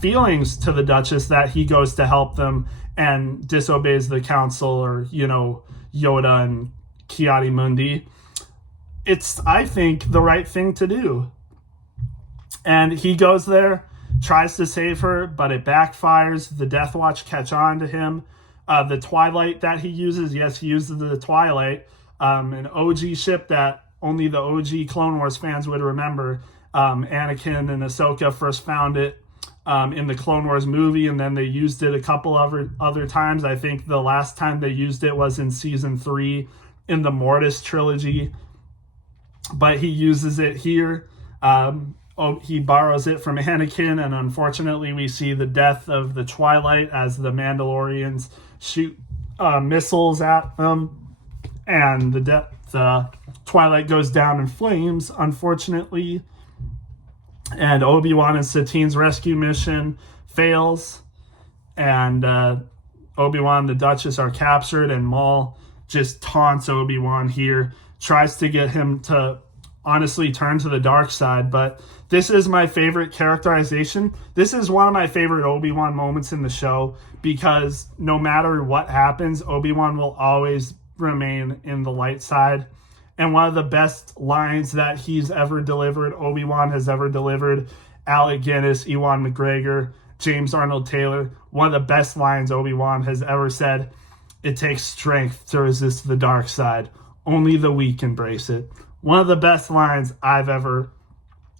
feelings to the Duchess, that he goes to help them and disobeys the Council or, Yoda and Ki-Adi-Mundi. It's, I think, the right thing to do. And he goes there, tries to save her, but it backfires. The Death Watch catch on to him. The Twilight that he uses, yes, he uses the Twilight, an OG ship that only the OG Clone Wars fans would remember. Anakin and Ahsoka first found it in the Clone Wars movie, and then they used it a couple other times. I think the last time they used it was in season 3 in the Mortis trilogy. But he uses it here. He borrows it from Anakin, and unfortunately we see the death of the Twilight as the Mandalorians shoot missiles at them, and the Twilight goes down in flames, unfortunately. And Obi-Wan and Satine's rescue mission fails, and Obi-Wan and the Duchess are captured, and Maul just taunts Obi-Wan here, tries to get him to honestly turn to the dark side. But this is my favorite characterization. This is one of my favorite Obi-Wan moments in the show, because no matter what happens, Obi-Wan will always remain in the light side. And one of the best lines that he's ever delivered, Obi-Wan has ever delivered, Alec Guinness, Ewan McGregor, James Arnold Taylor, one of the best lines Obi-Wan has ever said: "It takes strength to resist the dark side. Only the weak embrace it." One of the best lines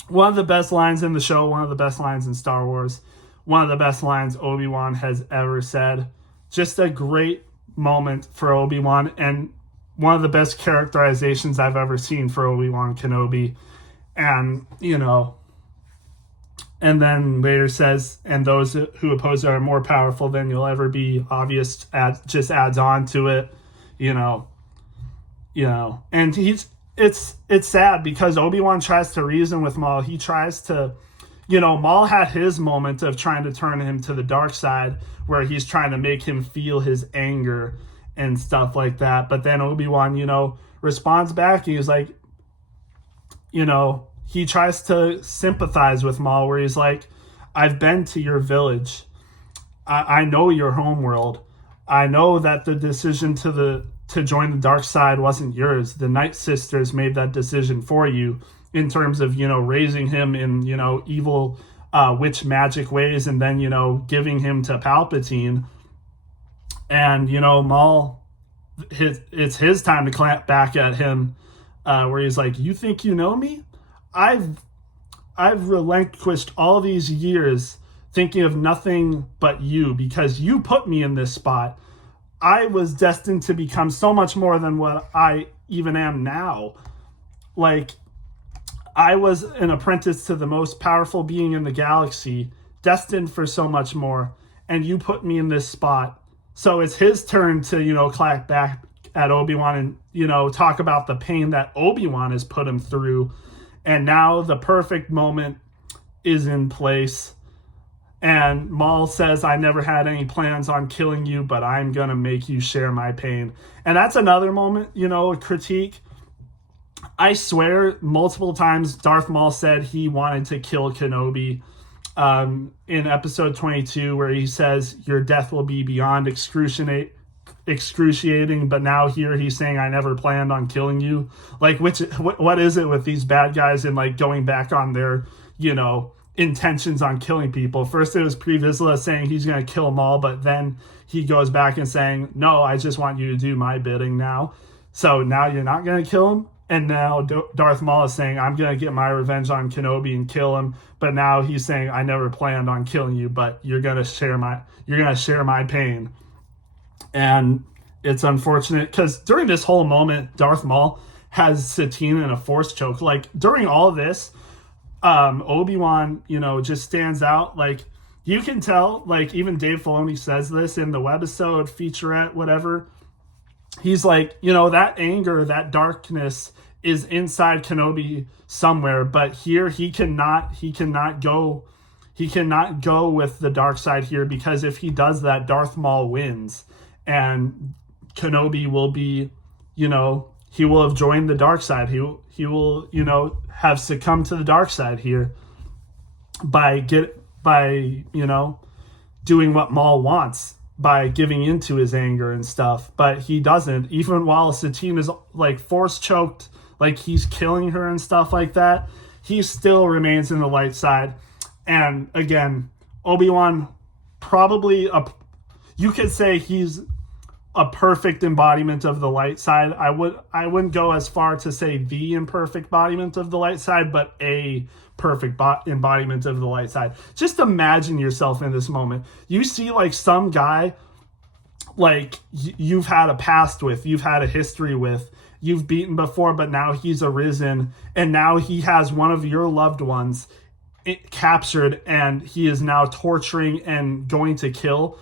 one of the best lines in the show, one of the best lines in Star Wars, one of the best lines Obi-Wan has ever said. Just a great moment for Obi-Wan, and one of the best characterizations I've ever seen for Obi-Wan Kenobi. And, and then later says, "And those who oppose it are more powerful than you'll ever be." Obvious just adds on to it, and it's sad, because Obi-Wan tries to reason with Maul. He tries to, Maul had his moment of trying to turn him to the dark side, where he's trying to make him feel his anger and stuff like that. But then Obi-Wan, responds back. He's like, he tries to sympathize with Maul, where he's like, "I've been to your village. I know your homeworld. I know that the decision to join the dark side wasn't yours. The Night Sisters made that decision for you, in terms of, raising him in, evil witch magic ways, and then, giving him to Palpatine." And, Maul, it's his time to clamp back at him, where he's like, "You think you know me? I've I've relinquished all these years thinking of nothing but you because you put me in this spot. I was destined to become so much more than what I even am now. Like, I was an apprentice to the most powerful being in the galaxy, destined for so much more, and you put me in this spot. So it's his turn to, clap back at Obi-Wan and, talk about the pain that Obi-Wan has put him through. And now the perfect moment is in place. And Maul says, I never had any plans on killing you, but I'm going to make you share my pain. And that's another moment, a critique. I swear multiple times Darth Maul said he wanted to kill Kenobi in episode 22, where he says, your death will be beyond excruciating, but now here he's saying, I never planned on killing you. Like, what is it with these bad guys and like going back on their, intentions on killing people? First it was Pre Vizsla saying he's going to kill Maul, but then he goes back and saying, no, I just want you to do my bidding now. So now you're not going to kill him. And now Darth Maul is saying, I'm going to get my revenge on Kenobi and kill him. But now he's saying, I never planned on killing you, but you're going to share my pain. And it's unfortunate because during this whole moment, Darth Maul has Satine in a force choke. Like, during all of this, Obi-Wan, just stands out. Like, you can tell, like, even Dave Filoni says this in the webisode, featurette, whatever. He's like, that anger, that darkness is inside Kenobi somewhere, but here he cannot go with the dark side here, because if he does that, Darth Maul wins and Kenobi will be, he will have joined the dark side. He will, have succumbed to the dark side here by doing what Maul wants, by giving into his anger and stuff. But he doesn't. Even while Satine is like force choked, like he's killing her and stuff like that, he still remains in the light side. And again, Obi-Wan probably you could say he's a perfect embodiment of the light side. I wouldn't go as far to say the imperfect embodiment of the light side, but a perfect embodiment of the light side. Just imagine yourself in this moment. You see like some guy like you've had a past with, you've had a history with, you've beaten before, but now he's arisen and now he has one of your loved ones captured and he is now torturing and going to kill.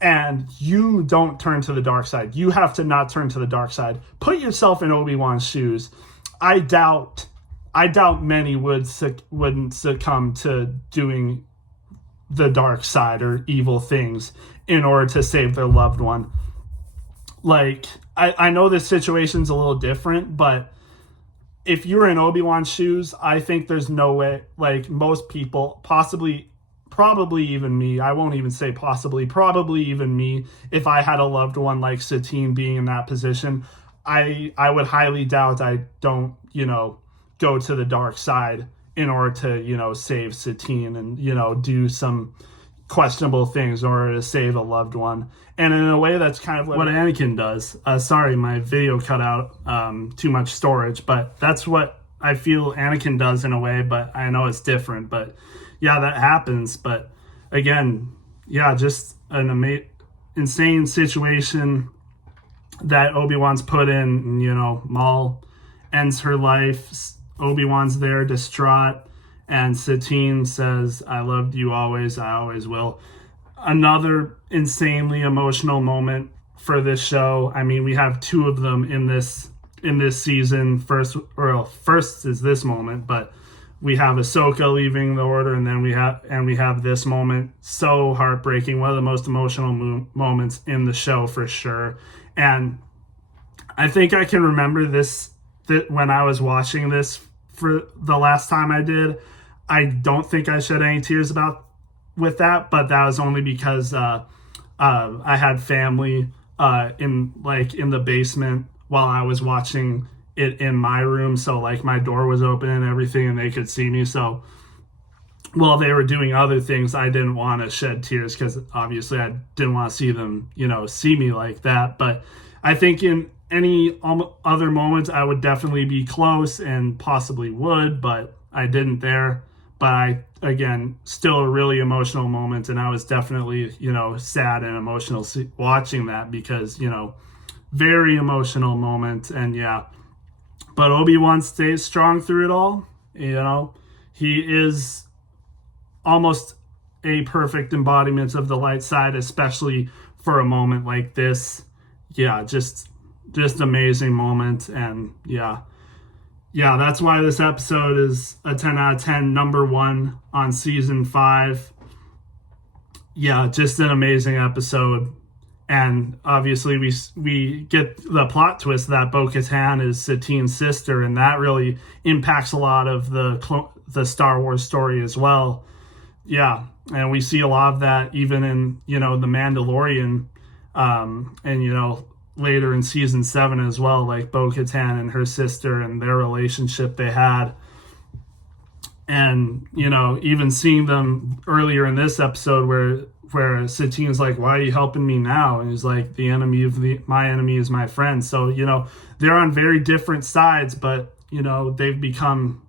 And you don't turn to the dark side. You have to not turn to the dark side. Put yourself in Obi-Wan's shoes. I doubt many wouldn't succumb to doing the dark side or evil things in order to save their loved one. Like, I know this situation's a little different, but if you're in Obi-Wan's shoes, I think there's no way, like most people, probably even me, I won't even say possibly, probably even me, if I had a loved one like Satine being in that position, I would highly doubt I don't, go to the dark side in order to, save Satine and, do some questionable things in order to save a loved one. And in a way, that's kind of what Anakin does. Sorry, my video cut out, too much storage, but that's what I feel Anakin does in a way, but I know it's different, but yeah, that happens. But again, yeah, just an insane situation that Obi-Wan's put in. Maul ends her life. Obi-Wan's there distraught. And Satine says, I loved you always. I always will. Another insanely emotional moment for this show. I mean, we have two of them in this season. First is this moment, but we have Ahsoka leaving the Order, and then we have this moment. So heartbreaking, one of the most emotional moments in the show for sure. And I think I can remember that when I was watching this for the last time I did. I don't think I shed any tears with that, but that was only because I had family in the basement while I was watching it in my room, so like my door was open and everything and they could see me. So while they were doing other things, I didn't want to shed tears because obviously I didn't want to see them see me like that. But I think in any other moments I would definitely be close and possibly would, but I didn't there. But again, still a really emotional moment. And I was definitely, sad and emotional watching that because, very emotional moment. And yeah, but Obi-Wan stays strong through it all. He is almost a perfect embodiment of the light side, especially for a moment like this. Yeah, just amazing moment. And yeah, that's why this episode is a 10 out of 10, number 1 on season 5. Yeah, just an amazing episode. And obviously we get the plot twist that Bo-Katan is Satine's sister, and that really impacts a lot of the Star Wars story as well. Yeah, and we see a lot of that even in, The Mandalorian, and, later in season 7 as well, like Bo-Katan and her sister and their relationship they had. And, even seeing them earlier in this episode where Satine's like, why are you helping me now? And he's like, my enemy is my friend. So, they're on very different sides, but, they've become,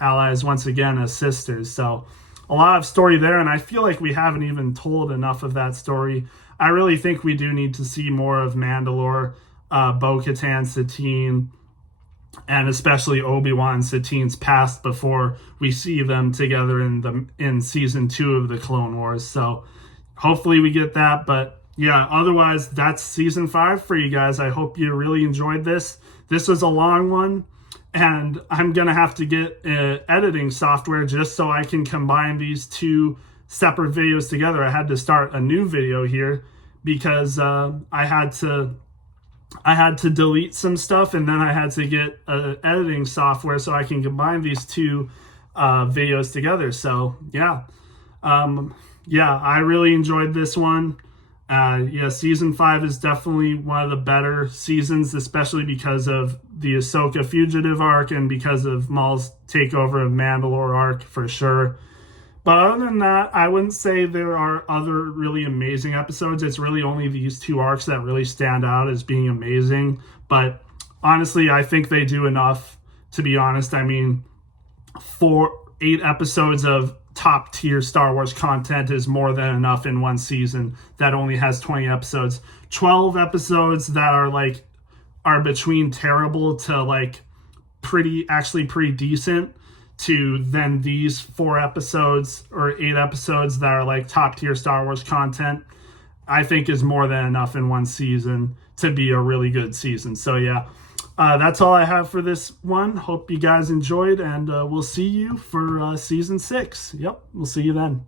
allies once again as sisters. So a lot of story there. And I feel like we haven't even told enough of that story. I really think we do need to see more of Mandalore, Bo-Katan, Satine, and especially Obi-Wan and Satine's past before we see them together in season 2 of the Clone Wars. So hopefully we get that. But yeah, otherwise that's season 5 for you guys. I hope you really enjoyed this. This was a long one, and I'm gonna have to get editing software just so I can combine these 2 separate videos together. I had to start a new video here because I had to delete some stuff, and then I had to get editing software so I can combine these 2 videos together. So yeah, I really enjoyed this one. Season 5 is definitely one of the better seasons, especially because of the Ahsoka fugitive arc and because of Maul's takeover of Mandalore arc for sure. But other than that, I wouldn't say there are other really amazing episodes. It's really only these 2 arcs that really stand out as being amazing. But honestly, I think they do enough, to be honest. I mean, 8 episodes of top tier Star Wars content is more than enough in one season that only has 20 episodes. 12 episodes that are between terrible to pretty decent, to then these 4 episodes or 8 episodes that are top tier Star Wars content, I think is more than enough in one season to be a really good season. So yeah, that's all I have for this one. Hope you guys enjoyed, and we'll see you for season 6. Yep, we'll see you then.